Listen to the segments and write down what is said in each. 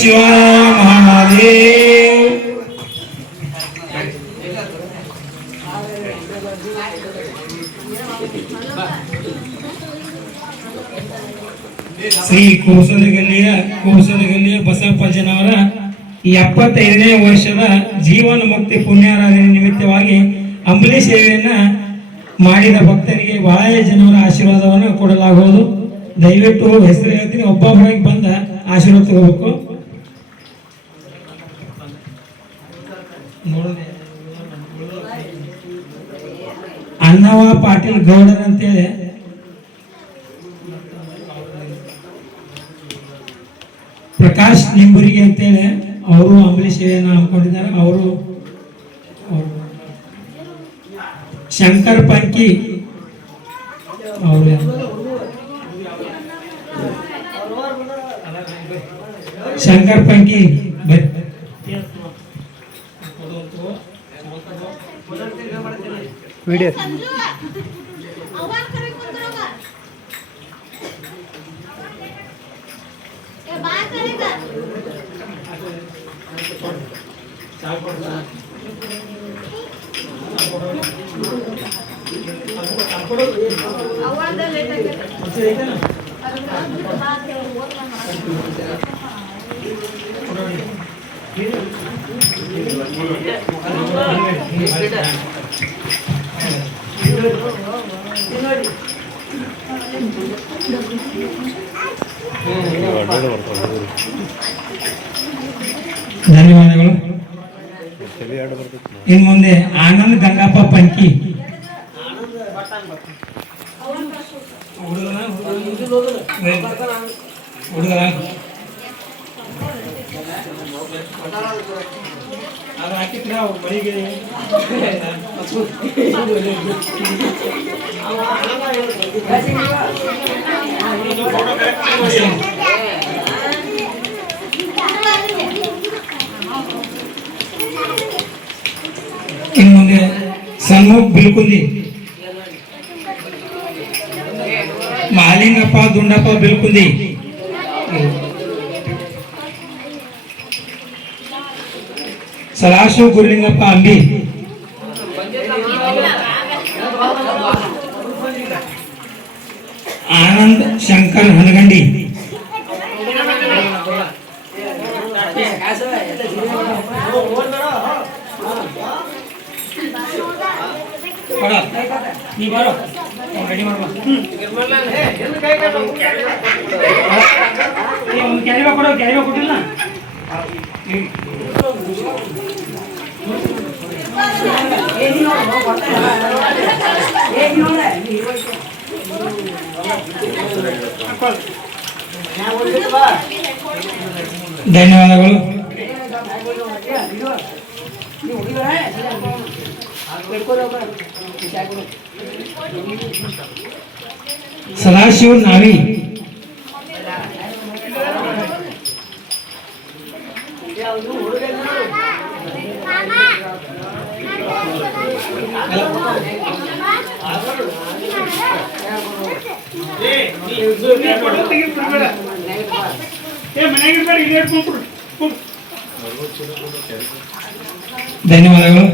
शिव महादेव। ಶ್ರೀ ಕೋಸದಗಲ್ಲಿಯ ಬಸವಪ್ಪಜ್ಜನವರ 75ನೇ ವರ್ಷದ ಜೀವನ ಮುಕ್ತಿ ಪುಣ್ಯಾರಾಧನೆ ನಿಮಿತ್ತವಾಗಿ ಅಂಬಲಿ ಸೇವೆಯನ್ನ ಮಾಡಿದ ಭಕ್ತರಿಗೆ ಬಹಳ ಜನರ ಆಶೀರ್ವಾದವನ್ನು ಕೊಡಲಾಗುವುದು. ದಯವಿಟ್ಟು ಹೆಸರು ಹೇಳ್ತೀನಿ, ಒಬ್ಬೊಬ್ಬರಾಗಿ ಬಂದ ಆಶೀರ್ವಾದ ತಗೋಬೇಕು. ಅನ್ನವ ಪಾಟೀಲ್ ಗೌಡರ್ ಅಂತೇಳಿ ಪ್ರಕಾಶ್ ನಿಂಬುರಿಗೆ ಅಂತೇಳಿ ಅವರು ಅಂಬಲಿ ಸೇವೆಯನ್ನು ಹಮ್ಮಿಕೊಂಡಿದ್ದಾರೆ. ಅವರು ಶಂಕರ್ ಪಂಕಿ ಅವರು ಶಂಕರ್ ಪಂಕಿ ವಿಡಿಯೋ ಧನ್ಯವಾದಗಳು. ಇನ್ನು ಮುಂದೆ ಆನಂದ್ ಗಂಗಪ್ಪ ಪಂಕಿ ಹುಡುಗ ಅದು ಹಾಕಿದ್ರೆ ಅವ್ರ ಮನೆಗೆ ಇನ್ನು ಮುಂದೆ ಸನ್ಮುಖ್ ಬಿಲ್ಕುಂದಿ, ಮಾಲಿಂಗಪ್ಪ ದುಂಡಪ್ಪ ಬಿಲ್ಕುಂದಿ, ಸಲಾಶು ಗುರುಲಿಂಗಪ್ಪ ಅಂಬಿ, ಆನಂದ್ ಶಂಕರ್ ಹನಗಂಡಿ, ನೀ ಬರೋ ರೆಡಿ ಮಾಡುವ ಕ್ಯಾರಿಬಾ ಕೊಡೋ, ಕ್ಯಾರಿಬಾ ಕೊಟ್ಟಿಲ್ಲ. ಧನ್ಯವಾದಗಳು. ಸದಾಶಿವ ನಾವಿ, ಧನ್ಯವಾದಗಳು.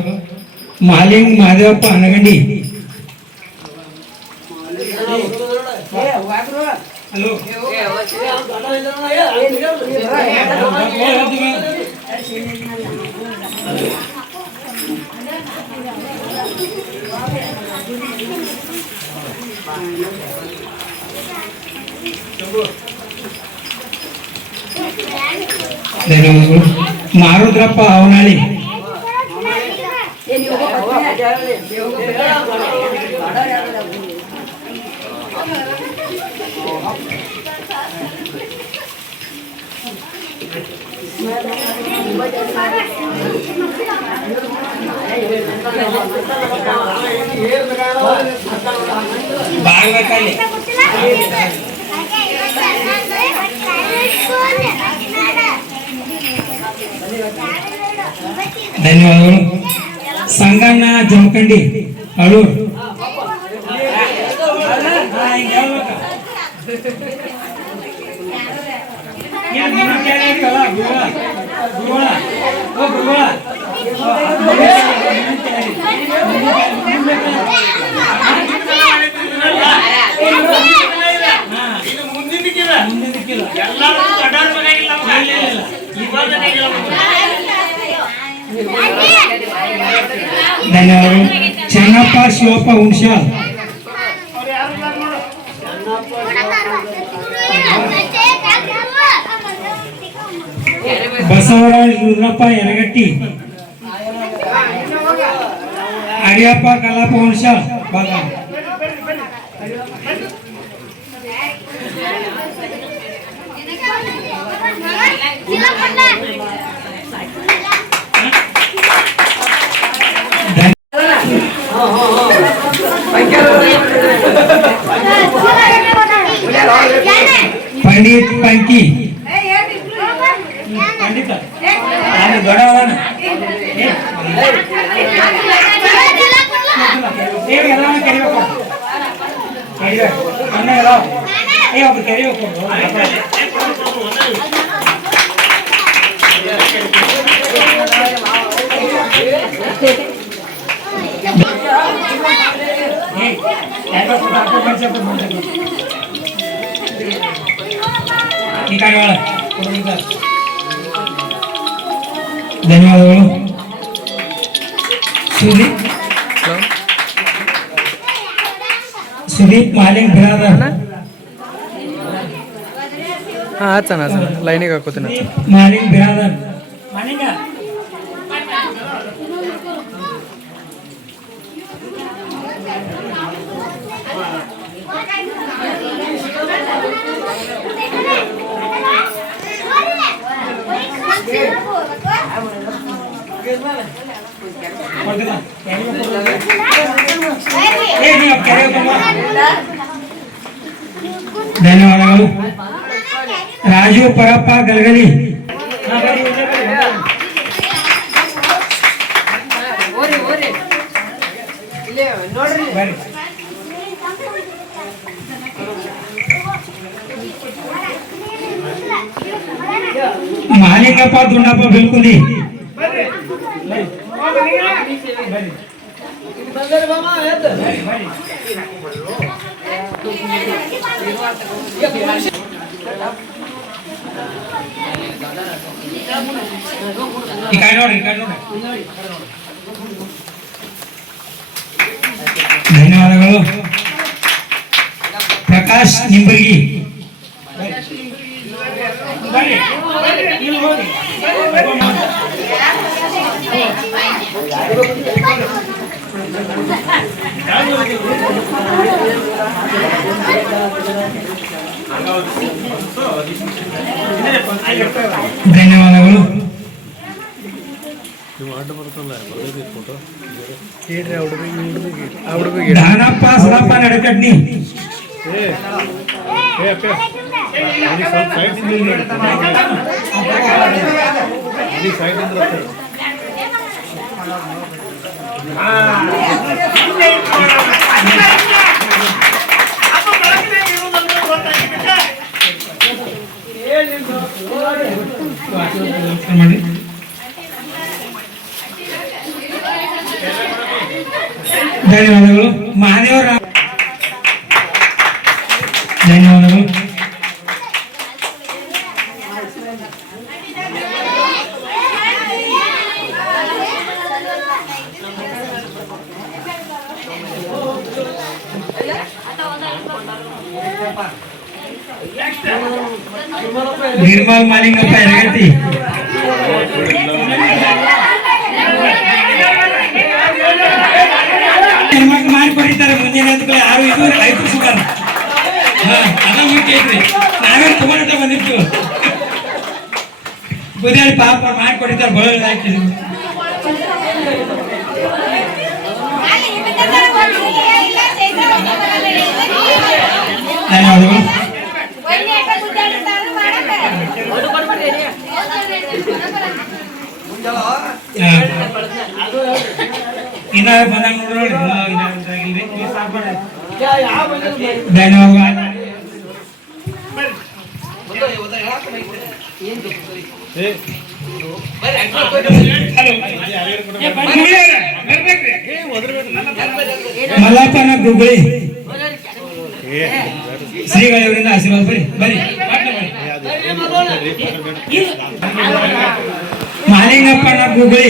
ಮಾಲಿಂಗ್ ಮಹದೇವಪ್ಪ ಹನಗಂಡಿ, ಹಲೋ ಧನ್ಯವಾದಗಳು. ಮಾರುದ್ರಪ್ಪ ಅವನಾಳಿ, ಧನ್ಯವಾದಗಳು. ಸಂಗಣ್ಣ ಜಮಖಂಡಿ ಅಳೂರು, ಧನ್ಯವಾದಗಳು. ಚೆನ್ನಪ್ಪ ಶಿವಪ್ಪ ಹುಣಸ್ಯಾಲ್, ಬಸವರಾಜ್ ರುದ್ರಪ್ಪ ಯರಗಟ್ಟಿ, ಅಡಿಯಪ್ಪ ಕಲ್ಲಪ್ಪ ಹುಣಸ್ಯಾಲ್ ಬಾಗ, पंडित पंकी पंडित दौड़ ಧನ್ಯವಾದಗಳು. ಸುದೀಪ್ ಮಾಲಿಂಗ್ ಬ್ರಾದರ್, ಲೈನಿಗೆ ಹಾಕೋತೀನಿ. ಮಾಲಿಂಗ್ ಬ್ರಾದರ್ ಮಾಲಿಂಗ ಧನ್ಯವಾದಗಳು. ರಾಜು ಪರಪ್ಪ ಗಲಗಲಿ. ಮಾಲಿಂಗಪ್ಪ ದುಂಡಪ್ಪ ಬೆಳ್ಕುಂದಿ. ಧನ್ಯವಾದಗಳು. ಪ್ರಕಾಶ್ ನಿಂಬರ್ಗಿ. ಧನ್ಯವಾದಗಳು. ದಾನಪ್ಪ ಸದಪ್ಪ ನಡಕಡ್ನಿ. ಧನ್ಯವಾದಗಳು. ಮಹಾದೇವರ ಧನ್ಯವಾದಗಳು. ನಿರ್ಮಲ್ ಮಾಲಿಂಗಪ್ಪ ಎರಗಟ್ಟಿ. ಮಾಡಿಕೊಟ್ಟಿದ್ದಾರೆ ಮುಂಜಾನೆ ಅಂತ ಯಾರು ಇದು ರೈತರು ಸುಗರ್ ಅದ ಮುಖ್ಯೈತ್ರಿ. ನಾವೇನು ತಗೊಂಡ ಬಂದಿರ್ತೀವಿ ಬುದ್ಧಿ ಪಾಪ ಮಾಡಿಕೊಟ್ಟಿದ್ದಾರೆ ಬಳ ಹಾಕಿದ್ವಿ. ಧನ್ಯವಾದಗಳು. ಇನ್ನ ಬಂದಾಗ ನೋಡ್ರಿ. ಧನ್ಯವಾದ. ಮಲ್ಲಪ್ಪನ ಗುಗ್ಳಿ ಶ್ರೀಗಳವರಿಂದ ಆಶೀರ್ವಾದ. ಬರಿ ಮಾಲಿಂಗಪ್ಪನ ಗುಗ್ಳಿ.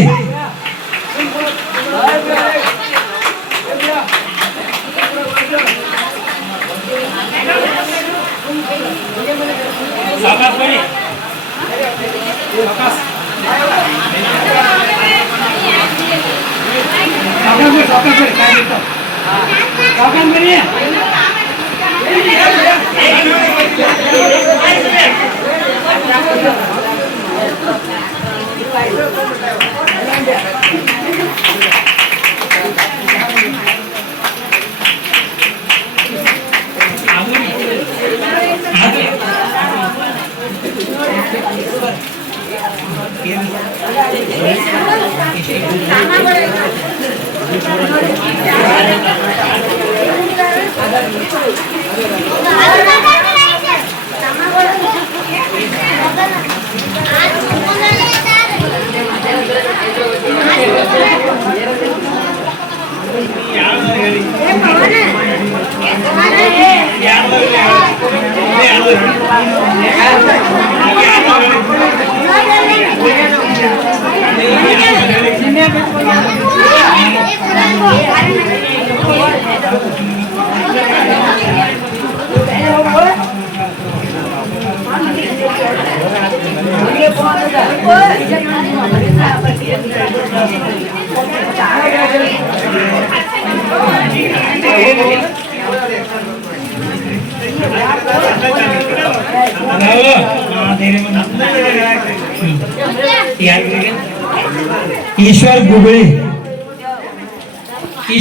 ईश्वर गुगळे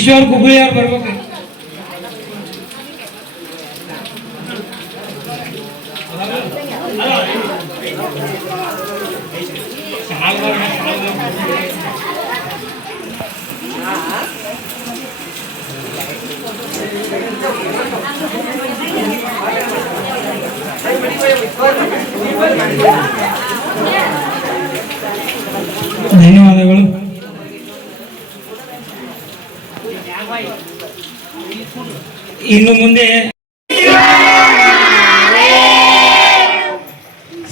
ಈಶ್ವರ್ ಗುಬ್ಬಿ ಅವ್ರು ಬರ್ಬೇಕು. ಧನ್ಯವಾದಗಳು. ಇನ್ನು ಮುಂದೆ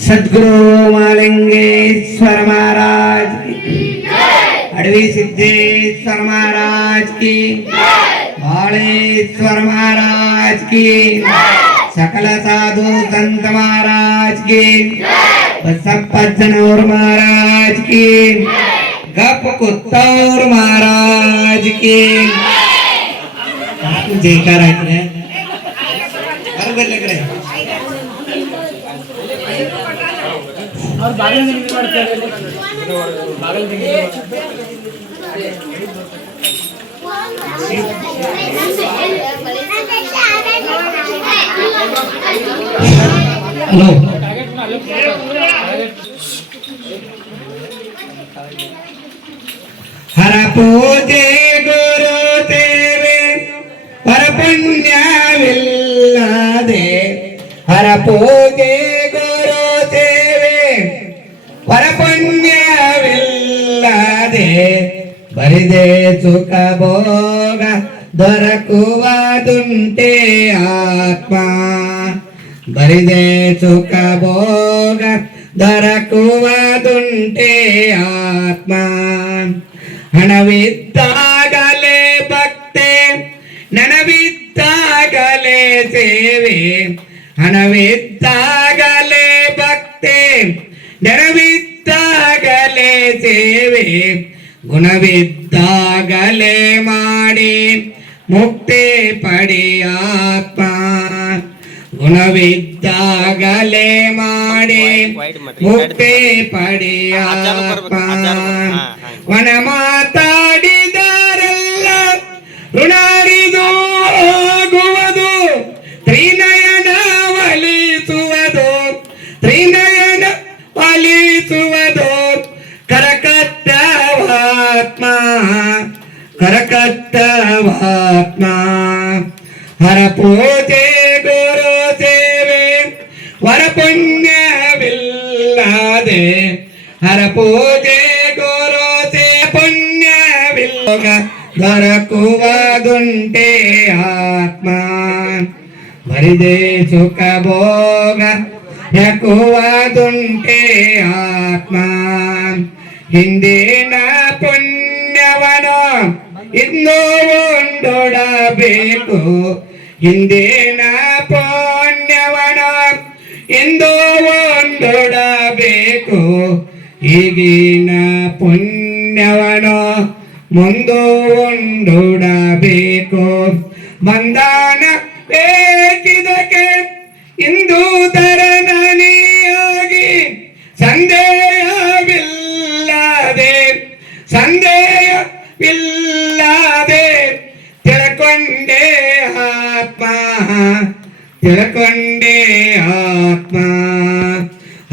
सदगुरु मालिंगेश्वर महाराज की, अडवी सिद्धेश्वर महाराज की, बालेश्वर महाराज की, सकल साधु संत महाराज की, बसप्पनूर महाराज की, गप कुत्तौर महाराज की जयकार है. बरोबर लग रहा है. और बागल में भी करते हैं बागल में हेलो हर पूजे गुरु तेरे पर पुण्यविल्लादे हर पूजे गुरु तेरे पर पुण्यविल्लादे ಬರಿದೆ ಸುಖ ಭೋಗ ದೊರಕುವುದುಂಟೆ ಆತ್ಮ ಬರಿದೆ ಸುಖ ಭೋಗ ದೊರಕುವುದುಂಟೆ ಆತ್ಮ ಹಣವಿದ್ದಾಗಲೇ ಭಕ್ತೆ ನನವಿದ್ದಾಗಲೇ ಸೇವೆ ಹಣವಿದ್ದಾಗಲೇ ಭಕ್ತೆ ನನವಿದ್ದಾಗಲೇ ಸೇವೆ ಗುಣವಿದ್ದಾಗಲೇ ಮಾಡಿ ಮುಕ್ತಿ ಪಡೆಯಾತ್ಮ ಗುಣವಿದ್ದಾಗಲೇ ಮಾಡಿ ಮುಕ್ತಿ ಪಡೆಯಾತ್ಮ ವನ ಮಾತಾಡಿದರೆಲ್ಲ ಋಣರಿದು ಹೋಗುವುದು ತ್ರಿನಯನ ಒಲಿಸುವುದು ತ್ರಿನಯನ ಒಲಿಸುವುದು ಕರಕಟ್ಟವಾತ್ಮ ಕರಕಟ್ಟವಾತ್ಮ ಹರ ಪೂಜೆ ಗುರು ಸೇವೆ ವರ ಪುಣ್ಯವಿಲ್ಲದೆ ಹರ ಪೂಜೆ ಗುರು ಸೇ ಪುಣ್ಯವಿಲ್ಲೋಗ ದೊರಕುವುದುಂಟೆ ಆತ್ಮ ಬರಿದೆ ಸುಖ ಭೋಗ ದೊರಕುವುದುಂಟೆ ಆತ್ಮ ಹಿಂದಿನ ಪುಣ್ಯವನು ಇನ್ನೂ ಒಂದೊಡಬೇಕು ಹಿಂದಿನ ಪುಣ್ಯವನು ಇಂದು ಒಂದೊಡಬೇಕು ಈಗಿನ ಪುಣ್ಯವನು ಮುಂದು ಒಂದೊಡಬೇಕು ಬಂಧನ ಬೇಕಿದಕ್ಕೆ ಇಂದು ತರಣಿಯಾಗಿ ಸಂದೇಹವಿಲ್ಲದೆ ಸಂದೇಹವಿಲ್ಲದೆ ತಿಳ್ಕೊಂಡೆ ಆತ್ಮ ತಿಳ್ಕೊಂಡೆ ಆತ್ಮ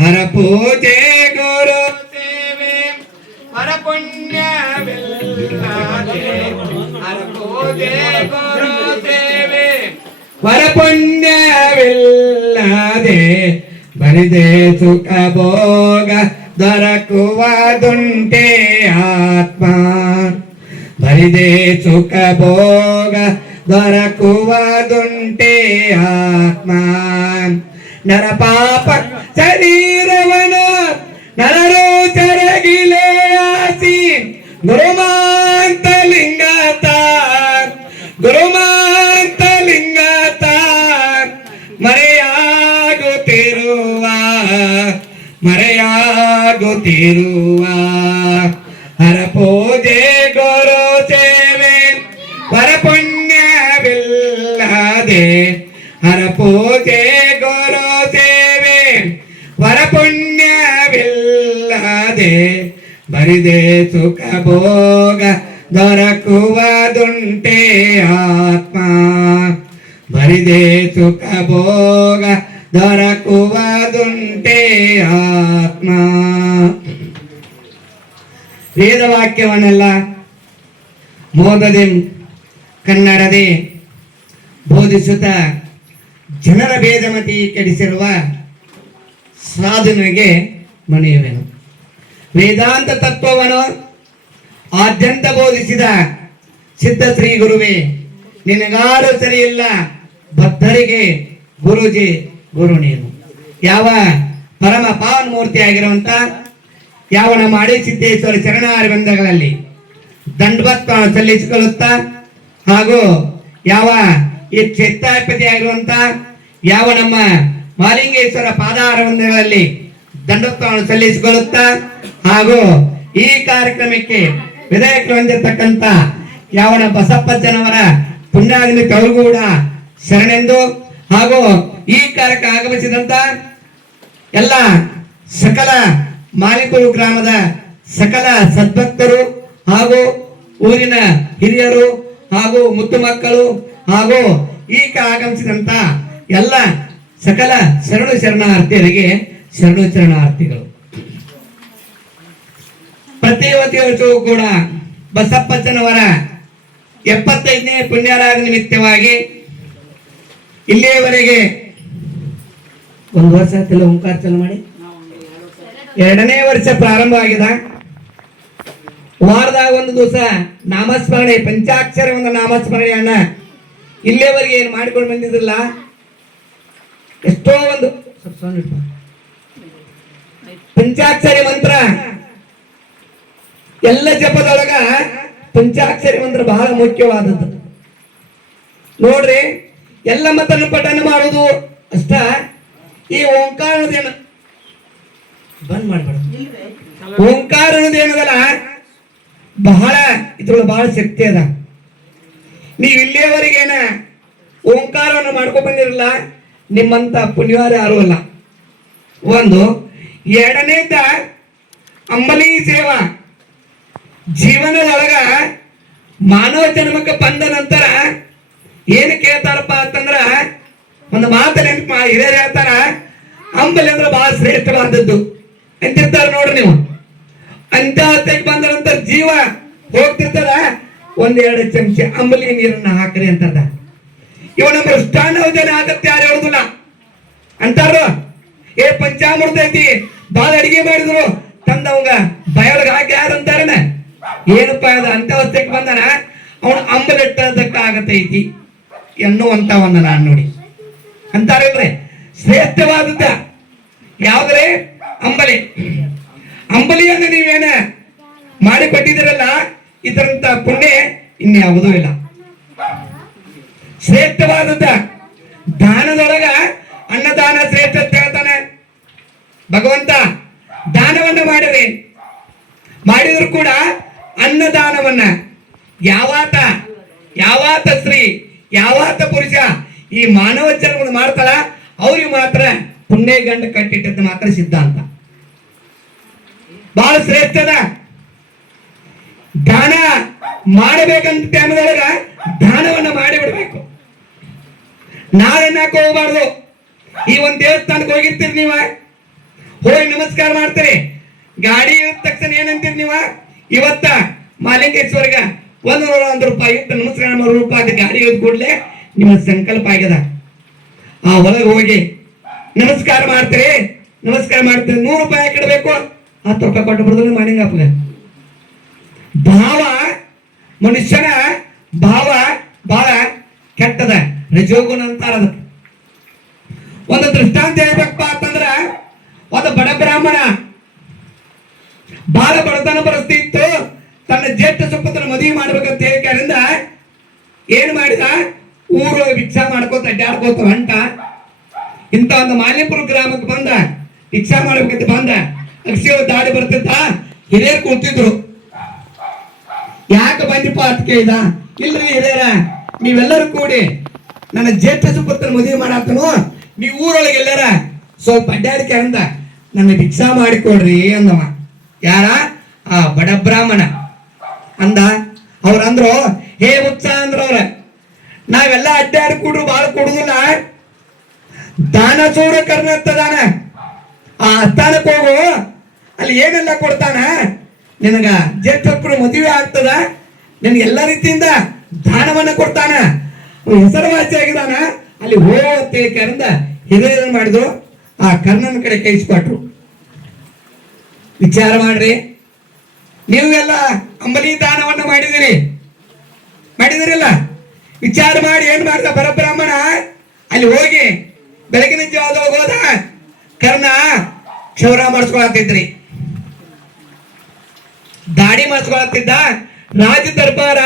ಹರ ಪೂಜೆ ಗುರು ಸೇವೆ ಹರ ಪುಣ್ಯವಿಲ್ಲದೆ ಹರ ಪೂಜೆ ಗುರು ಸೇವೆ ವರ ಪುಣ್ಯವಿಲ್ಲದೆ ಬರಿದೆ ಸುಖ ಭೋಗ ದೊರಕುವುದುಂಟೆ ಆತ್ಮ ಬರಿದೆ ಸುಖ ಭೋಗ ದೊರಕುವುದುಂಟೆ ಆತ್ಮ ನರ ಪಾಪ ಶರೀರವನು ನರರು ಚರಗಿಲೆ ಆಸಿ ಗುರುಮಾಂತಲಿಂಗತ ಗುರುಮಾಂತಲಿಂಗತ ಮರೆಯಾಗುತ್ತಿರುವ ಮರೆಯಾಗುತ್ತಿರುವ ಹರ ಪೂಜೆ ಗುರು ಸೇವೆ ವರ ಪುಣ್ಯವಿಲ್ಲದೆ ಹರ ಪೂಜೆ ಗುರು ಸೇವೆ ವರ ಪುಣ್ಯವಿಲ್ಲದೆ ಬರಿದೆ ಸುಖ ಭೋಗ ದೊರಕುವುದುಂಟೆ ಆತ್ಮ ಬರಿದೆ ಸುಖ ಭೋಗ ದೊರಕುವುದುಂಟೆ ಆತ್ಮ. ವೇದವಾಕ್ಯವನ್ನೆಲ್ಲ ಮೋದದೆ ಕನ್ನಡದೆ ಬೋಧಿಸುತ್ತ ಜನರ ಭೇದಮತಿ ಕೆಡಿಸಿರುವ ಸಾಧುನಿಗೆ ಮಣಿಯುವೆನು. ವೇದಾಂತ ತತ್ವವನ್ನು ಆದ್ಯಂತ ಬೋಧಿಸಿದ ಸಿದ್ಧ ಶ್ರೀ ಗುರುವೇ, ನಿನಗಾರು ಸರಿಯಿಲ್ಲ ಭಕ್ತರಿಗೆ ಗುರುಜಿ ಗುರು ನೀನು. ಯಾವ ಪರಮ ಪಾವನ ಮೂರ್ತಿ ಆಗಿರುವಂತ ಯಾವ ನಮ್ಮ ಅಡಿ ಸಿದ್ದೇಶ್ವರ ಚರಣಾರಿ ಬಂಧಗಳಲ್ಲಿ ದಂಡವತ್ವವನ್ನು ಸಲ್ಲಿಸಿಕೊಳ್ಳುತ್ತಾ ಹಾಗೂ ಯಾವ ಈ ಕ್ಷೇತ್ರಾಧಿಪತಿ ಆಗಿರುವಂತ ಯಾವ ನಮ್ಮ ಮಾಲಿಂಗೇಶ್ವರ ಪಾದಾರ ಬಂಧಗಳಲ್ಲಿ ದಂಡತ್ವವನ್ನು ಸಲ್ಲಿಸಿಕೊಳ್ಳುತ್ತಾ ಹಾಗೂ ಈ ಕಾರ್ಯಕ್ರಮಕ್ಕೆ ವಿಧಾಯಕರು ಹೊಂದಿರತಕ್ಕಂತ ಯಾವ ನಮ್ಮ ಬಸಪ್ಪಜ್ಜನವರ ಪುಣ್ಯಾಗ್ನಿ ಕೌಲ್ಗೂಡ ಶರಣೆಂದು ಹಾಗೂ ಈ ಕಾರ್ಯಕ್ಕೆ ಆಗಮಿಸಿದಂತ ಎಲ್ಲ ಸಕಲ ಮಾಲಿಕೂರು ಗ್ರಾಮದ ಸಕಲ ಸದ್ಭಕ್ತರು ಹಾಗೂ ಊರಿನ ಹಿರಿಯರು ಹಾಗೂ ಮುದ್ದು ಮಕ್ಕಳು ಹಾಗೂ ಈಗ ಆಗಮಿಸಿದಂತ ಎಲ್ಲ ಸಕಲ ಶರಣಾರ್ಥಿಯರಿಗೆ ಶರಣಾರ್ಥಿಗಳು. ಪ್ರತಿ ವರ್ಷವೂ ಕೂಡ ಬಸಪ್ಪಜ್ಜನವರ 75ನೇ ಪುಣ್ಯಾರಾಧನೆ ನಿಮಿತ್ತವಾಗಿ ಇಲ್ಲಿಯವರೆಗೆ ಒಂದು ವರ್ಷ ಆಯ್ತಲ್ಲ ಓಂಕಾರ ಚಾಲು ಮಾಡಿ 2ನೇ ವರ್ಷ ಪ್ರಾರಂಭ ಆಗಿದೆ. ವಾರದಾಗ ಒಂದು ದಿವಸ ನಾಮಸ್ಮರಣೆ ಪಂಚಾಕ್ಷರ ಒಂದು ನಾಮಸ್ಮರಣೆಯನ್ನ ಇಲ್ಲಿಯವರೆಗೆ ಏನು ಮಾಡಿಕೊಂಡು ಬಂದಿದ್ರಲ್ಲ ಎಷ್ಟೋ ಒಂದು ಪಂಚಾಕ್ಷರಿ ಮಂತ್ರ ಎಲ್ಲ ಜಪದೊಳಗ ಪಂಚಾಕ್ಷರಿ ಮಂತ್ರ ಬಹಳ ಮುಖ್ಯವಾದದ್ದು ನೋಡ್ರಿ. ಎಲ್ಲ ಮತನ್ನು ಪಠನೆ ಮಾಡುವುದು ಅಷ್ಟ, ಈ ಓಂಕಾರದೇನು ಬಂದ್ ಮಾಡ್ಬೇಡ. ಓಂಕಾರ ಅನ್ನೋದೇನದಲ್ಲ ಬಹಳ ಇದ್ರೊಳಗೆ ಬಹಳ ಶಕ್ತಿ ಅದ. ನೀವು ಇಲ್ಲಿಯವರೆಗೇನ ಓಂಕಾರವನ್ನು ಮಾಡ್ಕೊಂಡು ಬಂದಿರಲ್ಲ, ನಿಮ್ಮಂತ ಪುಣ್ಯವಾರ ಯಾರು ಅಲ್ಲ. ಒಂದು ಎರಡನೇದ ಅಂಬಲಿ ಸೇವಾ ಜೀವನದೊಳಗ ಮಾನವ ಜನ್ಮಕ್ಕೆ ಬಂದ ನಂತರ ಏನು ಕೇಳ್ತಾರಪ್ಪ ಅಂತಂದ್ರ ಒಂದು ಮಾತನ್ನ ಹಿರಿಯರು ಹೇಳ್ತಾರ, ಅಂಬಲಿ ಅಂದ್ರೆ ಬಹಳ ಶ್ರೇಷ್ಠವಾದದ್ದು ಅಂತಿರ್ತಾರ ನೋಡ್ರಿ. ನೀವು ಅಂತ ಬಂದ ನಂತರ ಜೀವ ಹೋಗ್ತಿರ್ತಾರ, 1-2 ಚಮಚ ಅಂಬಲಿ ನೀರನ್ನ ಹಾಕ್ರಿ ಅಂತದ. ಇವ ನಮ್ಮ ಮೃಷ್ಟಾನ್ನ ಆಗತ್ತೆ ಯಾರು ಹೇಳುದಿಲ್ಲ ಅಂತಾರ. ಏ ಪಂಚಾಮೃತ ಐತಿ ಬಾಳ ಅಡಿಗೆ ಮಾಡಿದ್ರು ತಂದವಂಗ ಬಯೊಳಗ ಹಾಕಿ ಯಾರು ಅಂತಾರನ ಏನಪ್ಪ ಅದ ಅಂತ ಅವಸ್ಥೆಗೆ ಬಂದನ ಅವನು ಅಂಬಲಿಟ್ಟದಕ್ಕ ಆಗತೈತಿ ಎನ್ನುವಂತ ಒಂದು ನಾನು ನೋಡಿ ಅಂತಾರಲ್ರಿ. ಶ್ರೇಷ್ಠವಾದದ್ದ ಯಾವ್ದ್ರೆ ಅಂಬಲಿ. ಅಂಬಲಿಯನ್ನು ನೀವೇನ ಮಾಡಿಕೊಟ್ಟಿದ್ದೀರಲ್ಲ, ಇದರಂತ ಪುಣ್ಯ ಇನ್ಯಾವುದೂ ಇಲ್ಲ. ಶ್ರೇಷ್ಠವಾದದ್ದ ದಾನದೊಳಗ ಅನ್ನದಾನ ಶ್ರೇಷ್ಠ ಅಂತ ಹೇಳ್ತಾನೆ ಭಗವಂತ. ದಾನವನ್ನ ಮಾಡಿದ್ರು ಕೂಡ ಅನ್ನದಾನವನ್ನ ಯಾವಾತ ಸ್ತ್ರೀ ಯಾವಾತ ಪುರುಷ ಈ ಮಾನವ ಜನ್ಮದ ಮಾಡ್ತಾರ ಅವ್ರಿಗೆ ಮಾತ್ರ ಪುಣ್ಯ ಗಂಡ ಕಟ್ಟಿಟ್ಟದ್ದು ಮಾತ್ರ ಸಿದ್ಧಾಂತ. ಬಹಳ ಶ್ರೇಷ್ಠದ ದಾನ ಮಾಡಬೇಕಂತ ಟೈಮ್ದೊಳಗ ದಾನವನ್ನ ಮಾಡಿಬಿಡ್ಬೇಕು. ನಾಳೆನ್ನಾಕ ಹೋಗ್ಬಾರ್ದು. ಈ ಒಂದು ದೇವಸ್ಥಾನಕ್ಕೆ ಹೋಗಿರ್ತೀರಿ ನೀವ, ಹೋಗಿ ನಮಸ್ಕಾರ ಮಾಡ್ತೀರಿ, ಗಾಡಿ ಇದ್ದ ತಕ್ಷಣ ಏನಂತೀರಿ ನೀವ, ಇವತ್ತ ಮಾಲಿಂಗೇಶ್ವರ್ಗ 100 ರೂಪಾಯಿ ಇಟ್ಟು ನಮಸ್ಕಾರ 100 ರೂಪಾಯಿ ಗಾಡಿ ಇದ್ ಕೂಡ್ಲೆ ನಿಮ್ಮ ಸಂಕಲ್ಪ ಆಗ್ಯದ. ಆ ಹೊರಗೆ ಹೋಗಿ ನಮಸ್ಕಾರ ಮಾಡ್ತೀರಿ, 100 ರೂಪಾಯಿ ಇಡಬೇಕು, 10 ರೂಪಾಯಿ ಕೊಟ್ಟು ಬಿಡೋದು ಮಾಲಿಂಗಪ್ಪಗ. ಭಾವ ಮನುಷ್ಯನ ಭಾವ ಬಹಳ ಕೆಟ್ಟದ, ರಜೋಗುಣ ಅಂತಾರ. ಅದಕ್ಕೆ ಒಂದು ದೃಷ್ಟಾಂತ ಹೇಳ್ಬೇಕಪ್ಪ ಅಂತಂದ್ರ, ಒಂದು ಬಡ ಬ್ರಾಹ್ಮಣ ಬಹಳ ಬಡತನ ಪರಿಸ್ಥಿತಿ ಇತ್ತು. ತನ್ನ ಜ್ಯೇಷ್ಠ ಸುಪುತ್ರನ ಮದುವೆ ಮಾಡ್ಬೇಕಂತ ಹೇಳಿಕಾರಿಂದ ಏನ್ ಮಾಡಿದ, ಊರು ಭಿಕ್ಷಾ ಮಾಡ್ಕೋತ ಅಡ್ಡಾಡ್ಕೋತ ಹೊಂಟ. ಇಂತ ಒಂದು ಮಾಲಿಪುರ ಗ್ರಾಮಕ್ಕೆ ಬಂದ, ಭಿಕ್ಷಾ ಮಾಡ್ಬೇಕಂತ ಬಂದ. ಅಕ್ಷಯ ದಾಡಿ ಬರ್ತಿದ್ದ, ಹಿರಿಯರು ಕೂತಿದ್ರು. ಯಾಕೆ ಬಂದಿಪ್ಪ ಅಂತ ಕೇಳಿದ. ಇಲ್ರಿ ಹಿರಿಯರ, ನೀವೆಲ್ಲರೂ ಕೂಡಿ ನನ್ನ ಜ್ಯೇಷ್ಠ ಸುಪುತ್ರನ ಮದುವೆ ಮಾಡಾತನು, ನೀವು ಊರೊಳಗೆ ಎಲ್ಲಾರ ಸ್ವಲ್ಪ ಅಡ್ಡಾಡಿಕೆ ಅಂದ ನನ್ನ ಭಿಕ್ಷಾ ಮಾಡಿಕೊಡ್ರಿ ಅಂದವ. ಯಾರ? ಆ ಬಡ ಬ್ರಾಹ್ಮಣ ಅಂದ. ಅವ್ರಂದ್ರು ಹೇ ಉತ್ಸಾಹ ಅಂದ್ರ ಅವ್ರ ನಾವೆಲ್ಲ ಅಡ್ಡಾಡಿ ಕೂಡ್ರು ಬಾಳ ಕೊಡುದಿಲ್ಲ, ದಾನ ಚೂರ ಕರ್ನಾಟಕದಾನ ಆ ಸ್ಥಾನಕ್ಕೆ ಹೋಗು, ಅಲ್ಲಿ ಏನೆಲ್ಲ ಕೊಡ್ತಾನ, ನಿನಗ ಜ್ಯೇಷ್ಠರು ಮದುವೆ ಆಗ್ತದ, ನಿನಗೆ ಎಲ್ಲ ರೀತಿಯಿಂದ ದಾನವನ್ನ ಕೊಡ್ತಾನ, ಹೆಸರುವಾಸಿ ಆಗಿದಾನ, ಅಲ್ಲಿ ಹೋಗೋ ಕರಿಂದ ಹಿರಿಯರನ್ನು ಮಾಡಿದ್ರು. ಆ ಕರ್ಣನ ಕಡೆ ಕೈಸ್ಕೊಟ್ರು. ವಿಚಾರ ಮಾಡ್ರಿ, ನೀವೆಲ್ಲ ಅಂಬಲಿ ದಾನವನ್ನ ಮಾಡಿದಿರಿಲ್ಲ? ವಿಚಾರ ಮಾಡಿ ಏನ್ ಮಾಡ್ದ ಪರಬ್ರಾಹ್ಮಣ, ಅಲ್ಲಿ ಹೋಗಿ ಬೆಳಗಿನ ಜಾವದಾಗ ಹೋದ ಕರ್ಣ ಕ್ಷೌರ ಮಾಡಿಸ್ಕೊಳತ್ತಿದ್ರಿ, ದಾಡಿ ಮಾಡಿಸ್ಕೊಳತ್ತಿದ್ದ. ರಾಜ ದರ್ಬಾರ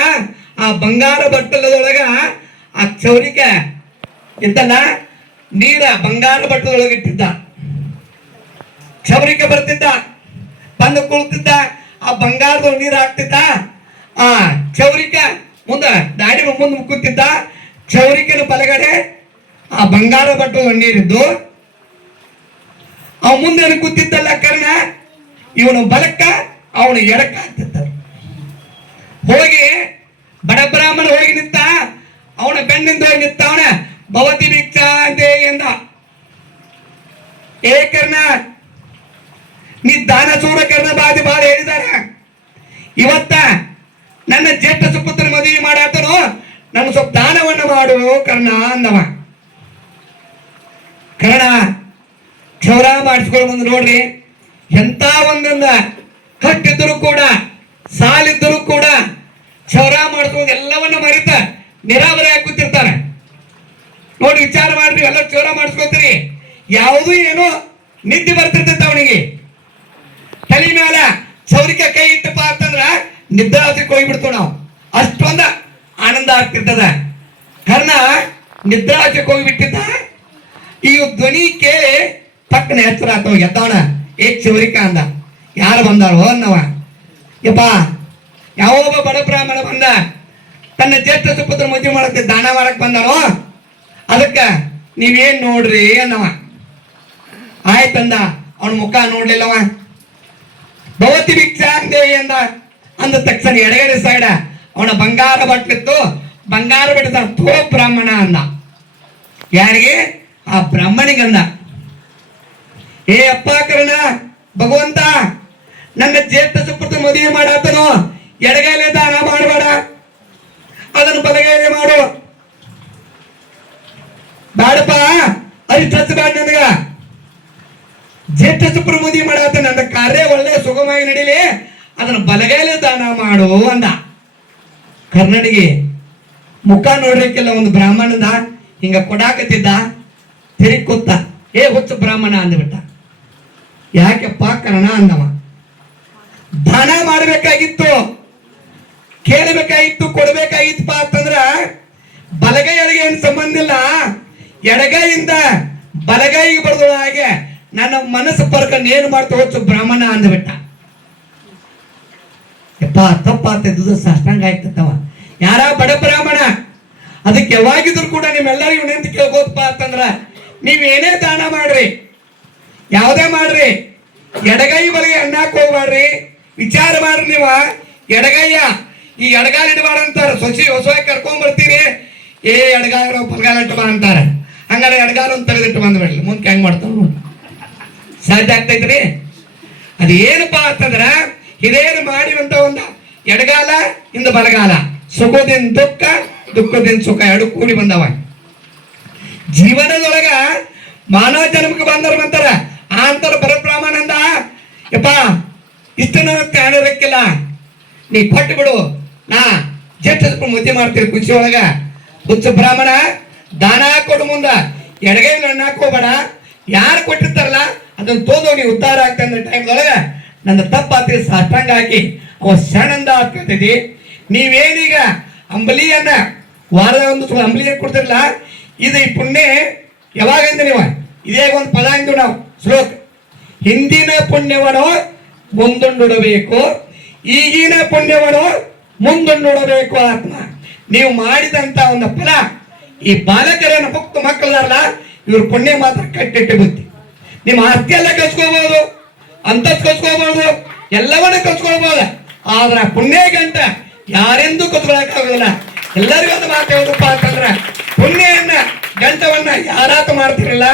ಆ ಬಂಗಾರ ಬಟ್ಟಲದೊಳಗ ಆ ಕ್ಷೌರಿಕ ಇತ್ತಲ್ಲ ನೀರ ಬಂಗಾರ ಬಟ್ಟದೊಳಗೆ ಇಟ್ಟಿದ್ದ. ಕ್ಷೌರಿಕ ಬರ್ತಿದ್ದ, ಬಂದು ಕುಳಿತಿದ್ದ, ಆ ಬಂಗಾರದೊಳಗೆ ನೀರು ಹಾಕ್ತಿದ್ದ. ಆ ಕ್ಷೌರಿಕ ಮುಂದ ದಾಡಿ ಮುಂದೆ ಕೂತಿದ್ದ. ಕ್ಷೌರಿಕನ ಬಲಗಡೆ ಆ ಬಂಗಾರ ಬಟ್ಟದ ನೀರಿದ್ದು, ಅವ ಮುಂದೆ ಕೂತಿದ್ದಲ್ಲ ಕರ್ಣ, ಇವನು ಬಲಕ್ಕ ಅವನು ಎಡಕ್ಕ ಆಗ್ತಿದ್ದ. ಹೋಗಿ ಬಡ ಬ್ರಾಹ್ಮಣ ಹೋಗಿ ನಿಂತ, ಅವನ ಬೆನ್ನಿಂದ ಹೋಗಿ ನಿಂತ, ಅವನ ಭವತಿ ಭಿಕ್ಷಾ ಅಂತೆ ಎಂದ. ಏ ಕರ್ಣ, ನೀ ದಾನ ಚೂರ ಕರ್ಣ ಬಾದಿ ಬಾಳ ಹೇಳಿದಾರ, ಇವತ್ತ ನನ್ನ ಜ್ಯೇಷ್ಠ ಸುಪುತ್ರ ಮದುವೆ ಮಾಡಾತನು, ನನ್ನ ಸ್ವಲ್ಪ ದಾನವನ್ನು ಮಾಡು ಕರ್ಣ ಅಂದವ. ಕರ್ಣ ಕ್ಷೌರ ಮಾಡಿಸ್ಕೊಂಡು ಬಂದು ನೋಡ್ರಿ, ಎಂತ ಒಂದೊಂದ ಕಟ್ಟಿದ್ರು ಕೂಡ ಸಾಲಿದ್ದರೂ ಕೂಡ ಕ್ಷೌರ ಮಾಡಿಸ್ಕೊಂಡು ಎಲ್ಲವನ್ನ ಮರಿತ ನಿರಾವರಿ ಕೂತಿರ್ತಾನೆ ನೋಡಿ. ವಿಚಾರ ಮಾಡ್ರಿ, ಎಲ್ಲ ಕ್ಷೌರ ಮಾಡಿಸ್ಕೊತೀರಿ, ಯಾವುದು ಏನೋ ನಿದ್ದೆ ಬರ್ತಿರ್ತೈತೆ ಅವನಿಗೆ. ತಲೆ ಮ್ಯಾಲ ಕ್ಷೌರಿಕ ಕೈ ಇಟ್ಟಪ್ಪ ಅಂತಂದ್ರ ನಿದ್ರಾವತಿಗೆ ಹೋಗ್ಬಿಡ್ತು ನಾವು, ಅಷ್ಟೊಂದ ಆನಂದ ಆಗ್ತಿರ್ತದ. ಕರ್ಣ ನಿದ್ರಾವತಿಗೆ ಹೋಗಿಬಿಟ್ಟಿದ್ದ. ಈ ಧ್ವನಿ ಕೇಳಿ ಪಕ್ಕನ ಹೆಸರು ಆತವ, ಎದ್ದವನ ಏ ಕ್ಷೌರಿಕ ಅಂದ. ಯಾರು ಬಂದಾರೋ ಅನ್ನವ. ಯಪ್ಪ ಯಾವೊಬ್ಬ ಬಡ ಬ್ರಾಹ್ಮಣ ಬಂದ, ತನ್ನ ಜ್ಯೇಷ್ಠ ಸುಪುತ್ರ ಮದುವೆ ಮಾಡಕ್ಕೆ ದಾನ ಮಾಡಕ್ ಬಂದಾನೋ, ಅದಕ್ಕ ನೀವೇನ್ ನೋಡ್ರಿ ಅನ್ನವ. ಆಯ್ತಂದ. ಅವನ ಮುಖ ನೋಡ್ಲಿಲ್ಲವ. ಭವತಿ ಭಿಕ್ಷಾ ಅಂದೇ ಅಂದ ತಕ್ಷಣ ಎಡಗಡೆ ಸೈಡ ಅವನ ಬಂಗಾರ ಬಟ್ಲಿತ್ತು, ಬಂಗಾರ ಬಿಡ್ತ ತೋ ಬ್ರಾಹ್ಮಣ ಅಂದ. ಯಾರಿಗೆ? ಆ ಬ್ರಾಹ್ಮಣಿಗಂದ. ಏ ಅಪ್ಪ ಕರ್ಣ, ಭಗವಂತ ನನ್ನ ಜ್ಯೇಷ್ಠ ಸುಪುತ್ರ ಮದುವೆ ಮಾಡಾತನು, ಎಡಗೈಲೆ ದಾನ ಮಾಡಬೇಡ, ಅದನ್ನು ಬಲಗೈಲೆ ಮಾಡು. ಬೇಡಪ್ಪ, ಅರಿಷ್ಟ ಹಚ್ಚಬೇಡ ನನಗ. ಜ್ಯೇಷ್ಠ ಸುಪುತ್ರ ಮದುವೆ ಮಾಡಾತ, ನನ್ನ ಕಾರ್ಯ ಒಳ್ಳೆ ಸುಗಮವಾಗಿ ನಡೀಲಿ, ಅದನ್ನು ಬಲಗೈಲೆ ದಾನ ಮಾಡು ಅಂದ. ಕರ್ಣನಿಗೆ ಮುಖ ನೋಡ್ಲಿಕ್ಕೆಲ್ಲ ಒಂದು ಬ್ರಾಹ್ಮಣದ ಹಿಂಗ ಕೊಡಾಕತ್ತಿದ್ದ. ತಿರುಗಿ ಕೂತ, ಏ ಹುಚ್ಚ ಬ್ರಾಹ್ಮಣ ಅಂದ್ಬಿಟ್ಟ. ಯಾಕೆಪ್ಪ ಕರ್ಣ ಅಂದವ. ದಾನ ಮಾಡಬೇಕಾಗಿತ್ತು, ಕೇಳಬೇಕಾಗಿತ್ತು, ಕೊಡ್ಬೇಕಾಗಿತ್ತಪ್ಪ ಅಂತಂದ್ರ ಬಲಗೈ ಎಡಗೈ ಏನು ಸಂಬಂಧ ಇಲ್ಲ, ಎಡಗೈಯಿಂದ ಬಲಗೈಗೆ ಬಡದಳ ಹಾಗೆ ನನ್ನ ಮನಸ್ಸು ಪರ್ಕೊಂಡು ಏನು ಮಾಡ್ತಾ ಹುಚ್ಚು ಬ್ರಾಹ್ಮಣ ಅಂದ್ಬಿಟ್ಟ. ಯಪ್ಪ ತಪ್ಪಾಗ್ತಿದ್ದು ಸಾಷ್ಟಾಂಗ ಆಗ್ತವ. ಯಾರ ಬಡ ಬ್ರಾಹ್ಮಣ, ಅದಕ್ಕೆ ಯಾವಾಗಿದ್ರು ಕೂಡ ನಿಮ್ಮೆಲ್ಲರಿಗೂ ನಿಂತು ಕೇಳ್ಬೋದಪ್ಪ ಅಂತಂದ್ರ, ನೀವೇನೇ ದಾನ ಮಾಡ್ರಿ, ಯಾವುದೇ ಮಾಡ್ರಿ, ಎಡಗೈ ಬಲಗೈ ಅಣ್ಣಾಕ್ ಹೋಗ್ಬೇಡ್ರಿ. ವಿಚಾರ ಮಾಡ್ರಿ ನೀವ. ಎಡಗೈಯ ಈ ಎಡಗಾಲ ಇಡಬಾರ್ದಂತಾರ. ಹೊಸವಾಗಿ ಕರ್ಕೊಂಡ್ ಬರ್ತೀರಿ, ಏ ಎಡಗಾಲ ಬಲಗಾಲ ಇಟ್ಟು ಬಾ ಅಂತಾರ. ಹಂಗಾರೆ ಎಡಗಾಲ ಒಂದು ತೆಗೆದಿಟ್ಟು ಬಂದ್ಬಿಡ್ಲಿ, ಮುಂದೆ ಹೆಂಗ್ ಮಾಡ್ತಾವ ಸಾಧ್ಯ ಆಗ್ತೈತ್ರಿ. ಅದೇನಪ್ಪ ಅಂತಂದ್ರ, ಇದೇನು ಮಾಡಿವಂತ ಒಂದು ಎಡಗಾಲ ಇಂದ ಬಲಗಾಲ, ಸುಖದಿಂದ ದುಃಖ, ದುಃಖದಿಂದ ಸುಖ ಎರಡು ಕೂಡಿ ಬಂದವ. ಜೀವನದೊಳಗ ಮಾನವ ಜನ್ಮಕ್ಕೆ ಬಂದವ್ರು ಅಂತಾರ, ಆ ಅಂತಾರ ಪರಬ್ರಾಹ್ಮಣಂದ. ಯಪ್ಪ ಇಷ್ಟು ನನಗೆ ಜ್ಞಾನ ಇರಕ್ಕಿಲ್ಲ, ನೀ ಕೊಟ್ಟು ಬಿಡು, ನಾ ಜ್ಯೇಷ್ಠ ಮದುವೆ ಮಾಡ್ತೀರಿ ಖುಷಿ ಒಳಗ. ಹುಚ್ಚ ಬ್ರಾಹ್ಮಣ, ದಾನ ಕೊಡು ಮುಂದ ಎಡಗೈ ನನ್ನ ಹಾಕೋಬೇಡ. ಯಾರು ಕೊಟ್ಟಿರ್ತಾರಲ್ಲ ಅದನ್ನ ತೋದು ನೀವು ಉದ್ಧಾರ ಆಗ್ತಂದ ಟೈಮ್ದೊಳಗ ನನ್ನ ತಪ್ಪಾತಿ ಸಾಷ್ಟಾಂಗ ಹಾಕಿ ಅವ ಶರಣಂದ ಆಗ್ತೈತಿ. ನೀವೇನೀಗ ಅಂಬಲಿಯನ್ನ ವಾರದ ಒಂದು ಅಂಬಲಿಯ ಕೊಡ್ತಿರಲ್ಲ, ಇದು ಈ ಪುಣ್ಯ ಯಾವಾಗಂದ ನೀವು ಇದೇ ಒಂದು ಪದ ಅಂದು ನಾವು ಶ್ಲೋಕ, ಹಿಂದಿನ ಪುಣ್ಯವನ್ನು ಮುಂದೊಂಡುಡಬೇಕು, ಈಗಿನ ಪುಣ್ಯವನ್ನು ಮುಂದೊಂಡುಡಬೇಕು. ಆತ್ಮ ನೀವು ಮಾಡಿದಂತ ಒಂದು ಫಲ ಈ ಬಾಲಕರನ್ನ ಮುಕ್ತ ಮಕ್ಕಳದಾರಲ್ಲ, ಇವ್ರ ಪುಣ್ಯ ಮಾತ್ರ ಕಟ್ಟಿಟ್ಟು ಬುದ್ಧಿ. ನಿಮ್ಮ ಆಸ್ತಿ ಎಲ್ಲ ಕಲ್ಸ್ಕೋಬಹುದು, ಅಂತಸ್ ಕಲ್ಸ್ಕೋಬಹುದು, ಎಲ್ಲವನ್ನ ಕಲ್ಸ್ಕೊಳ್ಬಹುದು. ಆದ್ರ ಪುಣ್ಯ ಗಂಟ ಯಾರೆಂದೂ ಕೂತ್ಕೊಳ್ಳಕ್ಕಾಗೋದಿಲ್ಲ. ಎಲ್ಲರಿಗೂ ಒಂದು ಮಾತು ಹೇಳಪ್ಪ ಅಂತಂದ್ರ ಪುಣ್ಯವನ್ನ ಗಂಟವನ್ನ ಯಾರಾತ ಮಾಡ್ತಿರಲ್ಲ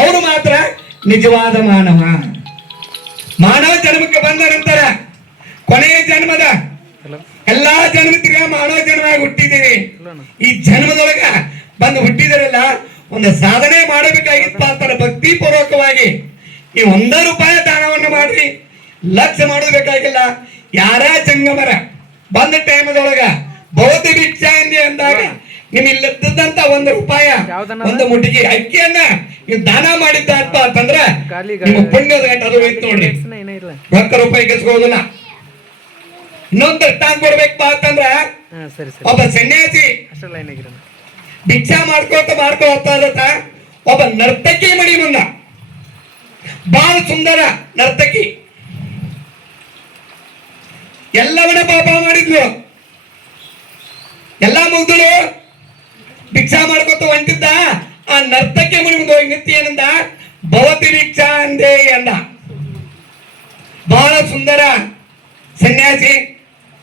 ಅವರು ಮಾತ್ರ ನಿಜವಾದ ಮಾನವ. ಮಾನವ ಜನ್ಮಕ್ಕೆ ಬಂದ ನಂತರ ಕೊನೆಯ ಜನ್ಮದ ಎಲ್ಲಾ ಜನ್ಮತಿಗ ಮಾನವ ಜನ್ಮವಾಗಿ ಹುಟ್ಟಿದ್ದೀರಿ. ಈ ಜನ್ಮದೊಳಗ ಬಂದು ಹುಟ್ಟಿದಿರಲ್ಲ ಒಂದು ಸಾಧನೆ ಮಾಡಬೇಕಾಗಿತ್ತು ಅಂತಾರೆ. ಭಕ್ತಿ ಪೂರ್ವಕವಾಗಿ ಈ ₹1 ದಾನವನ್ನು ಮಾಡ್ರಿ, ಲಕ್ಷ ಮಾಡೋದು ಬೇಕಾಗಿಲ್ಲ. ಯಾರ ಜಂಗಮರ ಬಂದ ಟೈಮದೊಳಗ ಭೌತಿ ಭಿಕ್ಷಾ ಎಂದಿ ಅಂದಾಗ ನಿಮ್ ಇಲ್ಲದಂತ ₹1 ಒಂದು ಮುಟ್ಟಿಗೆ ಅಕ್ಕಿಯನ್ನ ನೀವು ದಾನ ಮಾಡಿದ್ದಪ್ಪ ಅಂತಂದ್ರ ನಿಮ್ಮ ಪುಣ್ಯದ ಗಂಟೆ ಅದು ಹೋಯ್ತು ನೋಡ್ರಿ. ₹1 ಗೆಸ್ಕೋದಿಲ್ಲ. ಇನ್ನೊಂದು ತಾನ್ ಕೊಡ್ಬೇಕಪ್ಪ ಅಂತಂದ್ರ ಒಬ್ಬ ಸನ್ಯಾಸಿ ಭಿಕ್ಷಾ ಮಾಡ್ಕೋತ ಒಬ್ಬ ನರ್ತಕಿ ಮಡಿ ಮುಂದ ಬಹಳ ಸುಂದರ ನರ್ತಕಿ ಎಲ್ಲವನ್ನ ಪಾಪ ಮಾಡಿದ್ಲು. ಎಲ್ಲ ಮುಗ್ದಳು ಭಿಕ್ಷಾ ಮಾಡ್ಕೊತ ಹೊಂಟಿದ್ದ. ಆ ನರ್ತಕಿ ಮಡಿ ಮುಂದೆ ಹೋಗಿ ನಿಂತಿ ಏನಂದ, ಭವತಿ ಭಿಕ್ಷಾ ಅಂದೇ ಅಂದ. ಬಹಳ ಸುಂದರ ಸನ್ಯಾಸಿ,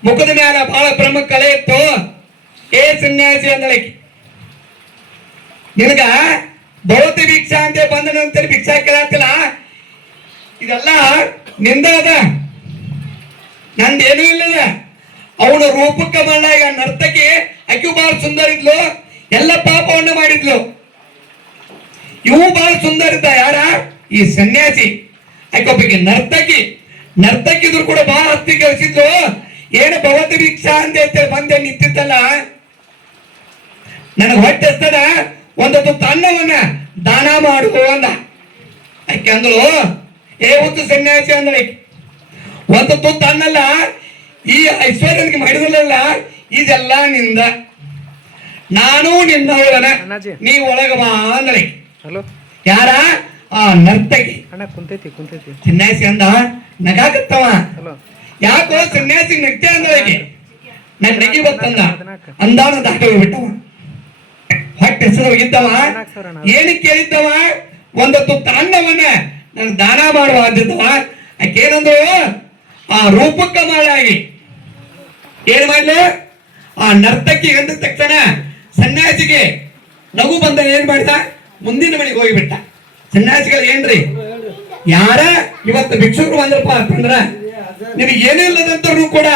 ಮುಖದ ಮ್ಯಾಲ ಬಹಳ ಪ್ರಮುಖ ಕಲೆ ಇತ್ತು. ಏ ಸನ್ಯಾಸಿ ಅಂದಳಕಿ, ನಿನಗ ಭವತಿ ಭಿಕ್ಷಾ ಅಂತ ಬಂದ ಭಿಕ್ಷಾ ಕೇಳತ್ತಿಲ್ಲ, ಇದೆಲ್ಲ ನಿಂದ ಅದ, ನಂದೇನೂ ಇಲ್ಲದ. ಅವನ ರೂಪಕ್ಕೆ ಬಂದಾಗ ನರ್ತಕಿ ಅಕ್ಕಿ ಬಹಳ ಸುಂದರ ಇದ್ಲು, ಎಲ್ಲ ಪಾಪವನ್ನು ಮಾಡಿದ್ಲು. ಇವು ಬಹಳ ಸುಂದರ ಇದ್ದ. ಯಾರ? ಈ ಸನ್ಯಾಸಿ. ಅಕ್ಕೊಬ್ಬಗೆ ನರ್ತಕಿದ್ರು ಕೂಡ ಬಹಳ ಹತ್ತಿ ಕಳಿಸಿದ್ಲು. ಏನು ಭವತಿ ಭಿಕ್ಷಾ ಅಂತ ಬಂದೆ ನಿಂತಿದ್ದಲ್ಲ, ನನಗೆ ಹೊಟ್ಟೆ ಹಸ್ತದ, ಒಂದು ತುತ್ತು ಅನ್ನವನ್ನ ದಾನ ಮಾಡು ಅಂದ. ಅಕ್ಕಿ ಅಂದಳು, ಏ ಹುತ್ತು ಸನ್ಯಾಸಿ ಅಂದಳು, ಒಂದು ತುತ್ತು ಅನ್ನಲ್ಲ, ಈ ಐಶ್ವರ್ಯನಿಗೆ ಮಾಡಿದಲ್ಲ, ಇದೆಲ್ಲ ನಿಂದ, ನಾನು ನಿನ್ನವಳನ, ನೀ ಒಳಗ ಬಾ ಅಂದಳೆ. ಯಾರ? ಆ ನರ್ತಕಿ. ಸನ್ಯಾಸಿ ಅಂದ, ನಗಾಕತ್ತವ. ಯಾಕೋ ಸನ್ಯಾಸಿ ನಗ್ತೆ ಅಂದಳಿಗೆ, ನನ್ ನಗಿ ಬತ್ತಂದ ಅಂದಾನ ದಾಟ ಹೋಗ್ಬಿಟ್ಟವ. ಹೊಟ್ಟೆ ಹೆಸರು ಹೋಗಿದ್ದವ. ಏನಕ್ಕೆ ಕೇಳಿದ್ದವ? ಒಂದು ತುತ್ತ ಅನ್ನವನ್ನ ನನ್ ದಾನ ಮಾಡುವ ಅಂದಿದ್ದವ. ಆಕೇನಂದ್ರು, ಆ ರೂಪಕ್ಕ ಮಾಡಾಗಿ ಏನ್ ಮಾಡ್ಲು? ಆ ನರ್ತಕಿ ಅಂದ ತಕ್ಷಣ ಸನ್ಯಾಸಿಗೆ ನಗು ಬಂದ. ಏನ್ ಮಾಡಿದ? ಮುಂದಿನ ಮನೆಗೆ ಹೋಗಿಬಿಟ್ಟ. ಸನ್ಯಾಸಿಗಳು ಏನ್ರಿ, ಯಾರ ಇವತ್ತು ಭಿಕ್ಷುಕರು ಬಂದ್ರಪ್ಪ ಅಂತಂದ್ರ ನಿಮಗೆ ಏನೂ ಇಲ್ಲದಂತವ್ರು ಕೂಡ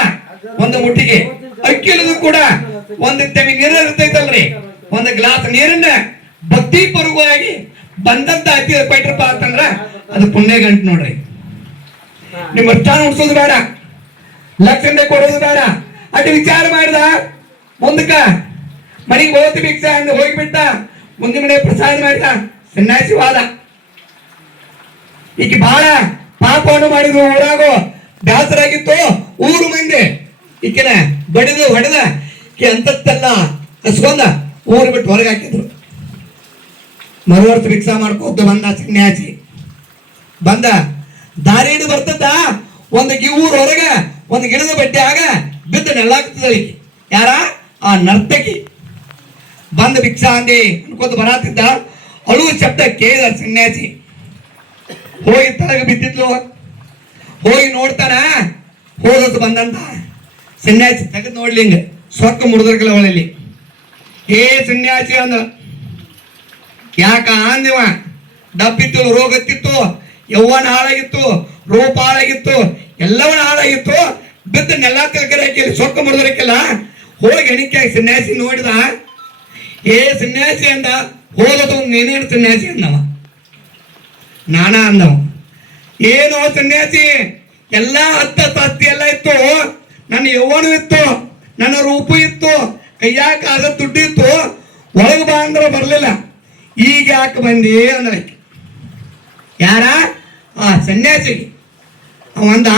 ಒಂದು ಮುಟ್ಟಿಗೆ ಅಕ್ಕಿ ಇಲ್ಲದು ಕೂಡ ಒಂದು ತೆಮಿ ನೀರ ಇರ್ತೈತಲ್ರಿ, ಒಂದು ಗ್ಲಾಸ್ ನೀರನ್ನ ಭಕ್ತಿ ಪೂರ್ವಕವಾಗಿ ಬಂದಂತ ಅತಿ ಪೈಟ್ರಪ್ಪ ಅಂತಂದ್ರ ಅದು ಪುಣ್ಯ ಗಂಟು ನೋಡ್ರಿ. ನಿಮ್ಮ ಅಷ್ಟಾನ ಉಡ್ಸೋದು ಬೇಡ, ಲಕ್ಷಣೆ ಕೊಡೋದು ಬೇಡ. ಅటు ವಿಚಾರ ಮಾಡಿದ ಮುಂದಕ್ಕ ಮನೆಗೆ ಹೋಗಿ ಭಿಕ್ಷಾ ಅಂತ ಹೋಗಿಬಿಟ್ಟ. ಮುಂದಿನ ಮನೆ ಪ್ರಸಾದ ಮಾಡಿದ. ಸನ್ಯಾಸಿವಾದ ಈಕೆ ಬಹಳ ಪಾಪವನ್ನು ಮಾಡಿದ್ರು. ಊರಾಗೋ ಬ್ಯಾಸರಾಗಿತ್ತು. ಊರು ಮಂದಿ ಈಕೆನ ಬಡಿದು ಹೊಡೆದ ಅಂತತ್ತೆಲ್ಲ ಕಸ್ಕೊಂಡ ಊರು ಬಿಟ್ಟು ಹೊರಗೆ ಹಾಕಿದ್ರು. ಮರುವರ್ತ ಭಿಕ್ಷಾ ಮಾಡ್ಕೋತ ಬಂದ ಸನ್ಯಾಸಿ. ಬಂದ ದಾರಿ ಹಿಡಿದು ಬರ್ತದ, ಒಂದು ಊರ್ ಹೊರಗ ಒಂದು ಗಿಡದ ಬಡ್ಡೆ ಆಗ ಬಿದ್ದು ನೆಲ್ಲಾಗ್ತದ. ಯಾರ? ಆ ನರ್ತಕಿ. ಬಂದ ಭಿಕ್ಷಾ ಅಂದಿ ಅನ್ಕೋತ ಬರಾತಿದ್ದ. ಅಳುವ ಶಬ್ದ ಕೇಳಿದ ಸನ್ಯಾಸಿ. ಹೋಗಿ ತಳಗ ಬಿದ್ದಿದ್ಲು. ಹೋಗಿ ನೋಡ್ತಾನ, ಹೋದತ್ತು ಬಂದಂತ ಸನ್ಯಾಸಿ ತೆಗೆದು ನೋಡ್ಲಿಂಗ ಸೊಕ್ಕ ಮುಡಿದ್ರಕಲ್ಲ ಅವಳಲ್ಲಿ. ಏ ಸನ್ಯಾಸಿ ಅಂದ. ಯಾಕ ಅಂದಿವ? ಡಬ್ಬಿತ್ತು, ರೋಗ ಹತ್ತಿತ್ತು, ಯೌವನ ಹಾಳಾಗಿತ್ತು, ರೂಪ ಹಾಳಾಗಿತ್ತು, ಎಲ್ಲವನ್ನ ಹಾಳಾಗಿತ್ತು. ಬಿದ್ದು ನೆಲ್ಲ ತಿಳ್ಕಿ ಸೊಕ್ಕ ಮುಡಿದ್ರಕ್ಕೆಲ್ಲ ಹೋಗಿ ಎಣಿಕೆ ಸನ್ಯಾಸಿ ನೋಡಿದ. ಏ ಸನ್ಯಾಸಿ ಅಂದ. ಹೋದದು ನೀನೇನು ಸನ್ಯಾಸಿ ಅಂದವ. ನಾನಾ ಅಂದವ. ಏನು ಸನ್ಯಾಸಿ? ಎಲ್ಲ ಆಸ್ತಿ ಎಲ್ಲ ಇತ್ತು, ನನ್ನ ಯೌವನ ಇತ್ತು, ನನ್ನ ರೂಪ ಇತ್ತು, ಕೈಯಾಗ ಕಾದ ದುಡ್ಡು ಇತ್ತು, ಒಳಗೆ ಬಾ ಅಂದ್ರೆ ಬರ್ಲಿಲ್ಲ, ಈಗ ಯಾಕೆ ಬಂದಿ ಅಂದ್ರೆ. ಯಾರ? ಆ ಸನ್ಯಾಸಿ. ಅವಂದ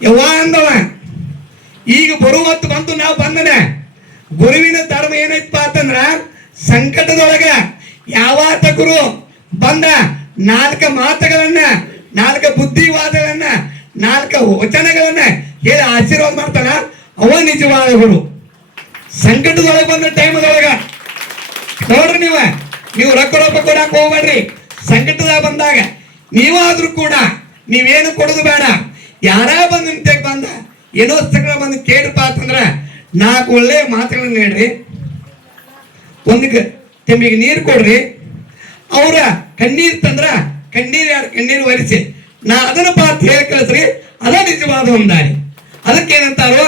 ಯವ್ವ ಅಂದವ. ಈಗ ಬರುವತ್ತು ಬಂತು, ನಾವು ಬಂದನೆ. ಗುರುವಿನ ಧರ್ಮ ಏನೈತಪ್ಪ ಅಂತಂದ್ರ ಸಂಕಟದೊಳಗ ಯಾವಾತ ಗುರು ಬಂದ 4 ಮಾತುಗಳನ್ನ, 4 ಬುದ್ಧಿವಾದಗಳನ್ನ, 4 ವಚನಗಳನ್ನ ಹೇಳಿ ಆಶೀರ್ವಾದ ಮಾಡ್ತಾನ, ಅವ ನಿಜವಾದ ಗುರು. ಸಂಕಟದೊಳಗೆ ಬಂದ ಟೈಮದೊಳಗ ನೋಡ್ರಿ, ನೀವು ರೊಕ್ಕ ಕೊಡಕ್ ಹೋಗ್ಬೇಡ್ರಿ. ಸಂಕಟದಾಗ ಬಂದಾಗ ನೀವಾದ್ರೂ ಕೂಡ ನೀವೇನು ಕೊಡೋದು ಬೇಡ. ಯಾರ ಬಂದ ನಿಂತೆಗೆ ಬಂದ ಏನೋ ಸಕಲ ಬಂದು ಕೇಳ್ರಪ್ಪ ಅಂತಂದ್ರ 4 ಒಳ್ಳೆ ಮಾತುಗಳನ್ನ ಹೇಳ್ರಿ, ಒಂದು ತೆಂಬಿಗೆ ನೀರು ಕೊಡ್ರಿ, ಅವರ ಕಣ್ಣೀರು ತಂದ್ರ ಕಣ್ಣೀರು ಒರೆಸಿ ನಾ ಅದನ್ನ ಪಾತ ಹೇಳಿ ಕಳಿಸ್ರಿ, ಅದ ನಿಜವಾದ ಒಂದು ದಾರಿ. ಅದಕ್ಕೇನಂತಾರೋ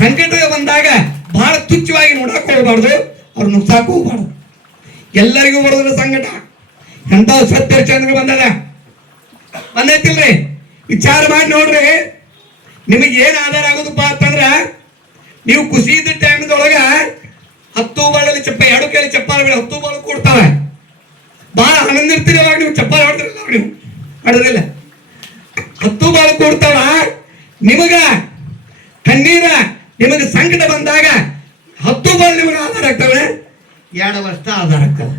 ಸಂಕಟ ಬಂದಾಗ ಬಹಳ ತುಚ್ಛವಾಗಿ ನೋಡಕ್ ಹೋಗ್ಬಾರ್ದು, ಅವ್ರು ನುಗ್ಸಾಕ್ ಹೋಗ್ಬಾರ್ದು. ಎಲ್ಲರಿಗೂ ಬರೋದ್ರ ಸಂಕಟ. ಎಂತ ಸತ್ಯ ಚಂದ್ರ ಬಂದೈತಿಲ್ರಿ, ವಿಚಾರ ಮಾಡಿ ನೋಡ್ರಿ. ನಿಮಗೆ ಏನ್ ಆಧಾರ ಆಗೋದಪ್ಪ ಅಂತಂದ್ರ ನೀವು ಖುಷಿ ಇದ್ದ ಟೈಮ್ದೊಳಗ 10 ಬಾಳಲ್ಲಿ ಚಪ್ಪಾಳೆ 2 ಕೈಲಿ ಚಪ್ಪಾಳೆ 10 ಬಾಳು ಕೊಡ್ತಾವೆ. ಬಹಳ ಆನಂದ ಇರ್ತೀರಿ ಅವಾಗ ನೀವು ಚಪ್ಪಾಳೆ ಹೊಡೆದ್ರಲ್ಲ, ನೀವು ಹೊಡೆದ್ರಿಲ್ಲ 10 ಬಾಳು ಕೊಡ್ತಾವ. ನಿಮಗ ಕಣ್ಣೀರ ನಿಮಗೆ ಸಂಕಟ ಬಂದಾಗ 10 ಬಾಳು ನಿಮಗೆ ಆಧಾರ ಆಗ್ತವೆ, 2 ವರ್ಷ ಆಧಾರ ಆಗ್ತವೆ.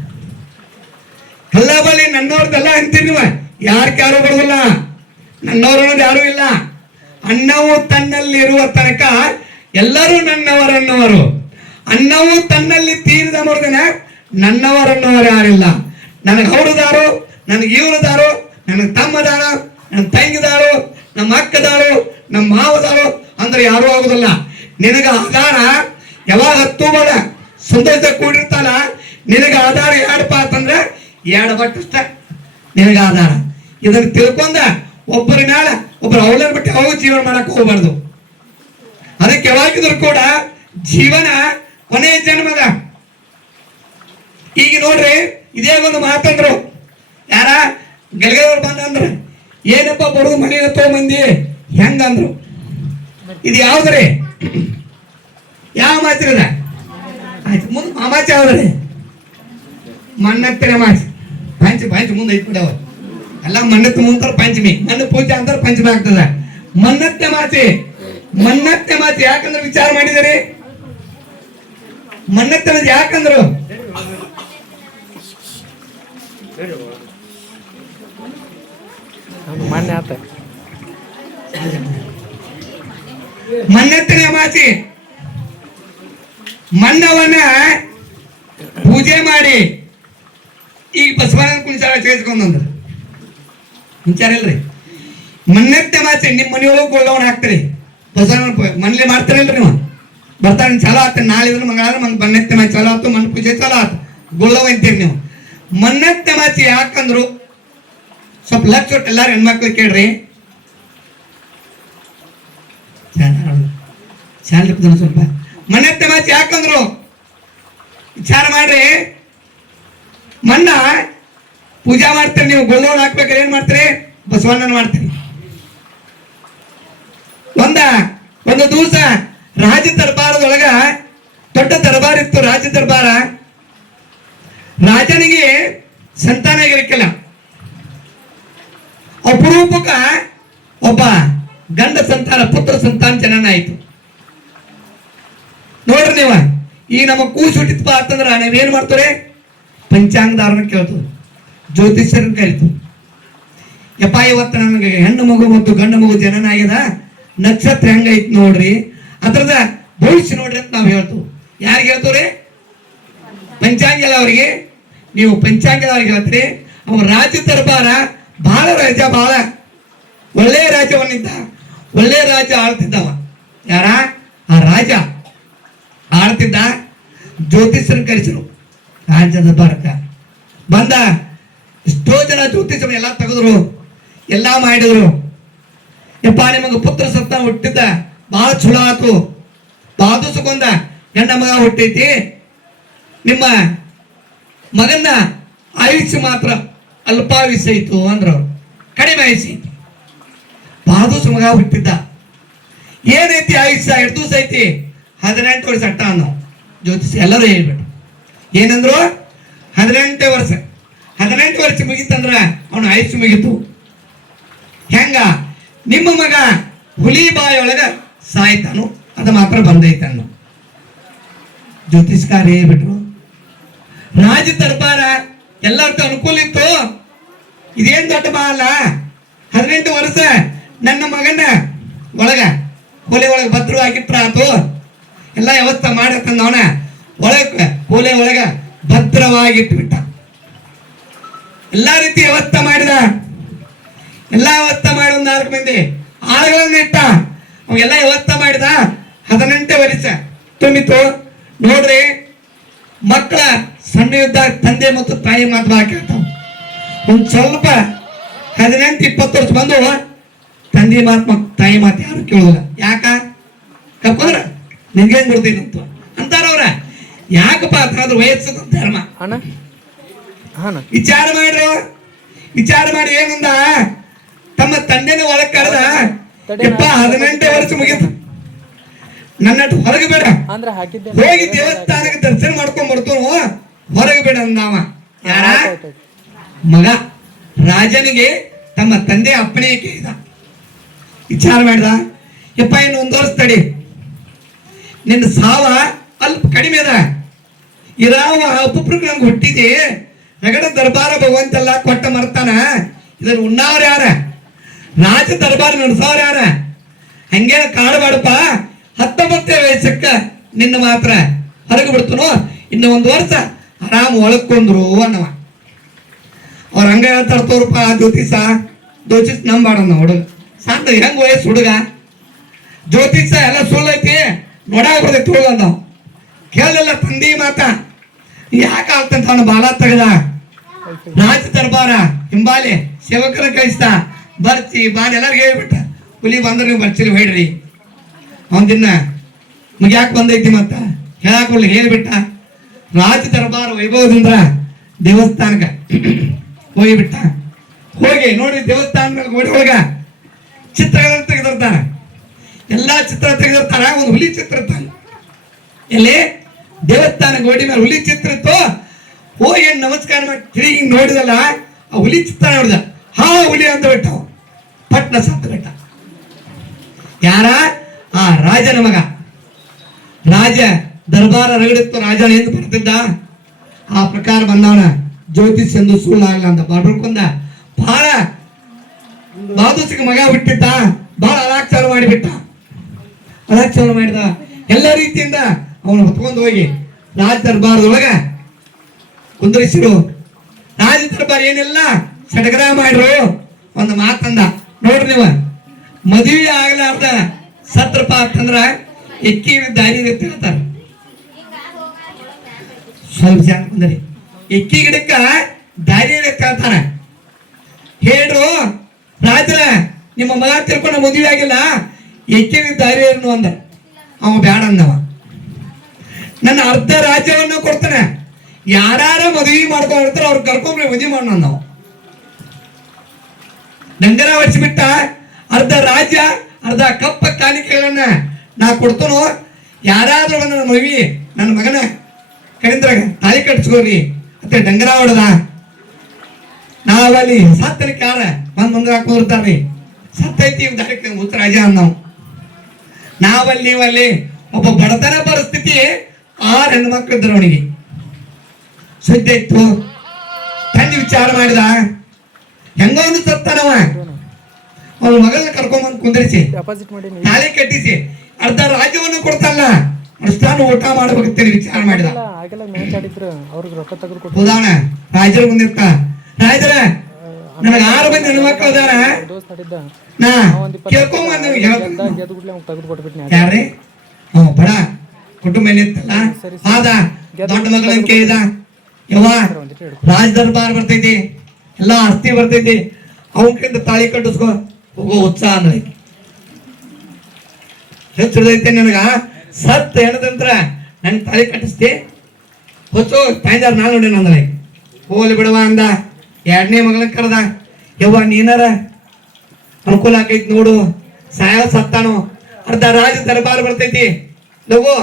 ಎಲ್ಲ ಬಳಿ ನನ್ನವ್ರದ್ದೆಲ್ಲ ಅಂತೀರಿ ನೀವು, ಯಾರು ಬರೋದಿಲ್ಲ, ನನ್ನವರು ಅನ್ನೋದು ಯಾರು ಇಲ್ಲ. ಅನ್ನವು ತನ್ನಲ್ಲಿರುವ ತನಕ ಎಲ್ಲರೂ ನನ್ನವರನ್ನವರು, ಅನ್ನವು ತನ್ನಲ್ಲಿ ತೀರಿದ ಮುರುಗನ ನನ್ನವರನ್ನವರು ಯಾರಿಲ್ಲ. ನನಗೆ ಅವರದಾರು, ನನಗೆ ಇವರದಾರು, ನನಗೆ ತಮ್ಮದಾರು, ನನ್ನ ತಂಗಿದಾರು, ನಮ್ಮ ಅಕ್ಕದಾರು, ನಮ್ಮ ಮಾವದಾರು ಅಂದ್ರೆ ಯಾರು ಆಗುದಿಲ್ಲ. ನಿನಗ ಆಧಾರ ಯಾವಾಗ 10 ಬಾಳ ಸಂತೋಷ ಕೂಡಿರ್ತಾನ, ನಿನಗ ಆಧಾರ 2 ಅಂತಂದ್ರೆ 2 ಬಟ್ಟಷ್ಟ ನಿನಗ ಆಧಾರ. ಇದನ್ನ ತಿಳ್ಕೊಂಡ ಒಬ್ಬರ ಮ್ಯಾಲ ಒಬ್ಬರು ಅವಲಂಬನೆ ಬಿಟ್ಟು ಅವಾಗ ಜೀವನ ಮಾಡಕ್ ಹೋಗ್ಬಾರ್ದು. ಅದಕ್ಕೆ ಯಾವಾಗಿದ್ರು ಕೂಡ ಜೀವನ ಕೊನೆಯ ಜನ್ಮದ. ಈಗ ನೋಡ್ರಿ, ಇದೇ ಒಂದು ಮಾತಂದ್ರು, ಯಾರ ಗೆಲ್ಗೆದವ್ರು ಬಂದಂದ್ರ ಏನಪ್ಪ ಬಡದು ಮನೇನ ತಗೊಂಬಂದಿ ಹೆಂಗಂದ್ರು. ಇದು ಯಾವ್ದ್ರಿ? ಯಾವ ಮಾತಿರದ ಆಯ್ತು ಮುಂದೆ ಮಾಮಾಚ ಯಾವ್ದ್ರಿ? ಮಣ್ಣತ್ತಿನ ಮಾಚಿ ಪಂಚ ಮುಂದೆ ಐತ್ಬಿಡವ ಎಲ್ಲ ಮಣ್ಣತ್ತು ಮುಂತಾರ ಪಂಚಮಿ, ಮಣ್ಣು ಪೂಜೆ ಅಂತಾರೆ ಪಂಚಮಿ ಆಗ್ತದ. ಮಣ್ಣತ್ತೆ ಮಾತಿ ಯಾಕಂದ್ರೆ ವಿಚಾರ ಮಾಡಿದಿರಿ, ಮಣ್ಣತ್ತೆ ಮಾತಿ ಯಾಕಂದ್ರು ಮಣ್ಣತ್ತಿನ ಮಾತಿ ಮಣ್ಣವನ್ನ ಪೂಜೆ ಮಾಡಿ ಈಗ ಬಸವನ ಕುಣಿಸಾರ ಸೇರಿಸ್ಕೊಂಡ್ರು ವಿಚಾರ ಇಲ್ರಿ. ಮಣ್ಣತ್ತೆ ಮಾಚೆ ನಿಮ್ಮ ಮನೆಯೊಳಗೆ ಗೊಳ್ಳವನ್ನ ಹಾಕ್ತೀರಿ, ಬಸವನ ಮನೇಲಿ ಮಾಡ್ತಾರಿಲ್ರಿ ನೀವು, ಬರ್ತಾನೆ ಚಲೋ ಆಗ್ತದೆ. ನಾಳೆ ಮಂಗಳವಾರ ಮಣ್ಣತ್ತೆ ಮಾಚಿ ಚಲೋ ಆಯ್ತು, ಮಣ್ಣು ಪೂಜೆ ಚಲೋ ಆಯ್ತು, ಗೊಳ್ಳವ ಅಂತೀರಿ ನೀವು. ಮಣ್ಣತ್ತೆ ಮಾಚಿ ಯಾಕಂದ್ರು ಸ್ವಲ್ಪ ಲಕ್ಷ ಒಟ್ಟು ಎಲ್ಲಾರು ಹೆಣ್ಮಕ್ಳು ಕೇಳ್ರಿ, ಸ್ವಲ್ಪ ಮಣ್ಣತ್ತೆ ಮಾಚಿ ಯಾಕಂದ್ರು ವಿಚಾರ ಮಾಡ್ರಿ. ಮಣ್ಣ ಪೂಜಾ ಮಾಡ್ತೀರಿ ನೀವು, ಗೊಲ್ಲೋಣ ಹಾಕ್ಬೇಕಾದ್ರೆ ಏನ್ ಮಾಡ್ತೀರಿ? ಬಸವಣ್ಣನ ಮಾಡ್ತೀರಿ. ಒಂದು ದಿವಸ ರಾಜ ದರ್ಬಾರದೊಳಗ ದೊಡ್ಡ ದರ್ಬಾರ್ ಇತ್ತು. ರಾಜ ದರ್ಬಾರ ರಾಜನಿಗೆ ಸಂತಾನ ಇರಕ್ಕಿಲ್ಲ. ಅಪರೂಪಕ್ಕ ಒಬ್ಬ ಗಂಡ ಸಂತಾನ ಪುತ್ರ ಸಂತಾನ ಜನನ ಆಯ್ತು. ನೋಡ್ರಿ ನೀವ, ಈ ನಮ್ಮ ಕೂಸು ಹುಟ್ಟಿತ್ಪ ಅಂತಂದ್ರ ನಾವೇನ್ ಮಾಡ್ತಾರೆ? ಪಂಚಾಂಗದಾರನ ಕೇಳ್ತು, ಜ್ಯೋತಿಷ್ಯರನ್ನ ಕರಿತು. ಯಪ್ಪ ಇವತ್ತು ನನಗೆ ಹೆಣ್ಣು ಮಗು ಮತ್ತು ಗಂಡು ಮಗು ಜನನ ಆಗ್ಯದ, ನಕ್ಷತ್ರ ಹೆಂಗೈತ್ ನೋಡ್ರಿ, ಅದ್ರದ ಭವಿಷ್ಯ ನೋಡ್ರಿ ಅಂತ ನಾವು ಹೇಳ್ತು. ಯಾರಿಗೆ ಹೇಳ್ತವ್ರಿ? ಪಂಚಾಂಗ ಎಲ್ಲ ಅವ್ರಿಗೆ. ನೀವು ಪಂಚಾಂಗದವ್ರಿಗೆ ಹೇಳ್ತೀರಿ. ಅವ ರಾಜ ದರ್ಬಾರ ಬಹಳ ರಾಜ, ಬಹಳ ಒಳ್ಳೆಯ ರಾಜ್ಯವನ್ನಿದ್ದ, ಒಳ್ಳೆಯ ರಾಜ ಆಳ್ತಿದ್ದವ. ಯಾರ? ಆ ರಾಜ ಆಳ್ತಿದ್ದ. ಜ್ಯೋತಿಷ್ಯರನ್ನ ಕರೆಸಿರು ರಾಜ ದರ್ಬಾರಕ್ಕ. ಬಂದ ಎಷ್ಟೋ ಜನ ಜ್ಯೋತಿಷ್ಯ ಎಲ್ಲ ತೆಗೆದ್ರು, ಎಲ್ಲ ಮಾಡಿದ್ರು. ಯಪ್ಪ ನಿಮಗೆ ಪುತ್ರ ಸಂತಾನ ಹುಟ್ಟಿದ್ದ ಬಹಳ ಚಲೋ ಆತು, ಬಾದುಸುಕೊಂದ ಗಂಡ ಮಗ ಹುಟ್ಟೈತಿ, ನಿಮ್ಮ ಮಗನ ಆಯುಷ್ಯ ಮಾತ್ರ ಅಲ್ಪಾಯುಷ್ಯ ಐತು ಅಂದ್ರು. ಕಡಿಮೆ ಆಯುಷ್ಯ ಐತಿ. ಬಾದುಸ ಮಗ ಹುಟ್ಟಿದ್ದ, ಏನೈತಿ ಆಯುಷ್ಯ? 2 ದಿವಸ ಐತಿ, 18 ವರ್ಷ ಅಟ್ಟ ಅನ್ನೋ ಜ್ಯೋತಿಷ್ಯ ಎಲ್ಲರೂ ಹೇಳ್ಬಿಟ್ಟು. ಏನಂದ್ರು? 18 ವರ್ಷ. 18 ವರ್ಷ ಮುಗಿತಂದ್ರ ಅವನ ಆಯುಷ್ಯ ಮುಗಿತು. ಹೆಂಗ? ನಿಮ್ಮ ಮಗ ಹುಲಿ ಬಾಯೊಳಗ ಸಾಯ್ತಾನು, ಅದು ಮಾತ್ರ ಬಂದೈತನ್ನು ಜ್ಯೋತಿಷ್ಕಾರ ಹೇಳ್ಬಿಟ್ರು. ರಾಜ ದರ್ಬಾರ ಎಲ್ಲರಿಗೂ ಅನುಕೂಲ ಇತ್ತು. ಇದೇನ್ ದೊಡ್ಡ ಬಾಲ, 18 ವರ್ಷ ನನ್ನ ಮಗನ ಒಳಗ ಕೋಲೆ ಒಳಗೆ ಭದ್ರ ಆಗಿಟ್ರ ಆತು, ಎಲ್ಲ ವ್ಯವಸ್ಥೆ ಮಾಡತ್ತಂದ ಅವನ ಒಳಗ ಕೋಲೆ ಒಳಗ ಭದ್ರವಾಗಿಟ್ಬಿಟ್ಟ. ಎಲ್ಲಾ ರೀತಿ ವ್ಯವಸ್ಥೆ ಮಾಡಿದ. ಎಲ್ಲಾ ವ್ಯವಸ್ಥೆ ಮಾಡಿ 4 ಮಂದಿ ಆಳುಗಳನ್ನ ಇಟ್ಟ. ಅವೆಲ್ಲ ವ್ಯವಸ್ಥೆ ಮಾಡಿದ 18 ವರ್ಷ ತುಂಬಿತು. ನೋಡ್ರಿ ಮಕ್ಕಳ ಸಣ್ಣ ಇದ್ದಾಗ ತಂದೆ ಮತ್ತು ತಾಯಿ ಮಾತು ಕೇಳ್ತಾವ. ಒಂದ್ ಸ್ವಲ್ಪ 18-20 ವರ್ಷ ಬಂದು ತಂದೆ ಮಾತು ತಾಯಿ ಮಾತು ಯಾರು ಕೇಳೋದಿಲ್ಲ. ಯಾಕ ಕಪ್ಪಂದ್ರ ನಿನ್ಗೇನ್ ಬಿಡ್ತೀನಿ ಅಂತಾರವ್ರ. ಯಾಕಪ್ಪ ಅದ್ರ ವಯಸ್ಸು ಧರ್ಮ. ವಿಚಾರ ಮಾಡ್ರಿ, ವಿಚಾರ ಮಾಡಿ ಏನಂದ ತಮ್ಮ ತಂದೆನ ಒಳಗ್ ಕರೆದ 18 ವರ್ಷ ಮುಗಿತು, ನನ್ನ ಹೊರಗೆ ಬೇಡ, ಹೋಗಿ ದೇವಸ್ಥಾನಕ್ಕೆ ದರ್ಶನ ಮಾಡ್ಕೊಂಡ್ ಬರ್ತಾನು, ಹೊರಗೆ ಬೇಡ ಅಂದವ. ಯಾರ ಮಗ ರಾಜನಿಗೆ ತಮ್ಮ ತಂದೆ ಅಪ್ಪಣೆ ಕೇಳಿದ. ವಿಚಾರ ಮಾಡಿದ, ಯಪ್ಪ ಇನ್ನು 1 ವರ್ಷ ತಡಿ, ನಿನ್ನ ಸಾವ ಅಲ್ಪ ಕಡಿಮೆ ಅದ, ಇರಾವ ಅಪ್ಪುಪ್ರಕ್ಕೆ ನಂಗೆ ಹುಟ್ಟಿದೆ, ನಗಡ ದರ್ಬಾರ ಭಗವಂತೆಲ್ಲ ಕೊಟ್ಟ ಮರ್ತಾನ, ಇದನ್ನು ಉಣ್ಣಾವ್ರ ಯಾರ, ರಾಜ ದರ್ಬಾರ ನಡೆಸೋರು ಯಾರ, ಹಂಗೇನ ಕಾಡಬೇಡಪ್ಪ, 19 ವಯಸ್ಸಕ್ಕ ನಿನ್ನ ಮಾತ್ರ ಹೊರಗೆ ಬಿಡ್ತನೋ, ಇನ್ನು 1 ವರ್ಷ ಆರಾಮ್ ಒಳಕೊಂಡ್ರು ಅನ್ನವ. ಅವ್ರ ಹಂಗ ಹೇಳ್ತಾರ ತೋರಪ್ಪ, ಜ್ಯೋತಿಷ್ ನಂಬಾಡನ್ನ ಹುಡುಗ, ಸಣ್ಣ ಹೆಂಗ್ ವಯಸ್ಸು ಹುಡುಗ, ಜ್ಯೋತಿಷ ಎಲ್ಲ ಸುಳ್ಳೈತಿ ನೋಡಾಗ ಬರ್ತೈತಿ ಹುಡುಗ ಅಂದವ್. ಕೇಳಲ್ಲ ತಂದಿ ಮಾತ, ಯಾಕೆ ಆಗ್ತಂತ ಅವನ ಬಾಲ ತೆಗದ, ರಾಜ ದರ್ಬಾರ ಹಿಂಬಾಲಿ ಸೇವಕರ ಕಳಿಸ್ದ, ಬರ್ತಿ ಬಾನ್ ಎಲ್ಲರಿಗೂ ಹೇಳ್ಬಿಟ್ಟ, ಹುಲಿ ಬಂದ್ರೆ ನೀವು ಬರ್ತೀರಿ ಹೊಯ್ಡ್ರಿ. ಅವನ್ ದಿನ ನಿಮ್ಗೆ ಯಾಕೆ ಬಂದೈತಿ ಮತ್ತ ಹೇಳಾಕ ಹೇಳ್ಬಿಟ್ಟ. ರಾಜ ದರ್ಬಾರ ವೈಭವದಿಂದ ದೇವಸ್ಥಾನಕ್ಕೆ ಹೋಗಿಬಿಟ್ಟ. ಹೋಗಿ ನೋಡಿ ದೇವಸ್ಥಾನ ಗೋಡೆ ಒಳಗ ಚಿತ್ರಗಳನ್ನು ತೆಗೆದಿರ್ತಾರ, ಎಲ್ಲಾ ಚಿತ್ರ ತೆಗೆದಿರ್ತಾರ. ಒಂದು ಹುಲಿ ಚಿತ್ರ ಇರ್ತಾನೆ, ಎಲ್ಲಿ ದೇವಸ್ಥಾನ ಗೋಡಿ ಮೇಲೆ ಹುಲಿ ಚಿತ್ರ ಇತ್ತು. ಹೋಗಿ ನಮಸ್ಕಾರ ಮಾಡಿ ತಿರುಗಿ ನೋಡಿದಲ್ಲ, ಆ ಹುಲಿ ಚಿತ್ರ ನೋಡಿದ, ಹಾ ಹುಲಿ ಅಂತ ಬಿಟ್ಟ, ಪಟ್ನ ಸತ್ತು ಬಿಟ್ಟ. ಯಾರ ಆ ರಾಜನ ಮಗ. ರಾಜ ದರ್ಬಾರ ರಗಡಿತ್ತು, ರಾಜನ ಎಂದು ಬರ್ತಿದ್ದ. ಆ ಪ್ರಕಾರ ಬಂದವನ ಜ್ಯೋತಿಷ್ ಎಂದು ಸುಳ್ಳಾಗಲ್ಲ ಅಂತ ಬಡ್ಕೊಂಡ. ಬಹಳ ಬಾದುಸಿಗೆ ಮಗ ಬಿಟ್ಟಿದ್ದ, ಬಹಳ ಅಲಾಕ್ಷಾರ ಮಾಡಿಬಿಟ್ಟ. ಅಲಾಕ್ಷಾರ ಮಾಡಿದ ಎಲ್ಲ ರೀತಿಯಿಂದ ಅವನು ಹೊತ್ಕೊಂಡು ಹೋಗಿ ರಾಜ ದರ್ಬಾರದೊಳಗ ಕುಂದ್ರಿಸಿರು. ರಾಜ ದರ್ಬಾರ ಏನೆಲ್ಲ ಸಡಗರ ಮಾಡ್ರು. ಒಂದು ಮಾತಂದ, ನೋಡ್ರಿ ನೀವು ಮದುವೆ ಆಗ್ಲಾರ್ದ ಸತ್ರಪ್ಪ ಅಂತಂದ್ರ ಎಕ್ಕಿ ದಾರಿ ಹೇಳ್ತಾರ. ಸ್ವಲ್ಪ ಜನ ಬಂದ್ರಿ ಎಕ್ಕಿ ಗಿಡಕ್ಕ ದಾರಿ ಹೇಳ್ತಾರ. ಹೇಳ್ರು ರಾಜ್ರ ನಿಮ್ಮ ಮಗ ತಿಳ್ಕೊಂಡು ಮದುವೆ ಆಗಿಲ್ಲ, ಎಕ್ಕಿ ದಾರಿ ಏನು ಅಂದ. ಅವ ಬ್ಯಾಡ ಅಂದವ. ನನ್ನ ಅರ್ಧ ರಾಜ್ಯವನ್ನ ಕೊಡ್ತಾನೆ, ಯಾರ ಮದುವೆ ಮಾಡ್ಕೊಂಡಿರ್ತಾರ ಅವ್ರು ಕರ್ಕೊಂಡ್ರೆ ಮದುವೆ ಮಾಡೋಣ ಅಂದವ. ಡಂಗರ ಹೊಡಿಸಿಬಿಟ್ಟ. ಅರ್ಧ ರಾಜ್ಯ ಅರ್ಧ ಕಪ್ಪ ಕಾಣಿಕೆಗಳನ್ನ ನಾ ಕೊಡ್ತನೋ, ಯಾರಾದ್ರೂ ಬಂದ ನನ್ನ ಮವಿ ನನ್ನ ಮಗನ ಕಡಿಂದ್ರಾಗ ತಾಳಿ ಕಟ್ಸ್ಕೋರಿ ಮತ್ತೆ ಡಂಗರ ಹೊಡೆದ. ನಾವಲ್ಲಿ ಸತ್ತಲಿಕ್ಕೆ ಯಾರ ಮುಂದೆ ಹಾಕೊಂಡಿರ್ತಾರ್ರಿ, ಸತ್ತೈತಿ ದಾರಿ ಮುತ್ತ ರಾಜ ಅನ್ನವು. ನಾವಲ್ಲಿ ನೀವಲ್ಲಿ ಒಬ್ಬ ಬಡತನ ಪರಿಸ್ಥಿತಿ 6 ಹೆಣ್ಮಕ್ಳು ಇದ್ರು ಅವನಿಗೆ. ಸುದ್ದಿ ಇತ್ತು, ತಂದೆ ವಿಚಾರ ಮಾಡಿದ, ಹೆಂಗೋ ಒಂದು ಸತ್ತಾನವ. ಅವನ ಮಗಳನ್ನ ಕರ್ಕೊಂಡ್ಬಂದು ಕುಂದರಿಸಿ ತಾಳಿ ಕಟ್ಟಿಸಿ ಅರ್ಧ ರಾಜ್ಯವನ್ನು ಕೊಡ್ತಲ್ಲ, ಅಷ್ಟಾನು ಊಟ ಮಾಡ್ಬೇಕಂತೇಳಿ ವಿಚಾರ ಮಾಡಿದ. ಉದಾಹರಣ ರಾಜರ ಮುಂದಿರ್ತ, ರಾಜರ ನನಗೆ 6 ಮಂದಿ ಹೆಣ್ಮಕ್ಳು ಅದಾರ, ನಾ ಕೇಳ್ಕೊಂಬಂದ ಯಾರ್ರಿ ಬಡ ಕುಟುಂಬ ಏನಿತ್ತಲ್ಲ ಆದ ದೊಡ್ಡ ಮಗಳನ್ನ ಕೇಳಿದ. ಯವ್ವ ರಾಜ ದರ್ಬಾರ್ ಬರ್ತೈತಿ, ಎಲ್ಲಾ ಆಸ್ತಿ ಬರ್ತೈತಿ, ಅವನ್ಕಿಂತ ತಾಳಿ ಕಟ್ಟಿಸ್ಕೊ ಹೋಗೋ ಉತ್ಸಾಹ ಅಂದ್ರೆ ಹೆಚ್ಚಿದೈತೆ ನನಗ. ಸತ್ ಹೆಣದಂತ್ರ ನನ್ ತಾಳಿ ಕಟ್ಟಿಸ್ತಿ ಹೊತ್ತು ತಾಯ್ದಾರ ನಾ ನೋಡಿ ಅಂದ್ರೆ ಹೋಲಿ ಬಿಡವ ಅಂದ. 2ನೇ ಮಗಳನ್ನ ಕರೆದ, ಯವ್ವ ನೀನಾರ ಅನುಕೂಲ ಆಕೈತಿ ನೋಡು, ಸಾಯ ಸತ್ತಾನು, ಅರ್ಧ ರಾಜ ದರ್ಬಾರ್ ಬರ್ತೈತಿ, ಲಗು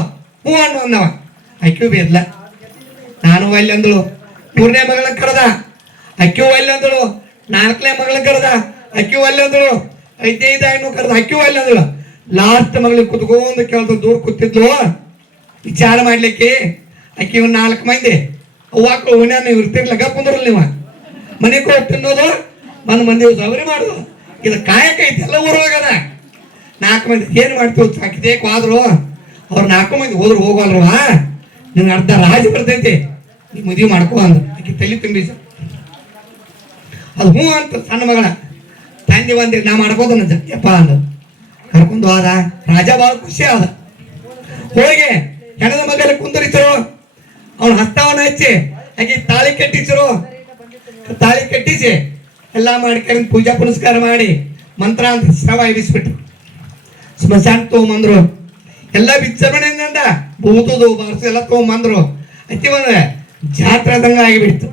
ಹೂ ಅನ್ನು ಅಂದವ. ಅಕ್ಕಿಯೂ ಬೇದ್ಲ, ನಾನು ಒಲ್ಲೆ ಅಂದಳು. 3ನೇ ಮಗಳನ್ನ ಕರೆದ, ಅಕ್ಕಿಯೂ ಒಲ್ಲೆ ಅಂದಳು. 4ನೇ ಮಗಳನ್ನ ಕರೆದ, ಅಕ್ಕಿಯೂ ಒಲ್ಲೆ ಅಂದಳು. 5ನೇ ಕರೆದ, ಅಕ್ಕಿಯೂ ಒಲ್ಲೆ ಅಂದಳು. ಲಾಸ್ಟ್ ಮಗಳಿಗೆ ಕುತ್ಕೊಂಡು ಕೇಳ್ದ, ದೂರ ಕೂತಿದ್ಲು. ವಿಚಾರ ಮಾಡ್ಲಿಕ್ಕೆ ಅಕ್ಕಿ 4 ಮಂದಿ ಅವ್ವಾಕ್ಳು ಉಣ್ಯಾನ ಇರ್ತಿರ್ಲ ಕುಂದ್ರಲ್ಲ. ನೀವು ಮನೆಗೆ ಹೋಗಿ ತಿನ್ನೋದು, 1 ಮಂದಿ ಸವರಿ ಮಾಡೋದು, ಇದು ಕಾಯಕ ಐತಿ ಎಲ್ಲ ಊರೋಗದ. 4 ಮಂದಿ ಏನ್ ಮಾಡ್ತೀವಿ ಸಾಕಿದೇಕ್ ಹೋದ್ರು, ಅವ್ರು 4 ಮಂದಿ ಹೋದ್ರು ಹೋಗಲ್ರವ, ನಿನ್ ಅರ್ಧ ರಾಜ ಬರ್ತೈತಿ, ನೀ ಮದುವೆ ಮಾಡ್ಕೋ ಅಂದ್ರು. ಆಕಿ ತಲೆ ತುಂಬಿ ಅದು ಹ್ಞೂ ಅಂತ ಸಣ್ಣ ಮಗಳ ತಂದೆ ಬಂದಿರಿ ನಾ ಮಾಡ್ಕೋದು ಜಪ್ಪ ಅಂದ್ರು. ಕರ್ಕೊಂಡು ಹೋದ. ರಾಜ ಬಹಳ ಖುಷಿ ಆದ. ಹೋಗಿ ಹೆಣದ ಮಗಲ ಕುಂದರಿಸರು, ಅವನ ಹಸ್ತವನ್ನ ಹಚ್ಚಿ ಹಾಗೆ ತಾಳಿ ಕಟ್ಟಿಸರು. ತಾಳಿ ಕಟ್ಟಿಸಿ ಎಲ್ಲ ಮಾಡ್ಕೊಂಡು ಪೂಜಾ ಪುನಸ್ಕಾರ ಮಾಡಿ ಮಂತ್ರ ಅಂತ ಶ್ರವ ಎಬ್ಬಿಸ್ಬಿಟ್ರು. ಸ್ಮಶಾನ ತಗೊಂಬಂದ್ರು. ಎಲ್ಲ ವಿಜೃಂಭಣೆಯಿಂದ ಬೂತದು ಬಾರ್ಸು ಎಲ್ಲ ತಗೊಂಬಂದ್ರು. ಅತಿ ಒಂದು ಜಾತ್ರೆದಂಗ ಆಗಿಬಿಡ್ತು.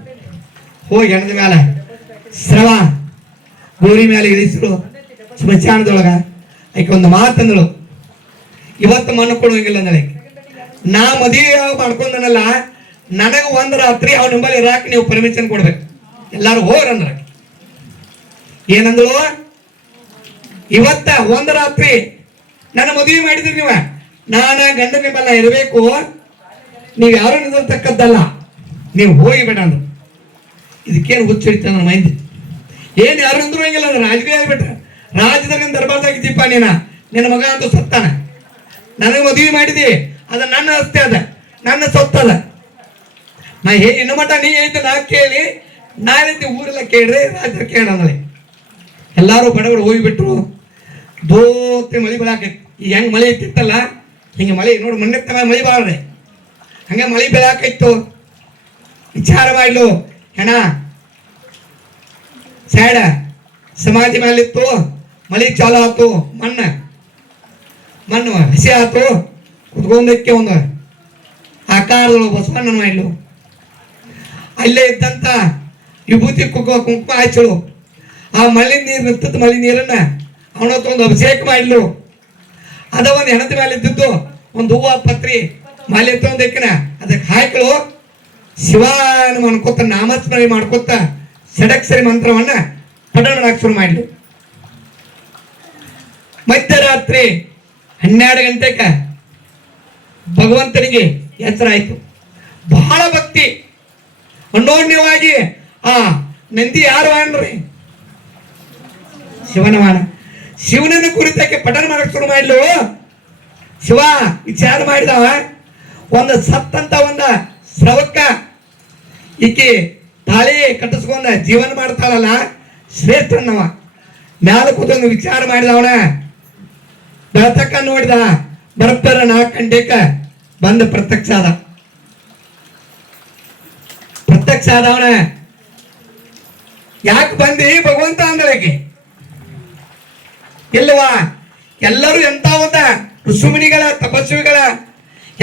ಹೋಗಿ ಹೆಣದ ಮ್ಯಾಲ ಶ್ರವ ಗೋರಿ ಮೇಲೆ ಇಳಿಸಿರು. ಸ್ಮಶಾನದೊಳಗ ಆಕೆ ಒಂದು ಮಾತಂದಳು, ಇವತ್ತು ಮಣ್ಣು ಕೊಡುವಂಗಿಲ್ಲ ಅಂದಳೆ. ನಾ ಮದುವೆ ಮಾಡ್ಕೊಂಡನಲ್ಲ, ನನಗೆ ಒಂದು ರಾತ್ರಿ ಅವ್ನ ನಿಂಬಲ್ಲಿ ಇರಾಕ ನೀವು ಪರ್ಮಿಷನ್ ಕೊಡ್ಬೇಕು, ಎಲ್ಲಾರು ಹೋಗ್ರಂದ್ರ. ಏನಂದಳು, ಇವತ್ತ ಒಂದು ರಾತ್ರಿ ನನ್ನ ಮದುವೆ ಮಾಡಿದ್ರಿ ನೀವ, ನಾನ ಗಂಡ ನಿಂಬಲ್ಲ ಇರಬೇಕು, ನೀವು ಯಾರು ನಿಂದಿರ್ತಕ್ಕದ್ದಲ್ಲ, ನೀವು ಹೋಗಿಬೇಡ ಅಂದ್ರು. ಇದಕ್ಕೇನು ಹುಚ್ಚಿಡ್ತ ನನ್ನ ಮೈಂದ್. ಏನು ಯಾರು ಅಂದ್ರು ಹಂಗಿಲ್ಲ, ರಾಜಕೀಯ ಆಗ್ಬಿಟ್ರ. ರಾಜ್ಯದಾಗ ದರ್ಬಾರ್ದಾಗಿದ್ದೀಪ ನಿನ್ನ ಮಗ ಅಂತೂ ಸತ್ತಾನ, ನನಗೆ ಮದುವೆ ಮಾಡಿದಿ, ಅದ ನನ್ನ ಆಸ್ತಿ, ಅದ ನನ್ನ ಸೊತ್ತದ. ನಾ ಇನ್ನು ಮಟ್ಟ ನೀ ಹೇಳಿದ್ದು ನಾ ಕೇಳಿ, ನಾ ಹೇಳಿದ್ದೆ ಊರೆಲ್ಲ ಕೇಳ್ರಿ, ರಾಜ್ಯ ಕೇಳಂದ್ರೆ. ಎಲ್ಲಾರು ಬಡಬಡ ಹೋಗಿಬಿಟ್ರು. ದೋತಿ ಮಳಿ ಬೆಳಾಕೈತಿ. ಈಗ ಹೆಂಗೆ ಮಳೆ ಇತ್ತಿತ್ತಲ್ಲ ಹಿಂಗೆ ಮಳೆ ನೋಡಿ, ಮೊನ್ನೆ ತಮ್ಮ ಮಳಿ ಬಾಳ್ರಿ, ಹಂಗೆ ಮಳಿ ಬೆಳಾಕೈತು. ವಿಚಾರ ಮಾಡ್ಲು, ಹೆಣ ಸ್ಯಾಡ ಸಮಾಧಿ ಮೇಲಿತ್ತು. ಮಳಿ ಚಾಲು ಆತು, ಮಣ್ಣು ಹಸಿ ಆತು. ಕುತ್ಕೊಂಡಕ್ಕೆ ಒಂದು ಆಕಾರದಳು ಬಸವಣ್ಣನ ಮಾಡ್ಲು. ಅಲ್ಲೇ ಇದ್ದಂತ ವಿಭೂತಿ ಕುಂಕುಮ ಹಚ್ಚಳು. ಆ ಮಳಿ ನೀರು ನಿಂತದ ಮಳಿ ನೀರನ್ನ ಅವನತ್ತು ಒಂದು ಅಭಿಷೇಕ ಮಾಡ್ಲು. ಅದ ಒಂದು ಹೆಣದ ಮೇಲೆ ಇದ್ದಿದ್ದು ಒಂದು ಹೂವ ಪತ್ರಿ ಮಾಲೆ ತಗೊಂಡಕ್ಕಿನ ಅದಕ್ಕೆ ಹಾಕಳು. ಶಿವನ ಅನ್ಕೋತ ನಾಮಸ್ಮರಣೆ ಮಾಡ್ಕೋತ ಷಡಕ್ಷರಿ ಮಂತ್ರವನ್ನ ಪಠಣ ಮಾಡಕ್ಕೆ ಶುರು ಮಾಡ್ಲು. ಮಧ್ಯರಾತ್ರಿ 12 ಗಂಟೆಗೆ ಭಗವಂತನಿಗೆ ಎಚ್ಚರ ಆಯ್ತು. ಬಹಳ ಭಕ್ತಿ ಅನ್ಯೋನ್ಯವಾಗಿ ಆ ನಂದಿ ಯಾರು ಅನ್ರಿ, ಶಿವನವಾನ. ಶಿವನನ್ನು ಕುರಿತಕ್ಕೆ ಪಠಣ ಮಾಡಕ್ ಶುರು ಮಾಡ್ಲು. ಶಿವ ವಿಚಾರ ಮಾಡಿದವ, ಒಂದು ಸತ್ತಂತ ಒಂದು ಸ್ರವಕ್ಕ ಈಕಿ ತಾಳಿ ಕಟ್ಟಿಸ್ಕೊಂಡ ಜೀವನ ಮಾಡ್ತಾಳಲ್ಲ, ಶ್ರೇಷ್ಠನವ. ಮ್ಯಾಲ ಕೂತೊಂದು ವಿಚಾರ ಮಾಡಿದವನ ಬೆಳತಕ್ಕ ನೋಡಿದ. ಬರಪ್ಪರ 4 ಗಂಟೆಕ ಬಂದ ಪ್ರತ್ಯಕ್ಷ ಆದವನ. ಯಾಕೆ ಬಂದಿ ಭಗವಂತ ಅಂದಳಕ್ಕೆ? ಇಲ್ಲವಾ, ಎಲ್ಲರೂ ಎಂತ ಒಂದ ಋಷಿಮುನಿಗಳ ತಪಸ್ವಿಗಳ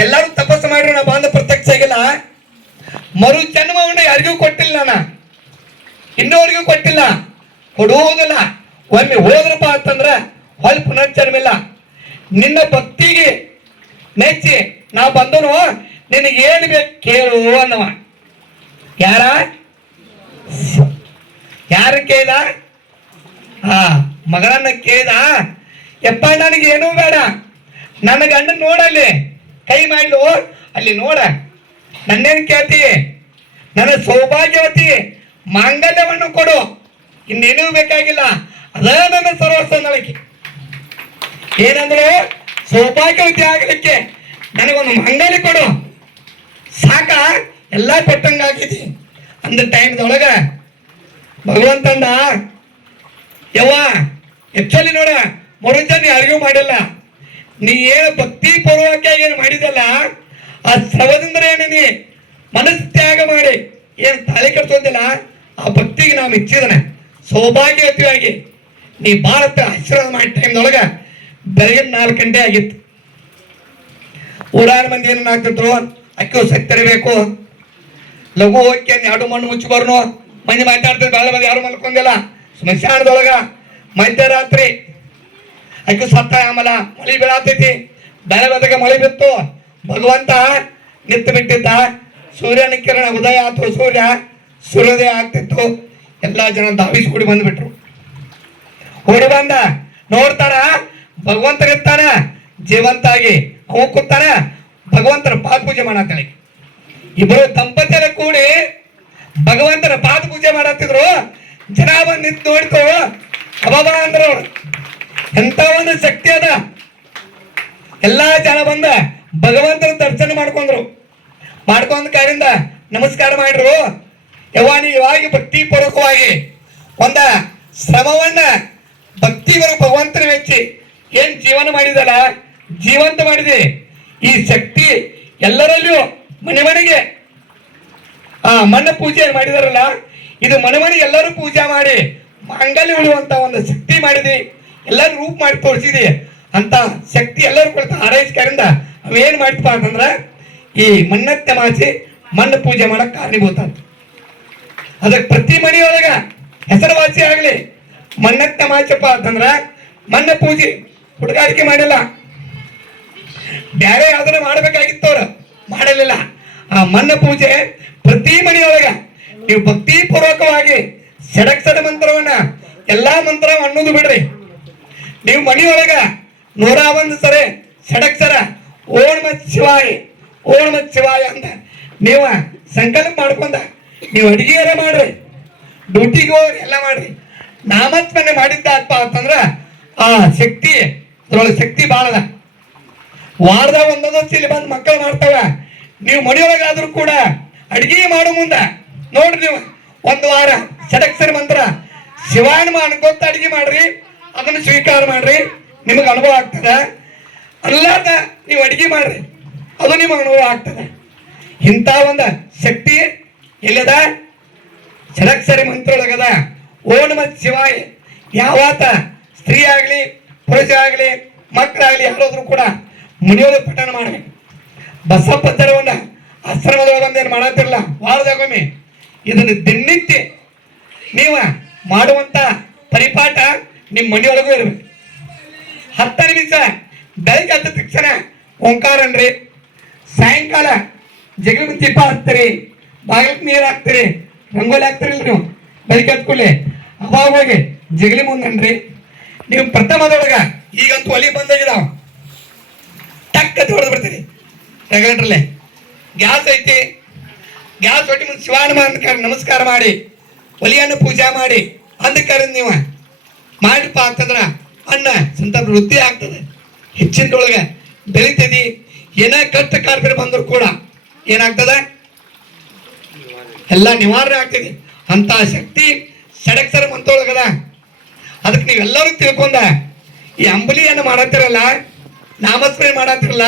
ಎಲ್ಲರೂ ತಪಸ್ಸು ಮಾಡ್ರು, ನಾ ಬಂದ ಪ್ರತ್ಯಕ್ಷ ಆಗಿಲ್ಲ. ಮರು ಜನ್ಮವನ್ನ ಯಾರಿಗೂ ಕೊಟ್ಟಿಲ್ಲ, ನಾನು ಇನ್ನೋರಿಗೂ ಕೊಟ್ಟಿಲ್ಲ, ಕೊಡುವುದಿಲ್ಲ. ಒಮ್ಮೆ ಹೋದ್ರಪ್ಪ ಅಂತಂದ್ರ ಹೊಲ್ ಪುನರ್ಜನ್ಮಿಲ್ಲ. ನಿನ್ನ ಭಕ್ತಿಗೆ ಮೆಚ್ಚಿ ನಾ ಬಂದನು, ನಿನಗೆ ಏನು ಬೇಕು ಕೇಳು ಅನ್ನವ. ಯಾರು ಕೇಳ್ದ? ಮಗಳನ್ನ ಕೇಳ್ದ. ಯಪ್ಪ ನನಗೇನೂ ಬೇಡ, ನನ್ನ ಗಂಡನ ನೋಡಲ್ಲಿ ಕೈ ಮಾಡ್ಲು, ಅಲ್ಲಿ ನೋಡ, ನನ್ನೇನು ಕೇಳ್ತಿ? ನನ್ನ ಸೌಭಾಗ್ಯವತಿ ಮಾಂಗಲ್ಯವನ್ನು ಕೊಡು, ಇನ್ನೇನೂ ಬೇಕಾಗಿಲ್ಲ, ಅದ ನನ್ನ ಸರ್ವಸ್ವ ನಳಕೆ. ಏನಂದ್ರು, ಸೌಭಾಗ್ಯವತಿ ಆಗಲಿಕ್ಕೆ ನನಗೊಂದು ಮಾಂಗಲ್ಯ ಕೊಡು, ಸಾಕ, ಎಲ್ಲ ಕೊಟ್ಟಂಗಾಗಿದಿ ಅಂದ ಟೈಮ್ದೊಳಗ ಭಗವಂತಂದ, ಯವ್ವ ಆಕ್ಚುಲಿ ನೋಡ, ಮರುಜನ್ ಯಾರಿಗೂ ಮಾಡಿಲ್ಲ, ನೀ ಏನು ಭಕ್ತಿ ಪೂರ್ವಕ ಏನು ಮಾಡಿದಲ್ಲ, ಆ ಶ್ರವದಿಂದ ಏನು ನೀ ಮನಸ್ಸು ತ್ಯಾಗ ಮಾಡಿ ಏನು ತಾಳಿ ಕಟ್ಸೋದಿಲ್ಲ, ಆ ಭಕ್ತಿಗೆ ನಾವು ಮೆಚ್ಚಿದನ. ಸೌಭಾಗ್ಯವತಿಯಾಗಿ ನೀ ಭಾರತ ಆಶೀರ್ವಾದ ಮಾಡಿ ಟೈಮ್ದೊಳಗ ಬೆಳಗಿನ 4 ಗಂಟೆ ಆಗಿತ್ತು. ಊರಾರ ಮಂದಿ ಏನೇನು ಆಗ್ತಿದ್ರು, ಅಕ್ಕಿ ಸತ್ತರಿಬೇಕು, ಲಘು ಹೋಗಿ 2 ಮಣ್ಣು ಮುಚ್ಚಿ ಬರ್ನು, ಮಂದಿ ಮಾತಾಡ್ತಿದ್ರು, ಬೆಳ ಮಂದಿ ಯಾರು ಮಲ್ಕೊಂಡಿಲ್ಲ. ಸ್ಮಶಾನದೊಳಗ ಮಧ್ಯರಾತ್ರಿ ಅಕ್ಕಿ ಸತ್ತ. ಆಮೇಲೆ ಮಳಿ ಬೀಳಾತೈತಿ, ಬೆಳೆ ಬದಗ ಮಳೆ ಬಿತ್ತು. ಭಗವಂತ ನಿಂತು ಬಿಟ್ಟಿದ್ದ. ಸೂರ್ಯನ ಕಿರಣ ಉದಯ ಆತು, ಸೂರ್ಯೋದಯ ಆಗ್ತಿತ್ತು. ಎಲ್ಲಾ ಜನ ಧಾವಿಸ್ಕೂಡಿ ಬಂದ್ಬಿಟ್ರು. ಓಡಿ ಬಂದ ನೋಡ್ತಾರ, ಭಗವಂತನಿರ್ತಾನ ಜೀವಂತಾಗಿ, ಅವ ಕೂತಾನ. ಭಗವಂತನ ಪಾದ ಪೂಜೆ ಮಾಡತ್ತಳಿ. ಇಬ್ಬರು ದಂಪತಿಯರ ಕೂಡಿ ಭಗವಂತನ ಪಾದ ಪೂಜೆ ಮಾಡತ್ತಿದ್ರು. ಜನ ಬಂದು ನಿಂತು ನೋಡ್ತು, ಅಬಾಬಾ ಅಂದ್ರು. ಎಂತ ಒಂದು ಶಕ್ತಿ ಅದ. ಎಲ್ಲಾ ಜನ ಬಂದ ಭಗವಂತನ ದರ್ಶನ ಮಾಡ್ಕೊಂಡ್ ಕಾರಿಂದ ನಮಸ್ಕಾರ ಮಾಡ್ರು. ಯವಾನಿ ಇವಾಗಿ ಭಕ್ತಿ ಪೂರ್ವಕವಾಗಿ ಒಂದ ಶ್ರಮವನ್ನ ಭಕ್ತಿವರು ಭಗವಂತನ ಮೆಚ್ಚಿ ಏನ್ ಜೀವನ ಮಾಡಿದಲ್ಲ ಜೀವಂತ ಮಾಡಿದೆ. ಈ ಶಕ್ತಿ ಎಲ್ಲರಲ್ಲೂ ಮನೆ ಮನೆಗೆ ಮಣ್ಣ ಪೂಜೆ ಮಾಡಿದಾರಲ್ಲ, ಇದು ಮನೆ ಮನೆಗೆ ಎಲ್ಲರೂ ಪೂಜೆ ಮಾಡಿ ಮಾಂಗಲ್ಯ ಉಳಿಯುವಂತ ಒಂದು ಶಕ್ತಿ ಮಾಡಿದೆ. ಎಲ್ಲರೂ ರೂಪ ಮಾಡಿ ತೋರಿಸಿದೆ ಅಂತ ಶಕ್ತಿ ಎಲ್ಲರೂ ಕೊಡ್ತಾ ಆರೈಸ್ಕರಿಂದ ಅವೇನ್ ಮಾಡ್ತಪ್ಪ ಅಂತಂದ್ರ ಈ ಮಣ್ಣತ್ತೆ ಮಾಚಿ ಮಣ್ಣು ಪೂಜೆ ಮಾಡಕ್ ಕಾರಣೀಭೂತ. ಅದಕ್ಕೆ ಪ್ರತಿ ಮನೆಯೊಳಗ ಹೆಸರುವಾಸಿ ಆಗ್ಲಿ ಮಣ್ಣತ್ತೆ ಮಾಚಪ್ಪ ಅಂತಂದ್ರ ಮಣ್ಣ ಪೂಜೆ ಹುಡುಗಾರಿಕೆ ಮಾಡಿಲ್ಲ, ಬ್ಯಾರೆ ಯಾವ್ದನ್ನ ಮಾಡ್ಬೇಕಾಗಿತ್ತು ಅವ್ರ ಮಾಡಲಿಲ್ಲ. ಆ ಮಣ್ಣ ಪೂಜೆ ಪ್ರತಿ ಮನೆಯೊಳಗ ನೀವು ಭಕ್ತಿ ಪೂರ್ವಕವಾಗಿ ಷಡಕ್ಷರ ಮಂತ್ರವನ್ನ ಎಲ್ಲಾ ಮಂತ್ರ ಅನ್ನೋದು ಬಿಡ್ರಿ. ನೀವು ಮನೆಯೊಳಗ 101 ಸರಿ ಷಡಕ್ಷರ ಓಂ ನಮಃ ಶಿವಾಯ ಓಂ ನಮಃ ಶಿವಾಯ ಅಂತ ನೀವು ಸಂಕಲ್ಪ ಮಾಡ್ಕೊಂಡ ನೀವು ಅಡಿಗೆಯರ ಮಾಡ್ರಿ, ಡ್ಯೂಟಿಗೆ ಹೋಗ್ರಿ, ಎಲ್ಲ ಮಾಡ್ರಿ. ನಾಮಸ್ಮರಣೆ ಮಾಡಿದ್ದಪ್ಪ ಅಂತಂದ್ರ ಆ ಶಕ್ತಿ ಅದ್ರೊಳಗೆ ಶಕ್ತಿ ಬಾಳದ. ವಾರದಾಗ ಒಂದೊಂದು ಇಲ್ಲಿ ಬಂದು ಮಕ್ಕಳು ಮಾಡ್ತಾವ. ನೀವು ಮನೆಯೊಳಗಾದ್ರೂ ಕೂಡ ಅಡಿಗೆ ಮಾಡೋ ಮುಂದ ನೋಡ್ರಿ, ನೀವು ಒಂದು ವಾರ ಷಡಕ್ಷರ ಮಂತ್ರ ಶಿವಾಯನ ಅನ್ಕೋತ ಅಡಿಗೆ ಮಾಡ್ರಿ, ಅದನ್ನು ಸ್ವೀಕಾರ ಮಾಡ್ರಿ, ನಿಮಗೆ ಅನುಭವ ಆಗ್ತದ. ಅಲ್ಲಾದ ನೀವು ಅಡಿಗೆ ಮಾಡ್ರಿ, ಅದು ನಿಮಗೆ ಅನುಭವ ಆಗ್ತದೆ. ಇಂಥ ಒಂದು ಶಕ್ತಿ ಎಲ್ಲದ ಷಡಕ್ಷರಿ ಮಂತ್ರ ಒಳಗದ. ಓಂ ನಮಃ ಶಿವಾಯ ಯಾವಾತ ಸ್ತ್ರೀ ಆಗ್ಲಿ ಪುರುಷ ಆಗ್ಲಿ ಮಕ್ಕಳಾಗ್ಲಿ ಯಾರಾದ್ರೂ ಕೂಡ ಮುನಿಯೊಳಗೆ ಪಠಣ ಮಾಡ್ಬೇಕು. ಬಸವಪತ್ರವನ್ನ ಆಶ್ರಮದೊಳಗೆ ಒಂದೇನು ಮಾಡತ್ತಿರಲ್ಲ, ವಾರದಾಗೊಮ್ಮೆ ಇದನ್ನು ದಿನನಿತ್ಯ ನೀವು ಮಾಡುವಂತ ಪರಿಪಾಠ ನಿಮ್ಮ ಮನೆಯೊಳಗೂ ಇರ್ಬೇಕು. 10 ನಿಮಿಷ ಬೆಳಗ್ಗೆ ಎದ್ದ ತಕ್ಷಣ ಓಂಕಾರ ಅನ್ರಿ, ಸಾಯಂಕಾಲ ಜಗಳ ದೀಪ ಹಾಕ್ತೀರಿ, ಬಾಗಿಲಕ್ಕೆ ನೀರು ಹಾಕ್ತೀರಿ, ರಂಗೋಲಿ ಹಾಕ್ತಿರಿಲ್ಲ ನೀವು ಬೆಳಗ್ಗೆ ಎದ್ದ ಕೂಡಲೇ ಅವಾಗ ಹೋಗಿ ಜಗಲಿ ಮುಂದನ್ರಿ. ನೀವು ಪ್ರಥಮದೊಳಗ ಈಗಂತೂ ಒಲಿ ಬಂದಾಗಿದಾವ, ಟಕ್ ಅಂತ ಹೊಡೆದು ಬಿಡ್ತೀರಿ ರೆಗ್ಯುಲೇಟ್ರಲ್ಲೇ. ಗ್ಯಾಸ್ ಐತಿ, ಗ್ಯಾಸ್ ಹೊಟ್ಟಿ ಮುಂದೆ ಶಿವಾನ ನಮಸ್ಕಾರ ಮಾಡಿ ಒಲಿಯನ್ನು ಪೂಜೆ ಮಾಡಿ ಅಂದಕಾರ ನೀವು ಮಾಡಿಪ್ಪ ಅಂತಂದ್ರ ಅನ್ನ ಸ್ವಂತ ವೃದ್ಧಿ ಆಗ್ತದೆ, ಹೆಚ್ಚಿನೊಳಗೆ ಬೆಳಿತದಿ. ಏನೇ ಕಷ್ಟ ಕಾರ್ಪೆಟ್ ಬಂದ್ರು ಕೂಡ ಏನಾಗ್ತದ ಎಲ್ಲ ನಿವಾರಣೆ ಆಗ್ತದೆ. ಅಂತ ಶಕ್ತಿ ಷಡಕ್ಷರ ಮಂತ್ರೊಳಗದ. ಅದಕ್ಕೆ ನೀವೆಲ್ಲರೂ ತಿಳ್ಕೊಂಡ ಈ ಅಂಬಲಿಯನ್ನು ಮಾಡತ್ತಿರಲ್ಲ, ನಾಮಸ್ಮರಣೆ ಮಾಡತ್ತಿರಲ್ಲ,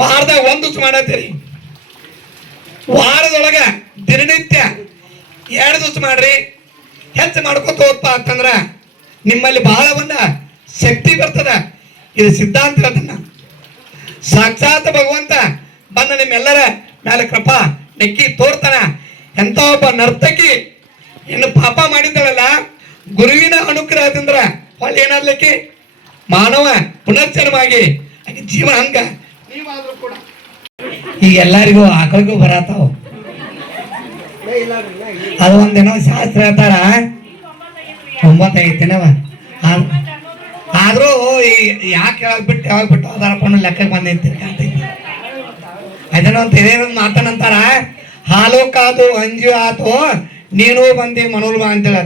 ವಾರದಾಗ 1 ದಿವಸ ಮಾಡತ್ತೀರಿ. ವಾರದೊಳಗ ದಿನನಿತ್ಯ 2 ದಿವಸ ಮಾಡ್ರಿ. ಹೆಚ್ಚು ಮಾಡ್ಕೊತ ಹೋದ್ಪ ಅಂತಂದ್ರ ನಿಮ್ಮಲ್ಲಿ ಬಹಳ ಒಂದು ಶಕ್ತಿ ಬರ್ತದ. ಇದು ಸಿದ್ಧಾಂತ ಅದನ್ನ ಸಾಕ್ಷಾತ್ ಭಗವಂತ ಬಂದ ನಿಮ್ಮೆಲ್ಲರ ಮೇಲೆ ಕೃಪಾ ನೆಕ್ಕಿ ತೋರ್ತಾನ. ಎಂತ ಒಬ್ಬ ನರ್ತಕಿ ಇನ್ನು ಪಾಪ ಮಾಡಿದ್ದಾಳಲ್ಲ, ಗುರುವಿನ ಅನುಗ್ರಹದಿಂದ ಹೊಳ್ಳಿ ಏನಾದ್ಲಿಕ್ಕೆ ಮಾನವ ಪುನರ್ಜನ್ಮಾಗಿ ಜೀವ ಹಂಗ ನೀವಾದ್ರೂ ಕೂಡ ಈಗ ಎಲ್ಲರಿಗೂ ಆಕಳಿಗೂ ಬರತಾವ. ಅದು ಒಂದೇನೋ ಶಾಸ್ತ್ರ ಹೇಳ್ತಾರ 95 ದಿನವ. ಆದ್ರೂ ಯಾಕೆ ಯಾವಾಗ ಬಿಟ್ಟು ಅದಾರಪ್ಪ ಲೆಕ್ಕಕ್ಕೆ ಬಂದೈತಿ. ಅದನ್ನ ಅಂತ ಹಿರಿಯರೊಂದು ಮಾತನಂತಾರ, ಹಾಲು ಕಾದು ಅಂಜು ಆತು ನೀನು ಬಂದಿ ಮನೋಲ್ ಬಾ ಅಂತೇಳ.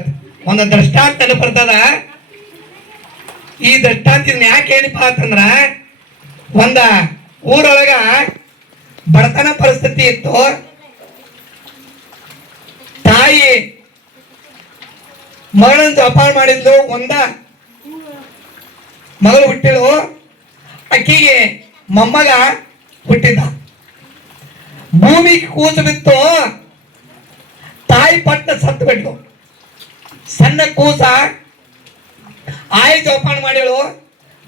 ಒಂದು ದೃಷ್ಟಾಂತ ನೆನಪರ್ತದ. ಈ ದೃಷ್ಟಾಂತ ಇದನ್ನ ಯಾಕೆ ಹೇಳಿಪ್ಪ ಅಂತಂದ್ರ, ಒಂದ ಊರೊಳಗ ಬಡತನ ಪರಿಸ್ಥಿತಿ ಇತ್ತು. ತಾಯಿ ಮಗಳನ್ನ ಜೋಪಾನ ಮಾಡಿದ್ಲು. ಒಂದ ಮಗಳು ಹುಟ್ಟಿಳು, ಅಕ್ಕಿಗೆ ಮೊಮ್ಮಗ ಹುಟ್ಟಿದ್ದ. ಭೂಮಿಗೆ ಕೂಸು ಬಿತ್ತು, ತಾಯಿ ಪಟ್ಟ ಸತ್ತು ಬಿಟ್ಲು. ಸಣ್ಣ ಕೂಸ ಆಯಿ ಜೋಪಾನ ಮಾಡಿಳು,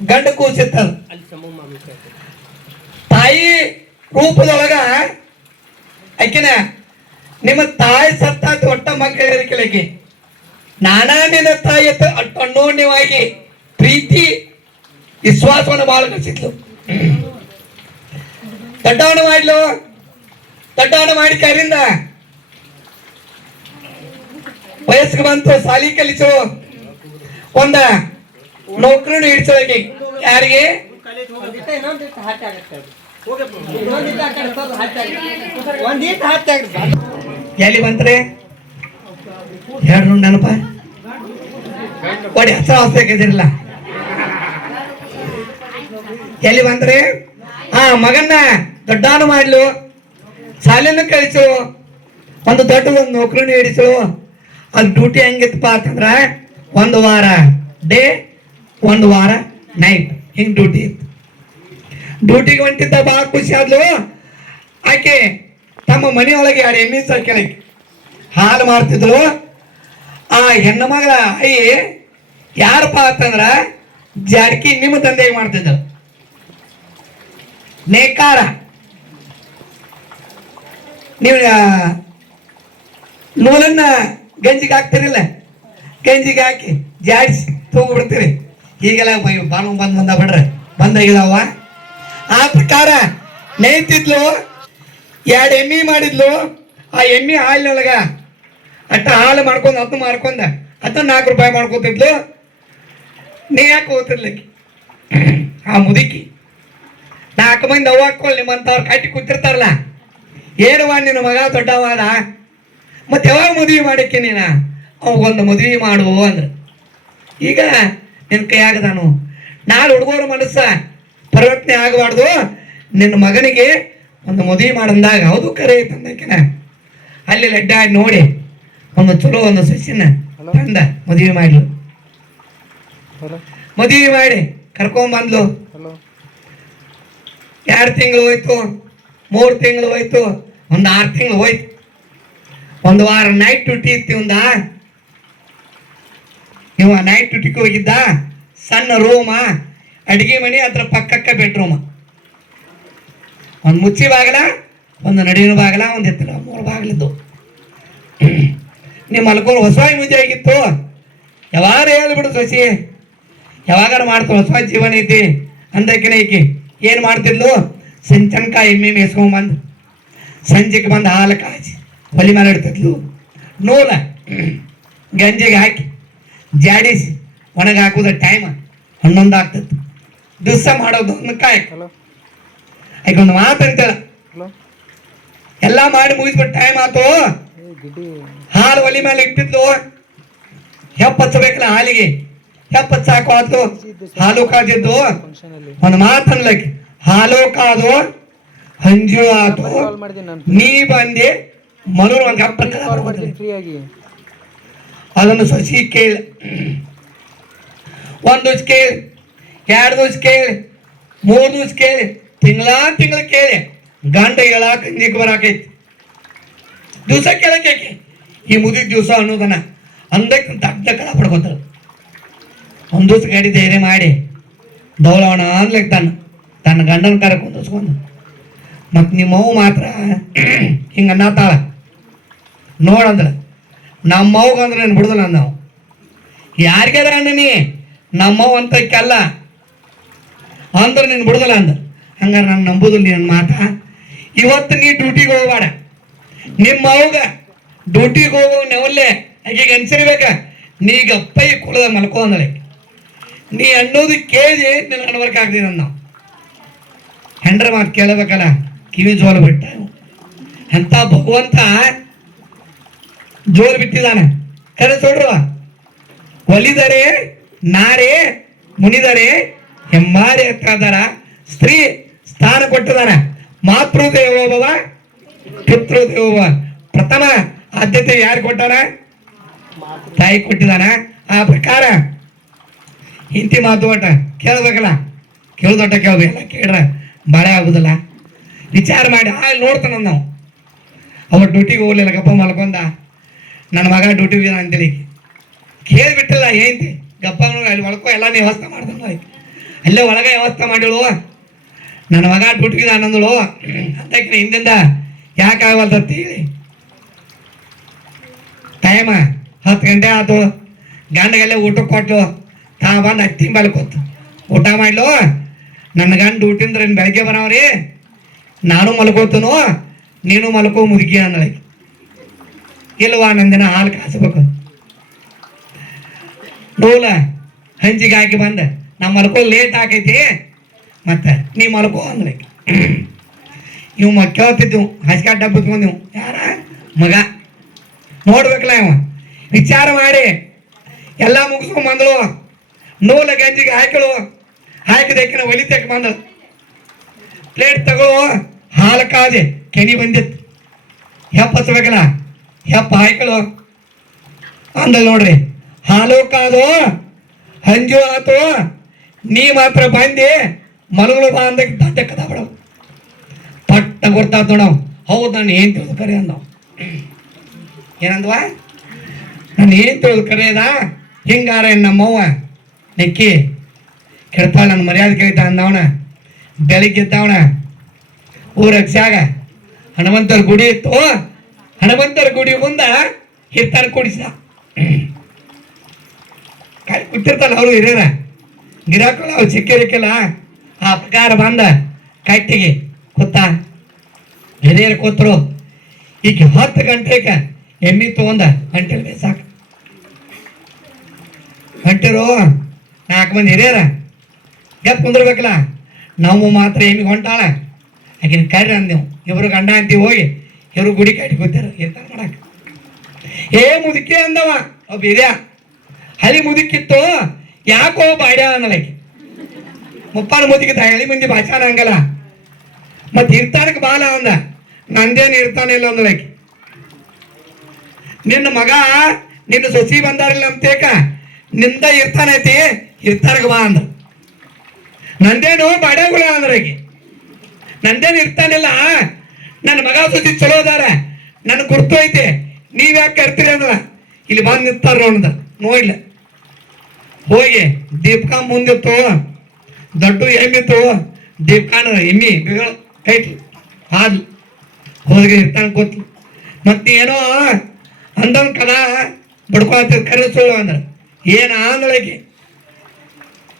ಗಂಡ ಕೂಸಿತ್ತದು. ತಾಯಿ ರೂಪದೊಳಗ ಆಕಿನ ನಿಮ್ಮ ತಾಯಿ ಸತ್ತಾತ ಒಟ್ಟ ಮಕ್ಕಳಿರಲಿಕ್ಕೆ ನಾನಾ ನಿನ್ನ ತಾಯಿ ಅಟ್ಟಣ್ಣೋಣ್ಯವಾಗಿ ಪ್ರೀತಿ ವಿಶ್ವಾಸವನ್ನು ಬಾಳ ಗಳಿಸಿದ್ಲು. ದೊಡ್ಡವನು ಮಾಡ್ಲು, ದೊಡ್ಡವನು ಮಾಡಿ ಕರಿಂದ ವಯಸ್ಸಿಗೆ ಬಂತು, ಸಾಲಿ ಕಲಿಸು, ಒಂದ ನೌಕರಿನ ಹಿಡಿಸೋಕೆ. ಯಾರಿಗೆ ಎಲ್ಲಿ ಬಂತ್ರೆ ಹೇಳ್ರು ನೆನಪ ಕೊಡಿ, ಹಸ ಹೊಸದಿರಲ್ಲ. ಎಲ್ಲಿ ಬಂತ್ರೆ ಮಗನ್ನ ದೊಡ್ಡವನು ಮಾಡ್ಲು, ಶಾಲೆಯನ್ನು ಕಳಿಸು, ಒಂದು ದೊಡ್ಡದೊಂದು ನೌಕರಿನ ಹಿಡಿಸು. ಅದು ಡ್ಯೂಟಿ ಹೆಂಗಿತ್ತಪ್ಪ ಅಂತಂದ್ರ 1 ವಾರ ಡೇ 1 ವಾರ ನೈಟ್ ಹಿಂಗೆ ಡ್ಯೂಟಿ ಇತ್ತು. ಡ್ಯೂಟಿಗೆ ಹೊಂಟಿದ್ದ ಭಾಳ ಖುಷಿ ಆದ್ಲು. ಆಕೆ ತಮ್ಮ ಮನೆಯೊಳಗೆ 2 ಎಮ್ಮೆ ಸಾಕ್ಯಾಳ. ಹಾಲು ಮಾಡ್ತಿದ್ಲು. ಆ ಹೆಣ್ಣು ಮಗಳ ಐ ಯಾರಪ್ಪ ಅಂತಂದ್ರ ಜಾಡ್ಕಿ ನಿಮ್ಮ ತಂದೆ ಮಾಡ್ತಿದ್ದಳು. ನೇಕಾರ ನೀವು ನೂಲನ್ನ ಗಂಜಿಗೆ ಹಾಕ್ತಿರಿಲ್ಲ, ಗಂಜಿಗೆ ಹಾಕಿ ಜಾಡಿಸಿ ತಗೋಬಿಡ್ತೀರಿ. ಈಗೆಲ್ಲ ಬಾನು ಬಂದ ಬಿಡ್ರೆ ಬಂದಾಗಿದಾವ. ಆ ಪ್ರಕಾರ ನೇಯ್ತಿದ್ಲು. 2 ಎಮ್ಮೆ ಮಾಡಿದ್ಲು. ಆ ಎಮ್ಮೆ ಹಾಲಿನೊಳಗ ಅಟ್ಟ ಹಾಲು ಮಾಡ್ಕೊಂಡು ಹತ್ತು 4 ರೂಪಾಯಿ ಮಾಡ್ಕೊತಿದ್ಲು. ನೀ ಯಾಕೆ ಹೋಗ್ತಿರ್ಲಿಕ್ಕೆ ಆ ಮುದುಕಿ 4 ಮಂದಿ ಅವ್ವ ಹಾಕೊಳ್ಳಿ ನಿಮ್ಮಂತವ್ರು ಕಟ್ಟಿ ಕೂತಿರ್ತಾರಲ್ಲ, ಏನವ ನಿನ್ನ ಮಗ ದೊಡ್ಡವಾದ ಮತ್ತೆ ಯಾವಾಗ ಮದುವೆ ಮಾಡಕ್ಕೆ ನೀನ ಅವಾಗೊಂದು ಮದುವೆ ಮಾಡುವ ಅಂದ್ರೆ. ಈಗ ನಿನ್ನ ಕೈಯಾಗದಾನು. ನಾಳೆ ಹುಡುಗರ ಮನಸ್ಸ ಪರಿವರ್ತನೆ ಆಗಬಾರ್ದು. ನಿನ್ನ ಮಗನಿಗೆ ಒಂದು ಮದುವೆ ಮಾಡಂದಾಗ ಹೌದು ಕರೆ ತಂದಕಿನ ಅಲ್ಲಿ ಅಡ್ಡಾಡಿ ನೋಡಿ ಒಂದು ಚಲೋ ಒಂದು ಸಸಿನ ತಂದ ಮದುವೆ ಮಾಡ್ಲು. ಮದುವೆ ಮಾಡಿ ಕರ್ಕೊಂಬಂದ್ಲು. 2 ತಿಂಗಳು ಹೋಯ್ತು, 3 ತಿಂಗಳು ಹೋಯ್ತು, ಒಂದು 6 ತಿಂಗಳು ಹೋಯ್ತು. ಒಂದು ವಾರ ನೈಟ್ ಡ್ಯೂಟಿ ಇತ್ತು ಇವ ನೈಟ್ ಡ್ಯೂಟಿಗೆ ಹೋಗಿದ್ದ. ಸಣ್ಣ ರೂಮ, ಅಡಿಗೆ ಮನೆ, ಅದ್ರ ಪಕ್ಕಕ್ಕೆ ಬೆಡ್ರೂಮ, ಒಂದು ಮುಚ್ಚಿ ಬಾಗಲ, ಒಂದು ನಡುವಿನ ಬಾಗಲ, ಒಂದು ಎತ್ತರ 3 ಬಾಗಿಲಿದ್ದು. ನಿಮ್ಮ ಮಲ್ಕೊಂಡು ಹೊಸ ಮದುವೆ ಆಗಿತ್ತು. ಯಾವಾಗ ಹೇಳ್ಬಿಡು ಸಸಿ, ಯಾವಾಗಾರ ಮಾಡ್ತು ಹೊಸ ಜೀವನ ಐತಿ ಅಂದಕಿನ ಈಕಿ ಏನು ಮಾಡ್ತಿದ್ಲು, ಸಂಚನಕ ಎಮ್ಮೆ ಮೇಸ್ಕೊಂಬಂದು ಸಂಜೆಗೆ ಬಂದು ಹಾಲು ಕಾಚಿ ಒಲಿ ಮೇಲೆ ಇಡ್ತಿದ್ಲು. ನೂಲ ಗಂಜಿಗೆ ಹಾಕಿ ಜಾಡಿಸಿ ಒಣಗಿ ಹಾಕೋದ ಟೈಮ್ 11 ಆಗ್ತಿತ್ತು. ದಿವಸ ಮಾಡೋದು ಕಾಯಕ. ಆಕೆ ಒಂದು ಮಾತು ಅಂತೇಳ, ಎಲ್ಲ ಮಾಡಿ ಮುಗಿಸ್ಬಿಟ್ಟು ಟೈಮ್ ಆತು. ಹಾಲು ಒಲಿ ಮೇಲೆ ಇಟ್ಟಿದ್ಲು. ಹೆಪ್ಪಚ್ಚಬೇಕಲ್ಲ ಹಾಲಿಗೆ, ಹೆಪ್ಪಚ್ಚ ಹಾಕೋ ಹಾಲು ಕಾದಿದ್ದು. ಒಂದು ಮಾತನ್ಲಕ್ಕೆ ಹಾಲು ಕಾದು ಹಂಜು ಆತು. ನೀ ಬಂದೆ ಮನೂರು ಒಂದು ಹೆಪ್ಪ ಅದನ್ನು ಸಸಿ ಕೇಳಿ 1 ದಿವ್ಸ ಕೇಳಿ, 2 ದಿವ್ಸ ಕೇಳಿ, 3 ದಿವ್ಸ ಕೇಳಿ, ತಿಂಗಳು ಕೇಳಿ ಗಂಡ ಹೇಳಾಕ ಅಂಜಿಗೆ ಬರಾಕೈತಿ. ದಿವಸ ಕೇಳಕ್ಕೆ ಈ ಮುದಿದ ದಿವಸ ಅನ್ನೋದನ್ನ ಅಂದಕ್ಕೆ ದಡ್ಡ ಕಳ ಪಡ್ಕೋತಾರ. 1 ದಿವ್ಸ ಗಾಡಿ ಧೈರ್ಯ ಮಾಡಿ ದೌಲವಣ ಅನ್ಲಿಕ್ಕೆ ತನ್ನ ಗಂಡನ ಕರೆ ಕುಂದಿಸ್ಕೊಂಡು ಮತ್ತು ನಿಮ್ಮವು ಮಾತ್ರ ಹಿಂಗೆ ಅನ್ನತಾಳ ನೋಡಂದ್ರೆ ನಮ್ಮವ್ಗ ಅಂದ್ರೆ ನಾನು ಬಿಡುದಿಲ್ಲ ನಾವು. ಯಾರಿಗಾರ ನೀ ನಮ್ಮವ್ ಅಂತಕ್ಕಲ್ಲ ಅಂದ್ರೆ ನೀನು ಬಿಡುದಿಲ್ಲ ಅಂದ. ಹಂಗಾರೆ ನಾನು ನಂಬುದಿಲ್ಲ ನನ್ನ ಮಾತ. ಇವತ್ತು ನೀ ಡ್ಯೂಟಿಗೆ ಹೋಗಬೇಡ. ನಿಮ್ಮ ಅವ್ಗ ಡ್ಯೂಟಿಗೆ ಹೋಗೋ ನೆವಲ್ಲೇ ಆಕೆಗೆ ಅನ್ಸಿರ್ಬೇಕ. ನೀ ಗಪ್ಪೈ ಕುಳದ ಮಲ್ಕೋ ಅಂದ್ರೆ ನೀ ಅನ್ನೋದು ಕೇಳಿ ನಿನ್ನ ಅನ್ವರ್ಕ್ ಆಗ್ತೀನಿ ನಾವು. ಹೆಂಡ್ರ ಮಾತು ಕೇಳಬೇಕಲ್ಲ, ಕಿವಿ ಜೋಲು ಬಿಟ್ಟ. ಎಂತ ಭಗವಂತ ಜೋರು ಬಿಟ್ಟಿದ್ದಾನೆ. ಕರೆ ನೋಡ್ರುವ, ಒಲಿದರೆ ನಾರೇ ಮುನಿದರೆ ಹೆಮ್ಮಾರಿ ಹತ್ತಾದಾರ. ಸ್ತ್ರೀ ಸ್ಥಾನ ಕೊಟ್ಟಿದ್ದಾನೆ. ಮಾತೃದೇವೋಭವ ಪಿತೃದೇವೋಭವ. ಪ್ರಥಮ ಆದ್ಯತೆ ಯಾರು ಕೊಟ್ಟಾನ? ತಾಯಿ ಕೊಟ್ಟಿದ್ದಾನ. ಆ ಪ್ರಕಾರ ಹಿಂತಿ ಮಾತು ಒಟ್ಟ ಕೇಳ್ಬೇಕಲ್ಲ, ಕೇಳ್ದೊಟ್ಟ ಕೇಳ್ಬೇಕಲ್ಲ. ಕೇಳ್ರ ಬಾಳೆ ಆಗುದಿಲ್ಲ. ವಿಚಾರ ಮಾಡಿ ನೋಡ್ತಾನ ನಾವು. ಅವ ಡ್ಯೂಟಿಗೆ ಹೋಗ್ಲಿಲ್ಲ, ಗಪ್ಪ ಮಲ್ಕೊಂಡ. ನನ್ನ ಮಗ ಡ್ಯೂಟಿಗೆ ಅಂತೇಳಿ ಕೇಳಿಬಿಟ್ಟಿಲ್ಲ. ಏನಂತಿ ಗಪ್ಪ ಅಲ್ಲಿ ಮಲ್ಕೋ, ಎಲ್ಲ ವ್ಯವಸ್ಥೆ ಮಾಡ್ತಾನ. ಅಲ್ಲೇ ಒಳಗೆ ವ್ಯವಸ್ಥೆ ಮಾಡಿಳು. ನನ್ನ ಮಗ ಡ್ಯೂಟಿಗೆ ಅನ್ನಂದಳು. ಅದಕ್ಕೆ ಹಿಂದಿಂದ ಯಾಕಾಗವಲ್ದತ್ತಿ ಹೇಳಿ ಟೈಮ 10 ಗಂಟೆ ಆಯ್ತು. ಗಂಡಗೆಲ್ಲ ಊಟಕ್ಕೆ ಕೊಟ್ಟು ತಾ ಬಂದು ಅತ್ತಿ ಮಲ್ಕೋತು ಊಟ ಮಾಡ್ಲು. ನನ್ನ ಗಂಡ ಡ್ಯೂಟಿಂದ ಬೆಳಗ್ಗೆ ಬರೋವ್ರಿ, ನಾನು ಮಲ್ಕೋತನು, ನೀನು ಮಲ್ಕೋ ಮುದುಕಿ ಅಂದಳ. ಇಲ್ವಾ ನಂದಿನ ಹಾಲು ಕಾಸಬೇಕು. ನೂಲ ಹಂಚಿಗೆ ಹಾಕಿ ಬಂದ ನಾ ಮಲ್ಕೋ ಲೇಟ್ ಆಕೈತಿ ಮತ್ತೆ ನೀ ಮಲ್ಕೋ ಅಂದ್ರೆ ಇವ್ ಕೇಳ್ತಿದ್ವು. ಹಸ್ಕಾಟ್ ಡಬ್ಬ ಬಿತ್ಕೊಂಡ್ವು. ಯಾರ ಮಗ ನೋಡ್ಬೇಕಲ್ಲ ಇವ. ವಿಚಾರ ಮಾಡಿ ಎಲ್ಲ ಮುಗಿಸ್ಕೊಂಡ್ ನೂಲ ಗಂಜಿಗೆ ಹಾಕಳು. ಹಾಕಿದಕ್ಕಿನ ಒಲಿತಕ್ಕೆ ಬಂದಳು. ಪ್ಲೇಟ್ ತಗೋ, ಹಾಲು ಕಾದೆ ಕೆನಿ ಬಂದಿತ್ತು. ಹೆಪ್ಪ ಹಚ್ಬೇಕಲ್ಲ, ಹೆಪ್ಪ ಹಾಕಳು ಅಂದ ನೋಡ್ರಿ. ಹಾಲು ಕಾದು ಹಂಜು ಆತು, ನೀ ಮಾತ್ರ ಬಂದಿ ಮಲಗಳು ಬಾ ಅಂದಾಗ ದಂಡೆ ಕದ ಬಿಡವು ಪಟ್ಟ ಗೊತ್ತಾದ ನೋಡವ್ ಹೌದು ನಾನು ಏನ್ ತಿಳಿದು ಕರೆ ಅಂದವ್ ಏನಂದ್ವ ನಾನು ಏನ್ ತಿಳಿದು ಕರೆಯದ ಹಿಂಗಾರ ನಮ್ಮವ್ವ ನೆಕ್ಕಿ ಕೆಡ್ತಾಳ ನನ್ನ ಮರ್ಯಾದೆ ಕೇಳ್ತಾ ಅಂದವನ ಬೆಳಿಗ್ಗೆದ್ದವನ ಊರ ಜಾಗ ಹನುಮಂತರ ಗುಡಿ ಇತ್ತು ಹನುಮಂತರ ಗುಡಿ ಮುಂದ ಹಿರ್ತಾರ ಕುಡಿಸಿದ ಕೂತಿರ್ತಾರ ಅವರು ಹಿರಿಯರ ಗಿರಾಕಲ್ಲ ಅವ್ರು ಸಿಕ್ಕಿರಕ್ಕಿಲ್ಲ ಆ ಪ್ರಕಾರ ಬಂದ ಕಟ್ಟಿಗೆ ಕೂತ ಹಿರಿಯರು ಕೂತರು ಈಗ 10 ಗಂಟೆಗೆ ಎಮ್ಮಿ ತಗೊಂಡ ಗಂಟೆಲಿ ಸಾಕು ಹೊಂಟಿರು 4 ಮಂದಿ ಹಿರಿಯರ ಗಪ್ ಕುಂದಿರ್ಬೇಕಲ್ಲ ನಾವು ಮಾತ್ರ ಎಮ್ಮಿ ಹೊಂಟಾಳ ಆಕಿನ ಕರ್ರಿ ಅಂದೆವು ಇಬ್ರು ಗಂಡ ಅಂತೀವಿ ಹೋಗಿ ಇವ್ರು ಗುಡಿ ಕಟ್ಟಿ ಕೂತಾರ ಇರ್ತಾರ ಮಾಡಕ್ ಏ ಮುದುಕಿ ಅಂದವ ಒಬ್ಬ ಹಿರಿಯ ಹಳಿ ಮುದುಕಿತ್ತು ಯಾಕೋ ಬಾಡ್ಯ ಅನ್ನಲಕ್ಕೆ ಮುಪ್ಪಾನ ಮುದುಕಿತ್ತ ಹಳಿ ಮಂದಿ ಭಾಷಾನ ಹಂಗಲ್ಲ ಮತ್ ಇರ್ತಾನಕ್ ಬಾಲ ಅಂದ ನಂದೇನು ಇರ್ತಾನೆ ಇಲ್ಲ ಅಂದಲಕ್ಕೆ ನಿನ್ನ ಮಗ ನಿನ್ನ ಸೊಸಿ ಬಂದಾರಿಲ್ಲ ಅಂತೇಕ ನಿಂದ ಇರ್ತಾನೈತಿ ಇರ್ತಾರಕ ಬಾ ಅಂದ ನಂದೇನು ಬಾಡ್ಯಗಳ ಅಂದ್ರಾಕಿ ನಂದೇನು ಇರ್ತಾನಿಲ್ಲ ನನ್ನ ಮಗ ಸೊಸಿ ಚಲೋ ಅದಾರ ನನ್ ಗುರ್ತು ಐತಿ ನೀವ್ ಯಾಕೆ ಕರ್ತೀರಿ ಅಂದ್ರ ಇಲ್ಲಿ ಬಂದ್ ನಿಂತಾರ ನೋಡ್ದ ನೋಯಿಲ್ಲ ಹೋಗಿ ದೀಪಕ ಮುಂದಿತ್ತು ದೊಡ್ಡ ಎಮ್ಮಿತ್ತು ದೀಪಕಾನ ಎಮ್ಮಿ ಕೈಟ್ಲು ಆದ್ಲು ಹೋಗಿ ಇರ್ತಾನ ಕೂತ್ಲು ಮತ್ತೆ ಏನೋ ಅಂದವನ್ ಕದ ಬಡ್ಕೊಳ್ತಿದ್ ಕರೆಸೋಳು ಅಂದ್ರ ಏನ ಅಂದಳಕಿ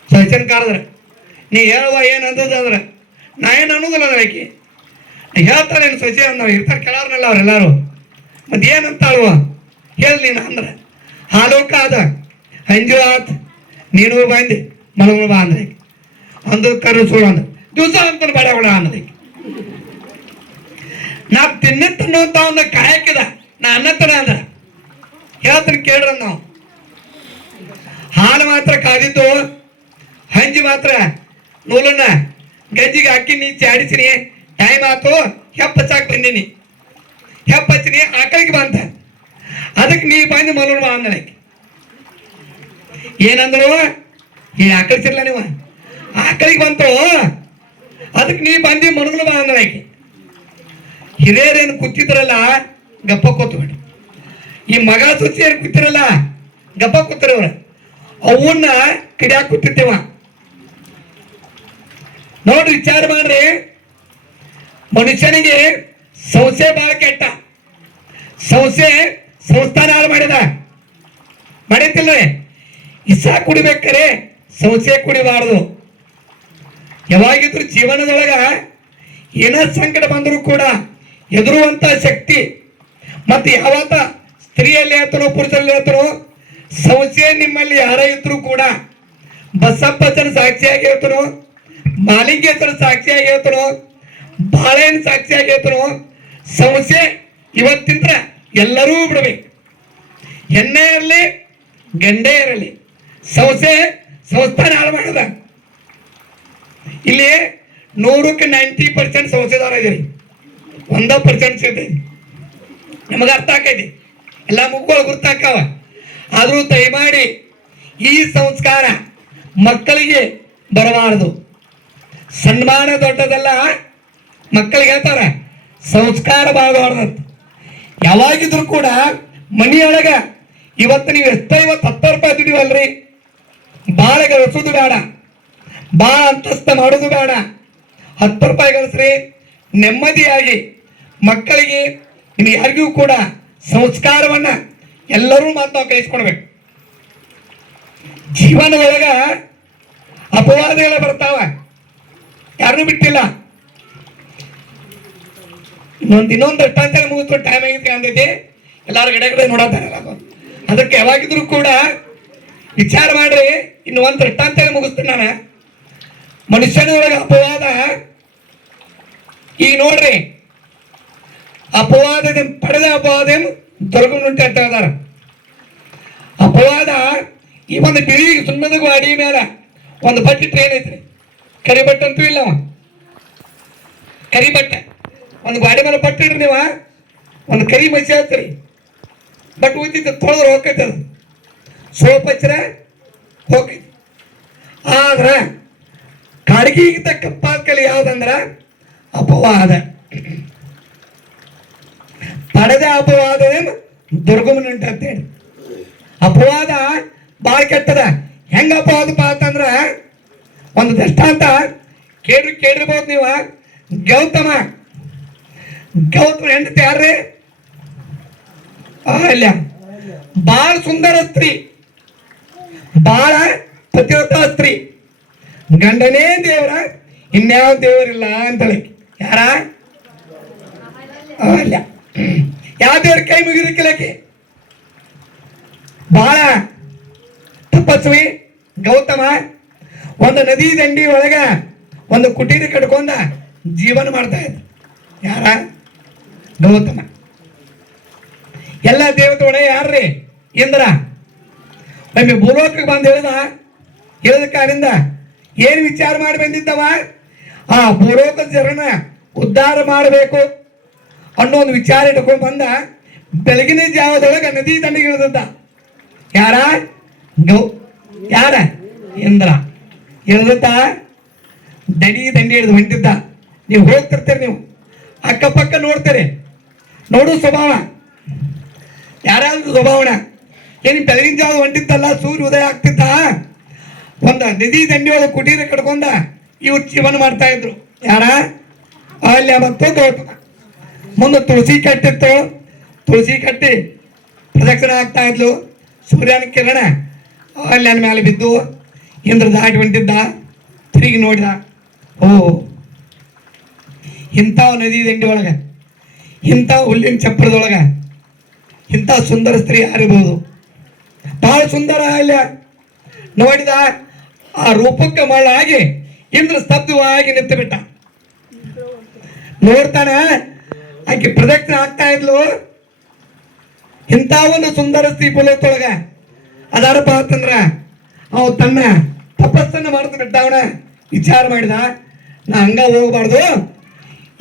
ಸಚಿನ್ ಕಾರದ್ರ ನೀ ಹೇಳುವ ಏನ್ ಅಂದದ ಅಂದ್ರ ನಾ ಏನು ಅನ್ನೋದಿಲ್ಲ ಅಂದ್ರಕಿ ಹೇಳ್ತಾರೆ ಏನು ಸಚಿ ಅಂದ ಇರ್ತಾರೆ ಕೆಳವ್ರನ್ನೆಲ್ಲ ಅವ್ರೆಲ್ಲಾರು ಮತ್ತೆ ಏನಂತಾಳುವ ಹೇಳಿ ನೀನು ಅಂದ್ರ ಹಾಲೋಕ ಅದ ಅಂಜು ಆತ್ ನೀನು ಬಂದಿ ಮಲಗಳು ಬಾ ಅಂದ್ರೆ ಅಂದ ಕರೆಸೋಳು ಅಂದ್ರ ದಿವಸ ಅಂತ ಬಡಗಳ ಅಂದ್ರಿ ನಾ ತಿನ್ನತ್ತನ್ನುವಂತ ಅವನ್ನ ಕಾಯಕಿದ ನಾ ಅನ್ನತ್ತನ ಅಂದ್ರ ಹೇಳ್ತಾನೆ ಕೇಳ್ರ ನಾವು ಹಾಲು ಮಾತ್ರ ಕಾದಿದ್ದು ಹಂಜಿ ಮಾತ್ರ ನೂಲನ್ನ ಗಂಜಿಗೆ ಹಾಕಿ ನೀ ಚಾಡಿಸಿನಿ ಟೈಮ್ ಆತು ಹೆಪ್ಪಚ್ಚಾಕ್ ಬಂದೀನಿ ಹೆಪ್ಪಚ್ಚಿನಿ ಆಕಳಿಗೆ ಬಂತ ಅದಕ್ಕೆ ನೀ ಬಂದು ಮಲಗಳು ಬಾ ಅಂದಳಕ್ಕೆ ಏನಂದ್ರು ಈ ಆಕಳಿಸಿರ್ಲ ನೀವು ಆಕಳಿಗೆ ಬಂತು ಅದಕ್ಕೆ ನೀ ಬಂದಿ ಮಲಗಳು ಬಾ ಅಂದಳಕ್ಕೆ ಹಿರಿಯರೇನು ಕೂತಿದ್ರಲ್ಲ ಗಪ್ಪ ಕೂತ್ಬಿಟ್ಟು ಈ ಮಗ ಸುಚ್ಚಿ ಏನು ಕೂತಿರಲ್ಲ ಗಪ್ಪ ಕೂತಿರವ್ರ ಅವನ್ನ ಕಿಡ್ಯಾಕ ಕೂತಿರ್ತೀವ ನೋಡಿ ವಿಚಾರ ಮಾಡ್ರಿ ಮನುಷ್ಯನಿಗೆ ಸಂಸ್ಥೆ ಬಹಳ ಕೆಟ್ಟ ಸಂಸ್ಥೆ ಸಂಸ್ಥಾನ ಹಾಳು ಮಾಡಿದ ಮಾಡಿತಿಲ್ರಿ ಇಸ ಕುಡಿಬೇಕಾರೆ ಸಂಸ್ಥೆ ಕುಡಿಬಾರ್ದು ಯಾವಾಗಿದ್ರು ಜೀವನದೊಳಗ ಏನ ಸಂಕಟ ಬಂದರೂ ಕೂಡ ಎದುರುವಂತ ಶಕ್ತಿ ಮತ್ತೆ ಯಾವತ್ತ ಸ್ತ್ರೀಯಲ್ಲಿ ಹೇಳ್ತಾರೋ ಪುರುಷರಲ್ಲಿ ಹೇಳ್ತಾರೋ ಸಂಸ್ಥೆ ನಿಮ್ಮಲ್ಲಿ ಯಾರ ಇದ್ರು ಕೂಡ ಬಸಪ್ಪನ ಸಾಕ್ಷಿಯಾಗಿ ಹೇಳ್ತಾರೋ ಮಾಲಿಂಗೇಶ್ವರ ಸಾಕ್ಷಿಯಾಗಿ ಹೇಳ್ತಾರೋ ಬಾಳೆಹಣ್ಣು ಸಾಕ್ಷಿಯಾಗಿ ಹೇಳ್ತಾರೋ ಸಂಸ್ಥೆ ಇವತ್ತಿಂದ ಎಲ್ಲರೂ ಬಿಡಬೇಕು ಹೆಣ್ಣೆ ಇರಲಿ ಗಂಡೇ ಇರಲಿ ಸಂಸ್ಥೆ ಸಂಸ್ಥಾನ ಹಾಳು ಮಾಡದ ಇಲ್ಲಿ 100ಕ್ಕೆ 90% ಸಂಸ್ಥೆದಾರ ಇದೀರಿ 1% ಸಿಗ್ತೈತಿ ನಮಗೆ ಅರ್ಥ ಆಕೈತಿ ಎಲ್ಲ ಮುಗ್ಗಳು ಗುರ್ತಾಕಾವ ಆದ್ರೂ ದಯಮಾಡಿ ಈ ಸಂಸ್ಕಾರ ಮಕ್ಕಳಿಗೆ ಬರಬಾರದು ಸನ್ಮಾನ ದೊಡ್ಡದಲ್ಲ ಮಕ್ಕಳಿಗೆ ಹೇಳ್ತಾರ ಸಂಸ್ಕಾರ ಬಾಳಬಾರ್ದಂತ ಯಾವಾಗಿದ್ರು ಕೂಡ ಮನೆಯೊಳಗ ಇವತ್ತು ನೀವು ಇವತ್ತು 10 ರೂಪಾಯಿ ದುಡಿವಲ್ರಿ ಬಾಳ ಗಳಿಸೋದು ಬೇಡ ಬಾಳ ಅಂತಸ್ತ ಮಾಡೋದು ಬೇಡ 10 ರೂಪಾಯಿ ಗಳಿಸ್ರಿ ನೆಮ್ಮದಿಯಾಗಿ ಮಕ್ಕಳಿಗೆ ಇನ್ನು ಯಾರಿಗೂ ಕೂಡ ಸಂಸ್ಕಾರವನ್ನ ಎಲ್ಲರೂ ಮಾತು ನಾವು ಕಲಿಸ್ಕೊಡ್ಬೇಕು ಜೀವನದೊಳಗ ಅಪವಾದಗಳ ಬರ್ತಾವ ಯಾರನ್ನೂ ಬಿಟ್ಟಿಲ್ಲ ಇನ್ನೊಂದು ಅಷ್ಟಾಂತರ ಮುಗಿಸ್ತು ಟೈಮ್ ಆಗಿತ್ತು ಅಂದೈತಿ ಎಲ್ಲಾರು ಗಡೆ ನೋಡತ್ತಾರ ಅದಕ್ಕೆ ಯಾವಾಗಿದ್ರು ಕೂಡ ವಿಚಾರ ಮಾಡ್ರಿ ಇನ್ನು ಒಂದು ಅಷ್ಟಾಂತರ ಮುಗಿಸ್ತೀನಿ ನಾನು ಮನುಷ್ಯನೊಳಗೆ ಅಪವಾದ ಈಗ ನೋಡ್ರಿ ಅಪವಾದ ಪಡೆದ ಅಪವಾದ ದೊರಕುಂಟು ಅಂತ ಹೇಳ್ತಾರ ಅಪವಾದ ಈ ಒಂದು ಬಿಳಿ ಸುಣ್ಣದ ಗಾಡಿ ಮೇಲೆ ಒಂದು ಬಟ್ಟೆ ಟ್ರೈನ್ ಐತ್ರಿ ಕರಿ ಬಟ್ಟೆ ಅಂತೂ ಇಲ್ಲ ಕರಿ ಬಟ್ಟೆ ಒಂದು ಗಾಡಿ ಮೇಲೆ ಬಟ್ಟೆ ಇಡ್ರಿ ನೀವ ಒಂದು ಕರಿ ಮಸಿ ಹಾಕ್ರಿ ಬಟ್ ಉಳಿತೈತೆ ತೊಳೆದ್ರೆ ಹೋಗ್ತೈತೆ ಅದು ಸೋಪ್ ಹಚ್ಚಿರ ಹೋಗ್ತೈತಿ ಆದ್ರೆ ಕಾಡಿಗೆಗೆ ತಕ್ಕ ಪಾಕಲಿ ಯಾವ್ದಂದ್ರ ಅಪವಾದ. ಪಡೆದ ಅಪವಾದ ದುರ್ಗಮನುಂಟ ಅಂತೇಳಿ. ಅಪವಾದ ಭಾಳ ಕೆಟ್ಟದ. ಹೆಂಗ ಅಪವಾದಪ್ಪ ಅಂತಂದ್ರ ಒಂದು ದೃಷ್ಟಾಂತ ಕೇಳಿರ್ಬೋದು ನೀವು. ಗೌತಮ ಹೆಂಡತಿ ಯಾರ್ರಿ? ಅಲ್ಲ, ಬಾಳ ಸುಂದರ ಸ್ತ್ರೀ, ಬಾಳ ಪತಿವ್ರತ ಸ್ತ್ರೀ. ಗಂಡನೇ ದೇವರ, ಇನ್ಯಾವ ದೇವರಿಲ್ಲ ಅಂತೇಳಿ. ಯಾರ? ಅಲ್ಲ, ಯಾವ ದೇವ್ರ ಕೈ ಮುಗಿದಕ್ಕಿಲ್ಲಕ್ಕೆ. ಬಹಳ ತಪಸ್ವಿ ಗೌತಮ ಒಂದು ನದಿ ದಂಡಿ ಒಳಗ ಒಂದು ಕುಟೀರ ಕಟ್ಕೊಂಡ ಜೀವನ ಮಾಡ್ತಾ ಇದ್ದ. ಯಾರ? ಗೌತಮ. ಎಲ್ಲ ದೇವತೆ ಒಡೆ ಯಾರ್ರಿ? ಇಂದ್ರ. ಒಮ್ಮೆ ಭೂಲೋಕಕ್ಕೆ ಬಂದು ಹೇಳಿದ ಕಾರಿಂದ ಏನು ವಿಚಾರ ಮಾಡಿ ಬಂದಿದ್ದವ? ಆ ಭೂಲೋಕದ ಜನರನ್ನ ಉದ್ಧಾರ ಮಾಡಬೇಕು ಅನ್ನೋ ಒಂದು ವಿಚಾರ ಇಟ್ಕೊಂಡು ಬಂದ. ಬೆಳಗಿನ ಜಾವದೊಳಗೆ ನದಿ ದಂಡಿಗೆ ಇಳಿದದ್ದ. ಯಾರ? ಯಾರ? ಇಂದ್ರ. ಇಳಿದತ್ತ ದಂಡಿ ಹಿಡಿದು ಹೊಂಟಿದ್ದ. ನೀವು ಹೋಗ್ತಿರ್ತೀರಿ, ನೀವು ಅಕ್ಕಪಕ್ಕ ನೋಡ್ತೀರಿ, ನೋಡು ಸ್ವಭಾವ ಯಾರಾದ್ರೂ ಸ್ವಭಾವನ. ಏನು ಬೆಳಗಿನ ಜಾವ ಹೊಂಟಿದ್ದಲ್ಲ, ಸೂರ್ಯ ಉದಯ ಆಗ್ತಿದ್ದ. ಒಂದು ನದಿ ದಂಡಿಯೊಳಗೆ ಕುಟೀರ ಕಟ್ಕೊಂಡ ಇವ್ರು ಜೀವನ ಮಾಡ್ತಾ ಇದ್ರು. ಯಾರ? ಅಲ್ಯ ಮತ್ತು ಗೌತಮ. ಮುಂದೆ ತುಳಸಿ ಕಟ್ಟಿತ್ತು, ತುಳಸಿ ಕಟ್ಟಿ ಪ್ರದಕ್ಷಿಣೆ ಆಗ್ತಾ ಇದ್ಲು. ಸೂರ್ಯನ ಕಿರಣ ಅಲ್ಯನ ಮೇಲೆ ಬಿದ್ದು ಇಂದ್ರ ದಾಟಿ ಹೊಂಟಿದ್ದ. ತಿರುಗಿ ನೋಡಿದ, ಓ ಇಂಥ ನದಿ ದಂಡಿ ಒಳಗೆ, ಇಂಥ ಹುಲ್ಲಿನ ಚಪ್ಪರದೊಳಗೆ ಇಂಥ ಸುಂದರ ಸ್ತ್ರೀ ಯಾರಿರ್ಬೋದು? ಬಹಳ ಸುಂದರ ಅಲ್ಯ. ನೋಡಿದ, ಆ ರೂಪಕ್ಕೆ ಮಳ್ಳಾಗಿ ಇಂದ್ರ ಸ್ತಬ್ಧವಾಗಿ ನಿಂತು ಬಿಟ್ಟ. ನೋಡ್ತಾನ, ಆಕೆ ಪ್ರದಕ್ಷಿಣೆ ಆಗ್ತಾ ಇದ್ಲು. ಇಂಥ ಒಂದು ಸುಂದರ ಸ್ತ್ರೀ ಪುಲೋತ್ತೊಳಗ ಅದಾರಪ್ಪ ಅಂತಂದ್ರ ಅವ ತನ್ನ ತಪಸ್ಸನ್ನ ಮಾಡ್ತಾ ಬಿಟ್ಟ. ಅವನ ವಿಚಾರ ಮಾಡಿದ, ನಾ ಹಂಗ ಹೋಗ್ಬಾರ್ದು,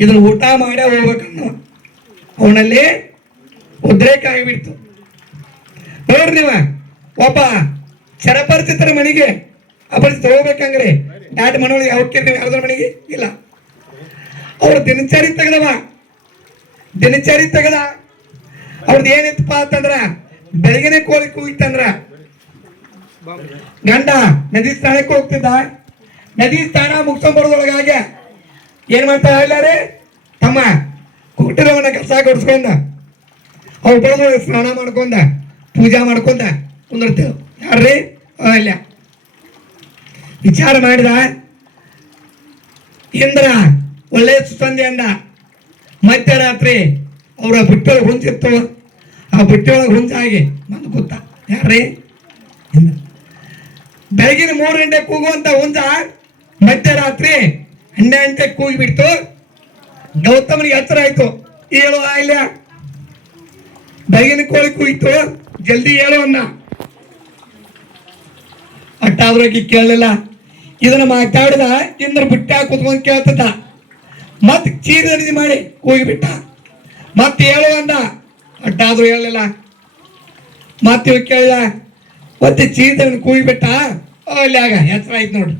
ಇದನ್ನ ಊಟ ಮಾಡೇ ಹೋಗ್ಬೇಕನ್ನೋ ಅವನಲ್ಲಿ ಉದ್ರೇಕ ಆಗಿಬಿಡ್ತು. ನೋಡ್ರಿ ನೀವ, ಒಬ್ಬ ಚರಪರಿಚಿತರ ಮನೆಗೆ ಅಪರಿಚಿತ ಹೋಗ್ಬೇಕಂಗ್ರೆ ದಾಟಿ ಮನೆಯೊಳಗೆ ಹೋಗ್ತಿರ್ತೀವಿ. ಯಾವ್ದ್ರ ಮನೆಗೆ ಇಲ್ಲ. ಅವ್ರ ದಿನಚರಿ ತೆಗೆದವ, ದಿನಚರಿ ತೆಗೆದ. ಅವ್ರದ್ದು ಏನಿತ್ತಪ್ಪ ಅಂತಂದ್ರ ಬೆಳಗಿನ ಕೋಳಿ ಕೂಗಿತ್ತಂದ್ರ ಗಂಡ ನದಿ ಸ್ಥಾನಕ್ಕೆ ಹೋಗ್ತಿದ್ದ. ನದಿ ಸ್ಥಾನ ಮುಗಿಸ್ಕೊಂಡ್ ಬರೋದೊಳಗಾಗೆ ಏನ್ ಮಾಡ್ತಾ ಇಲ್ಲಾರೆ ತಮ್ಮ ಕುಟುಂಬವನ್ನ ಕಸ ಕೊಡ್ಸ್ಕೊಂಡ ಅವ್ರು ಬರೋದೊಳಗೆ ಸ್ನಾನ ಮಾಡ್ಕೊಂಡ ಪೂಜಾ ಮಾಡ್ಕೊಂಡ ಕುಂದಿರ್ತೇವೆ. ಯಾರ್ರಿ? ಅಲ್ಲ. ವಿಚಾರ ಮಾಡಿದ ಇಂದ್ರ ಒಳ್ಳೆ ಸುಸಂಧಿ ಅಂದ. ಮಧ್ಯರಾತ್ರಿ ಅವರ ಬುಟ್ಟಿಯೊಳಗೆ ಹುಂಚಿತ್ತು. ಆ ಬುಟ್ಟಿಯೊಳಗೆ ಹುಂಚಾಗಿ ಬಂದು ಕೂತ. ಯಾರ್ರಿ? ಇಂದ್ರ. ಬೆಳಗಿನ 3 ಗಂಟೆ ಕೂಗುವಂತ ಹುಂಚ ಮಧ್ಯರಾತ್ರಿ 12 ಗಂಟೆಗೆ ಕೂಗಿ ಬಿಡ್ತು. ಗೌತಮನಿಗೆ ಎಚ್ಚರ ಆಯ್ತು, ಹೇಳು ಇಲ್ಲ, ಬೆಳಗಿನ ಕೋಳಿ ಕೂಗಿತ್ತು, ಜಲ್ದಿ ಹೇಳು ಅನ್ನ. ಅಟ್ಟಾದ್ರೂ ಆಕಿ ಕೇಳಲಿಲ್ಲ. ಇದನ್ನ ಮಾತಾಡಿದ ಇಂದ್ರ ಬುಟ್ಟ ಕುತ್ಕೊಂಡು ಕೇಳ್ತದ. ಮತ್ ಚೀರಿ ಮಾಡಿ ಕೂಗಿಬಿಟ್ಟ. ಮತ್ತೆ ಹೇಳು ಅಂದ. ಅಟ್ಟಾದ್ರೂ ಹೇಳಲಿಲ್ಲ. ಮತ್ತೆ ಕೇಳಿದ, ಮತ್ತೆ ಚೀರಿದ ಕೂಗಿಬಿಟ್ಟ. ಅಲ್ಲಿ ಆಗ ಹೆಸರು ಆಯ್ತು ನೋಡ್ರಿ.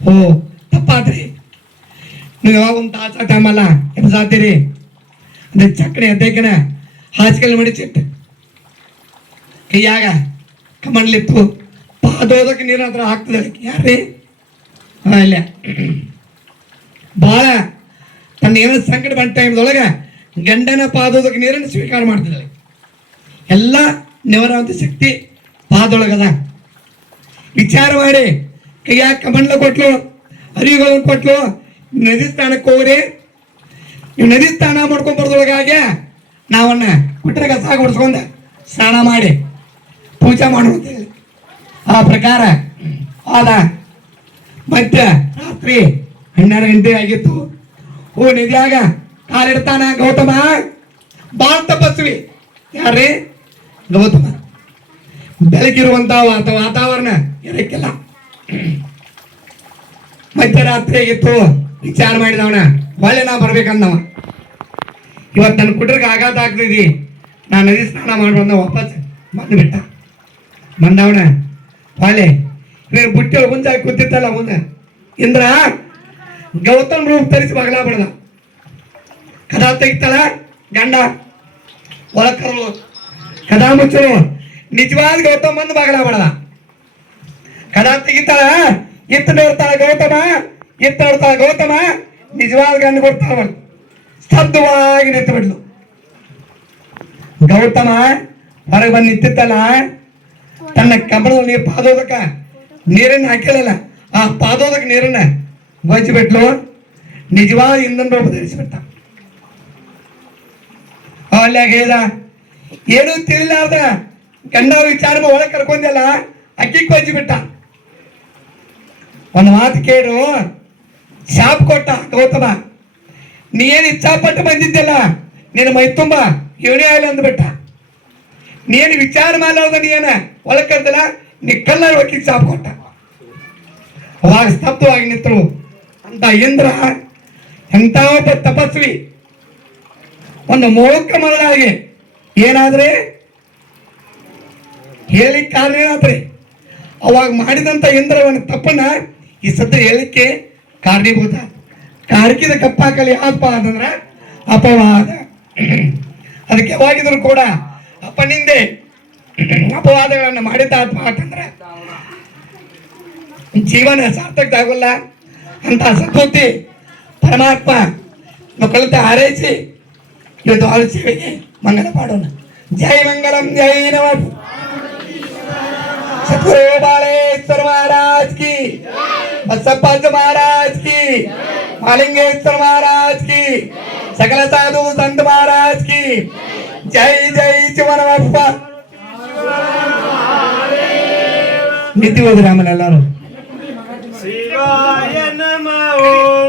ಓ ತಪ್ಪಾದ್ರಿ, ನೀವು ಯಾವಾಗ ಒಂದು ತಾಸ ಟೈಮಲ್ಲ ಎಬ್ಸಾತೀರಿ. ಅದೇ ಚಕ್ಕಣೆ ಎದ್ದೇಕನ ಹಾಸಿಗೆ ಮಡಿಚಿಟ್ಟು ಕೈಯಾಗ ಕಮಂಡ್ಲಿತ್ತು. ಪಾದೋದಕ್ಕೆ ನೀರು ಹತ್ರ ಹಾಕ್ತದೆ. ಯಾರ್ರಿ? ಇಲ್ಲ. ಬಹಳ ತನ್ನ ಏನೋ ಸಂಕಟ ಬಂದ ಟೈಮ್ದೊಳಗೆ ಗಂಡನ ಪಾದೋದಕ್ಕೆ ನೀರನ್ನು ಸ್ವೀಕಾರ ಮಾಡ್ತಿದ್ದಾಳೆ. ಎಲ್ಲ ನಿವರಾಂತ ಶಕ್ತಿ ಪಾದೊಳಗದ. ವಿಚಾರ ಮಾಡಿ ಕೈಯಾಗ ಕಮಂಡ್ಲ ಕೊಟ್ಲು, ಅರಿವುಗಳನ್ನು ಕೊಟ್ಲು. ನದಿ ಸ್ಥಾನಕ್ಕೆ ಹೋಗ್ರಿ, ನೀವು ನದಿ ಸ್ನಾನ ಮಾಡ್ಕೊಂಡ್ ಬರ್ದೊಳಗಾಗೆ ನಾವನ್ನ ಕುಟ್ರೆ ಕಸ ಹೊಡ್ಸ್ಕೊಂಡ ಸ್ನಾನ ಮಾಡಿ ಪೂಜೆ ಮಾಡುವಂತ ಆ ಪ್ರಕಾರ ಆದ. ಮತ್ತೆ ರಾತ್ರಿ 12 ಗಂಟೆ ಆಗಿತ್ತು. ಓ ನದಿಯಾಗ ಕಾಲಿಡ್ತಾನ ಗೌತಮ. ಬಾಳ ತಪಸ್ವಿ. ಯಾರ್ರಿ? ಗೌತಮ. ಬೆಳಗಿರುವಂತ ವಾತಾವರಣ ಇರಕ್ಕಿಲ್ಲ. ಮಧ್ಯರಾತ್ರಿ ಆಗಿತ್ತು. ವಿಚಾರ ಮಾಡಿದವನ ಒಳ್ಳೆ ನಾ ಬರ್ಬೇಕಂದವ. ಇವತ್ತು ನನ್ನ ಕುಟ್ರಿಗೆ ಆಘಾತ ಆಗ್ತಿದ್ದಿ, ನಾ ನದಿ ಸ್ನಾನ ಮಾಡಿ ಬಂದ ವಾಪಸ್ ಬಂದ್ಬಿಟ್ಟ. ಬಂದವನ ಹೊಳೆ ಬುಟ್ಟಿ ಒಳಗೆ ಮುಂಜಾಗಿ ಕೂತಿತ್ತಲ್ಲ ಮುಂದೆ ಇಂದ್ರ ಗೌತಮ್ ರೂಪ ತರಿಸಿ ಬಗಲ ಬಿಡದ ಕದ ತೆಗಿತಾಳ ಗಂಡ ಒಳಗ್ ಕರಲು ಕದ ಮುಚ್ಚರು ನಿಜವಾದ ಗೌತಮ್ ಬಂದು ಬಗಲ ಬಿಡದ ಕದ ತೆಗಿತಾಳ ಇತ್ತು ನೋಡ್ತಾಳ ಗೌತಮ ಇತ್ತು ನೋಡ್ತಾಳ ಗೌತಮ ನಿಜವಾದ ಗಂಡು ಕೊಡ್ತಾಳ ಸ್ತಬ್ಧವಾಗಿ ನಿಂತು ಬಿಡ್ಲು ಗೌತಮ ಹೊರಗೆ ಬಂದು ನಿಂತಿತ್ತಲ್ಲ ತನ್ನ ಕಮಲದಲ್ಲಿ ಪಾದೋದಕ ನೀರನ್ನ ಹಾಕಿಳಲ್ಲ ಆ ಪಾದೋದಕ ನೀರನ್ನ ಗೊಜ್ಜಿ ಬಿಟ್ಲು ನಿಜವಾದ ಇಂದನ್ ರೂಪ ಧರಿಸಿಬಿಟ್ಟ ಅಲ್ಲಾಗ ಹೇಳ್ದ ಏನು ತಿಳಿಲಾರ್ದ ಗಂಡ ವಿಚಾರ ಒಳಗೆ ಕರ್ಕೊಂಡಲ್ಲ ಅಕ್ಕಿ ಕೊಜ್ಜಿ ಬಿಟ್ಟ ಒಂದು ಮಾತು ಕೇಳು ಶಾಪ್ ಕೊಟ್ಟ ಗೌತಮ ನೀ ಏನು ಇಚ್ಛಾಪಟ್ಟು ಬಂದಿದ್ದಲ್ಲ ನಿನ್ನ ಮೈ ತುಂಬ ಇವನೇ ಆಗಲಿ ಅಂದ್ಬಿಟ್ಟ ನೀನು ವಿಚಾರ ಮಾಡಲಾರ್ದ ನೀ ಏನ ಒಳಗೆ ಕರ್ದಲ್ಲ ನೀ ಕಲ್ಲರ್ ಹೋಗಿ ಶಾಪ್ ಕೊಟ್ಟ ಅವಾಗ ಸ್ತಬ್ಧವಾಗಿ ನಿಂತರು ಅಂತ ಇಂದ್ರ ಎಂತ ಒಬ್ಬ ತಪಸ್ವಿ ಒಂದು ಮೋಕ್ಷ ಮಗಳಾಗಿ ಏನಾದ್ರೆ ಹೇಳಿ ಕಾರಣ ಏನಾದ್ರಿ ಅವಾಗ ಮಾಡಿದಂತ ಇಂದ್ರವನ್ನ ತಪ್ಪನ್ನ ಈ ಸದ್ಯ ಹೇಳಿಕ್ಕೆ ಕಾರಣೀಭೂತ ಕಾರ್ಕಿದ ಕಪ್ಪಾಕಲಿ ಯಾಕಪ್ಪ ಅಂತಂದ್ರೆ ಅಪವಾದ ಅದಕ್ಕೆ ಯಾವಾಗಿದ್ರು ಕೂಡ ಅಪ್ಪನಿಂದೆ ಅಪವಾದಗಳನ್ನು ಮಾಡಿದ ಆತ್ಮ ಅಂತಂದ್ರೆ ಜೀವನ ಸಾರ್ಥಕ ಆಗೋಲ್ಲ ಅಂತ ಸದ್ಬುದ್ಧಿ ಪರಮಾತ್ಮ ಮಕ್ಕಳಂತ ಹಾರೈಸಿ ಇವತ್ತು ಆಳು ಸೇವೆಗೆ ಮಂಗಲ ಪಾಡೋಣ ಜೈ ಮಂಗಲಂ ಜೈ ನಮಃ सतगुरु बालेश्वर महाराज की बसप्पच महाराज की मालिंगेश्वर महाराज की सकल साधु संत महाराज की जय जय शिवनमप्ಪ ನಿತ್ಯ ಹೋದ್ರಾಮಲ್ಲ ಎಲ್ಲರೂ ಶಿವಾಯ ನಮಃ ಓಂ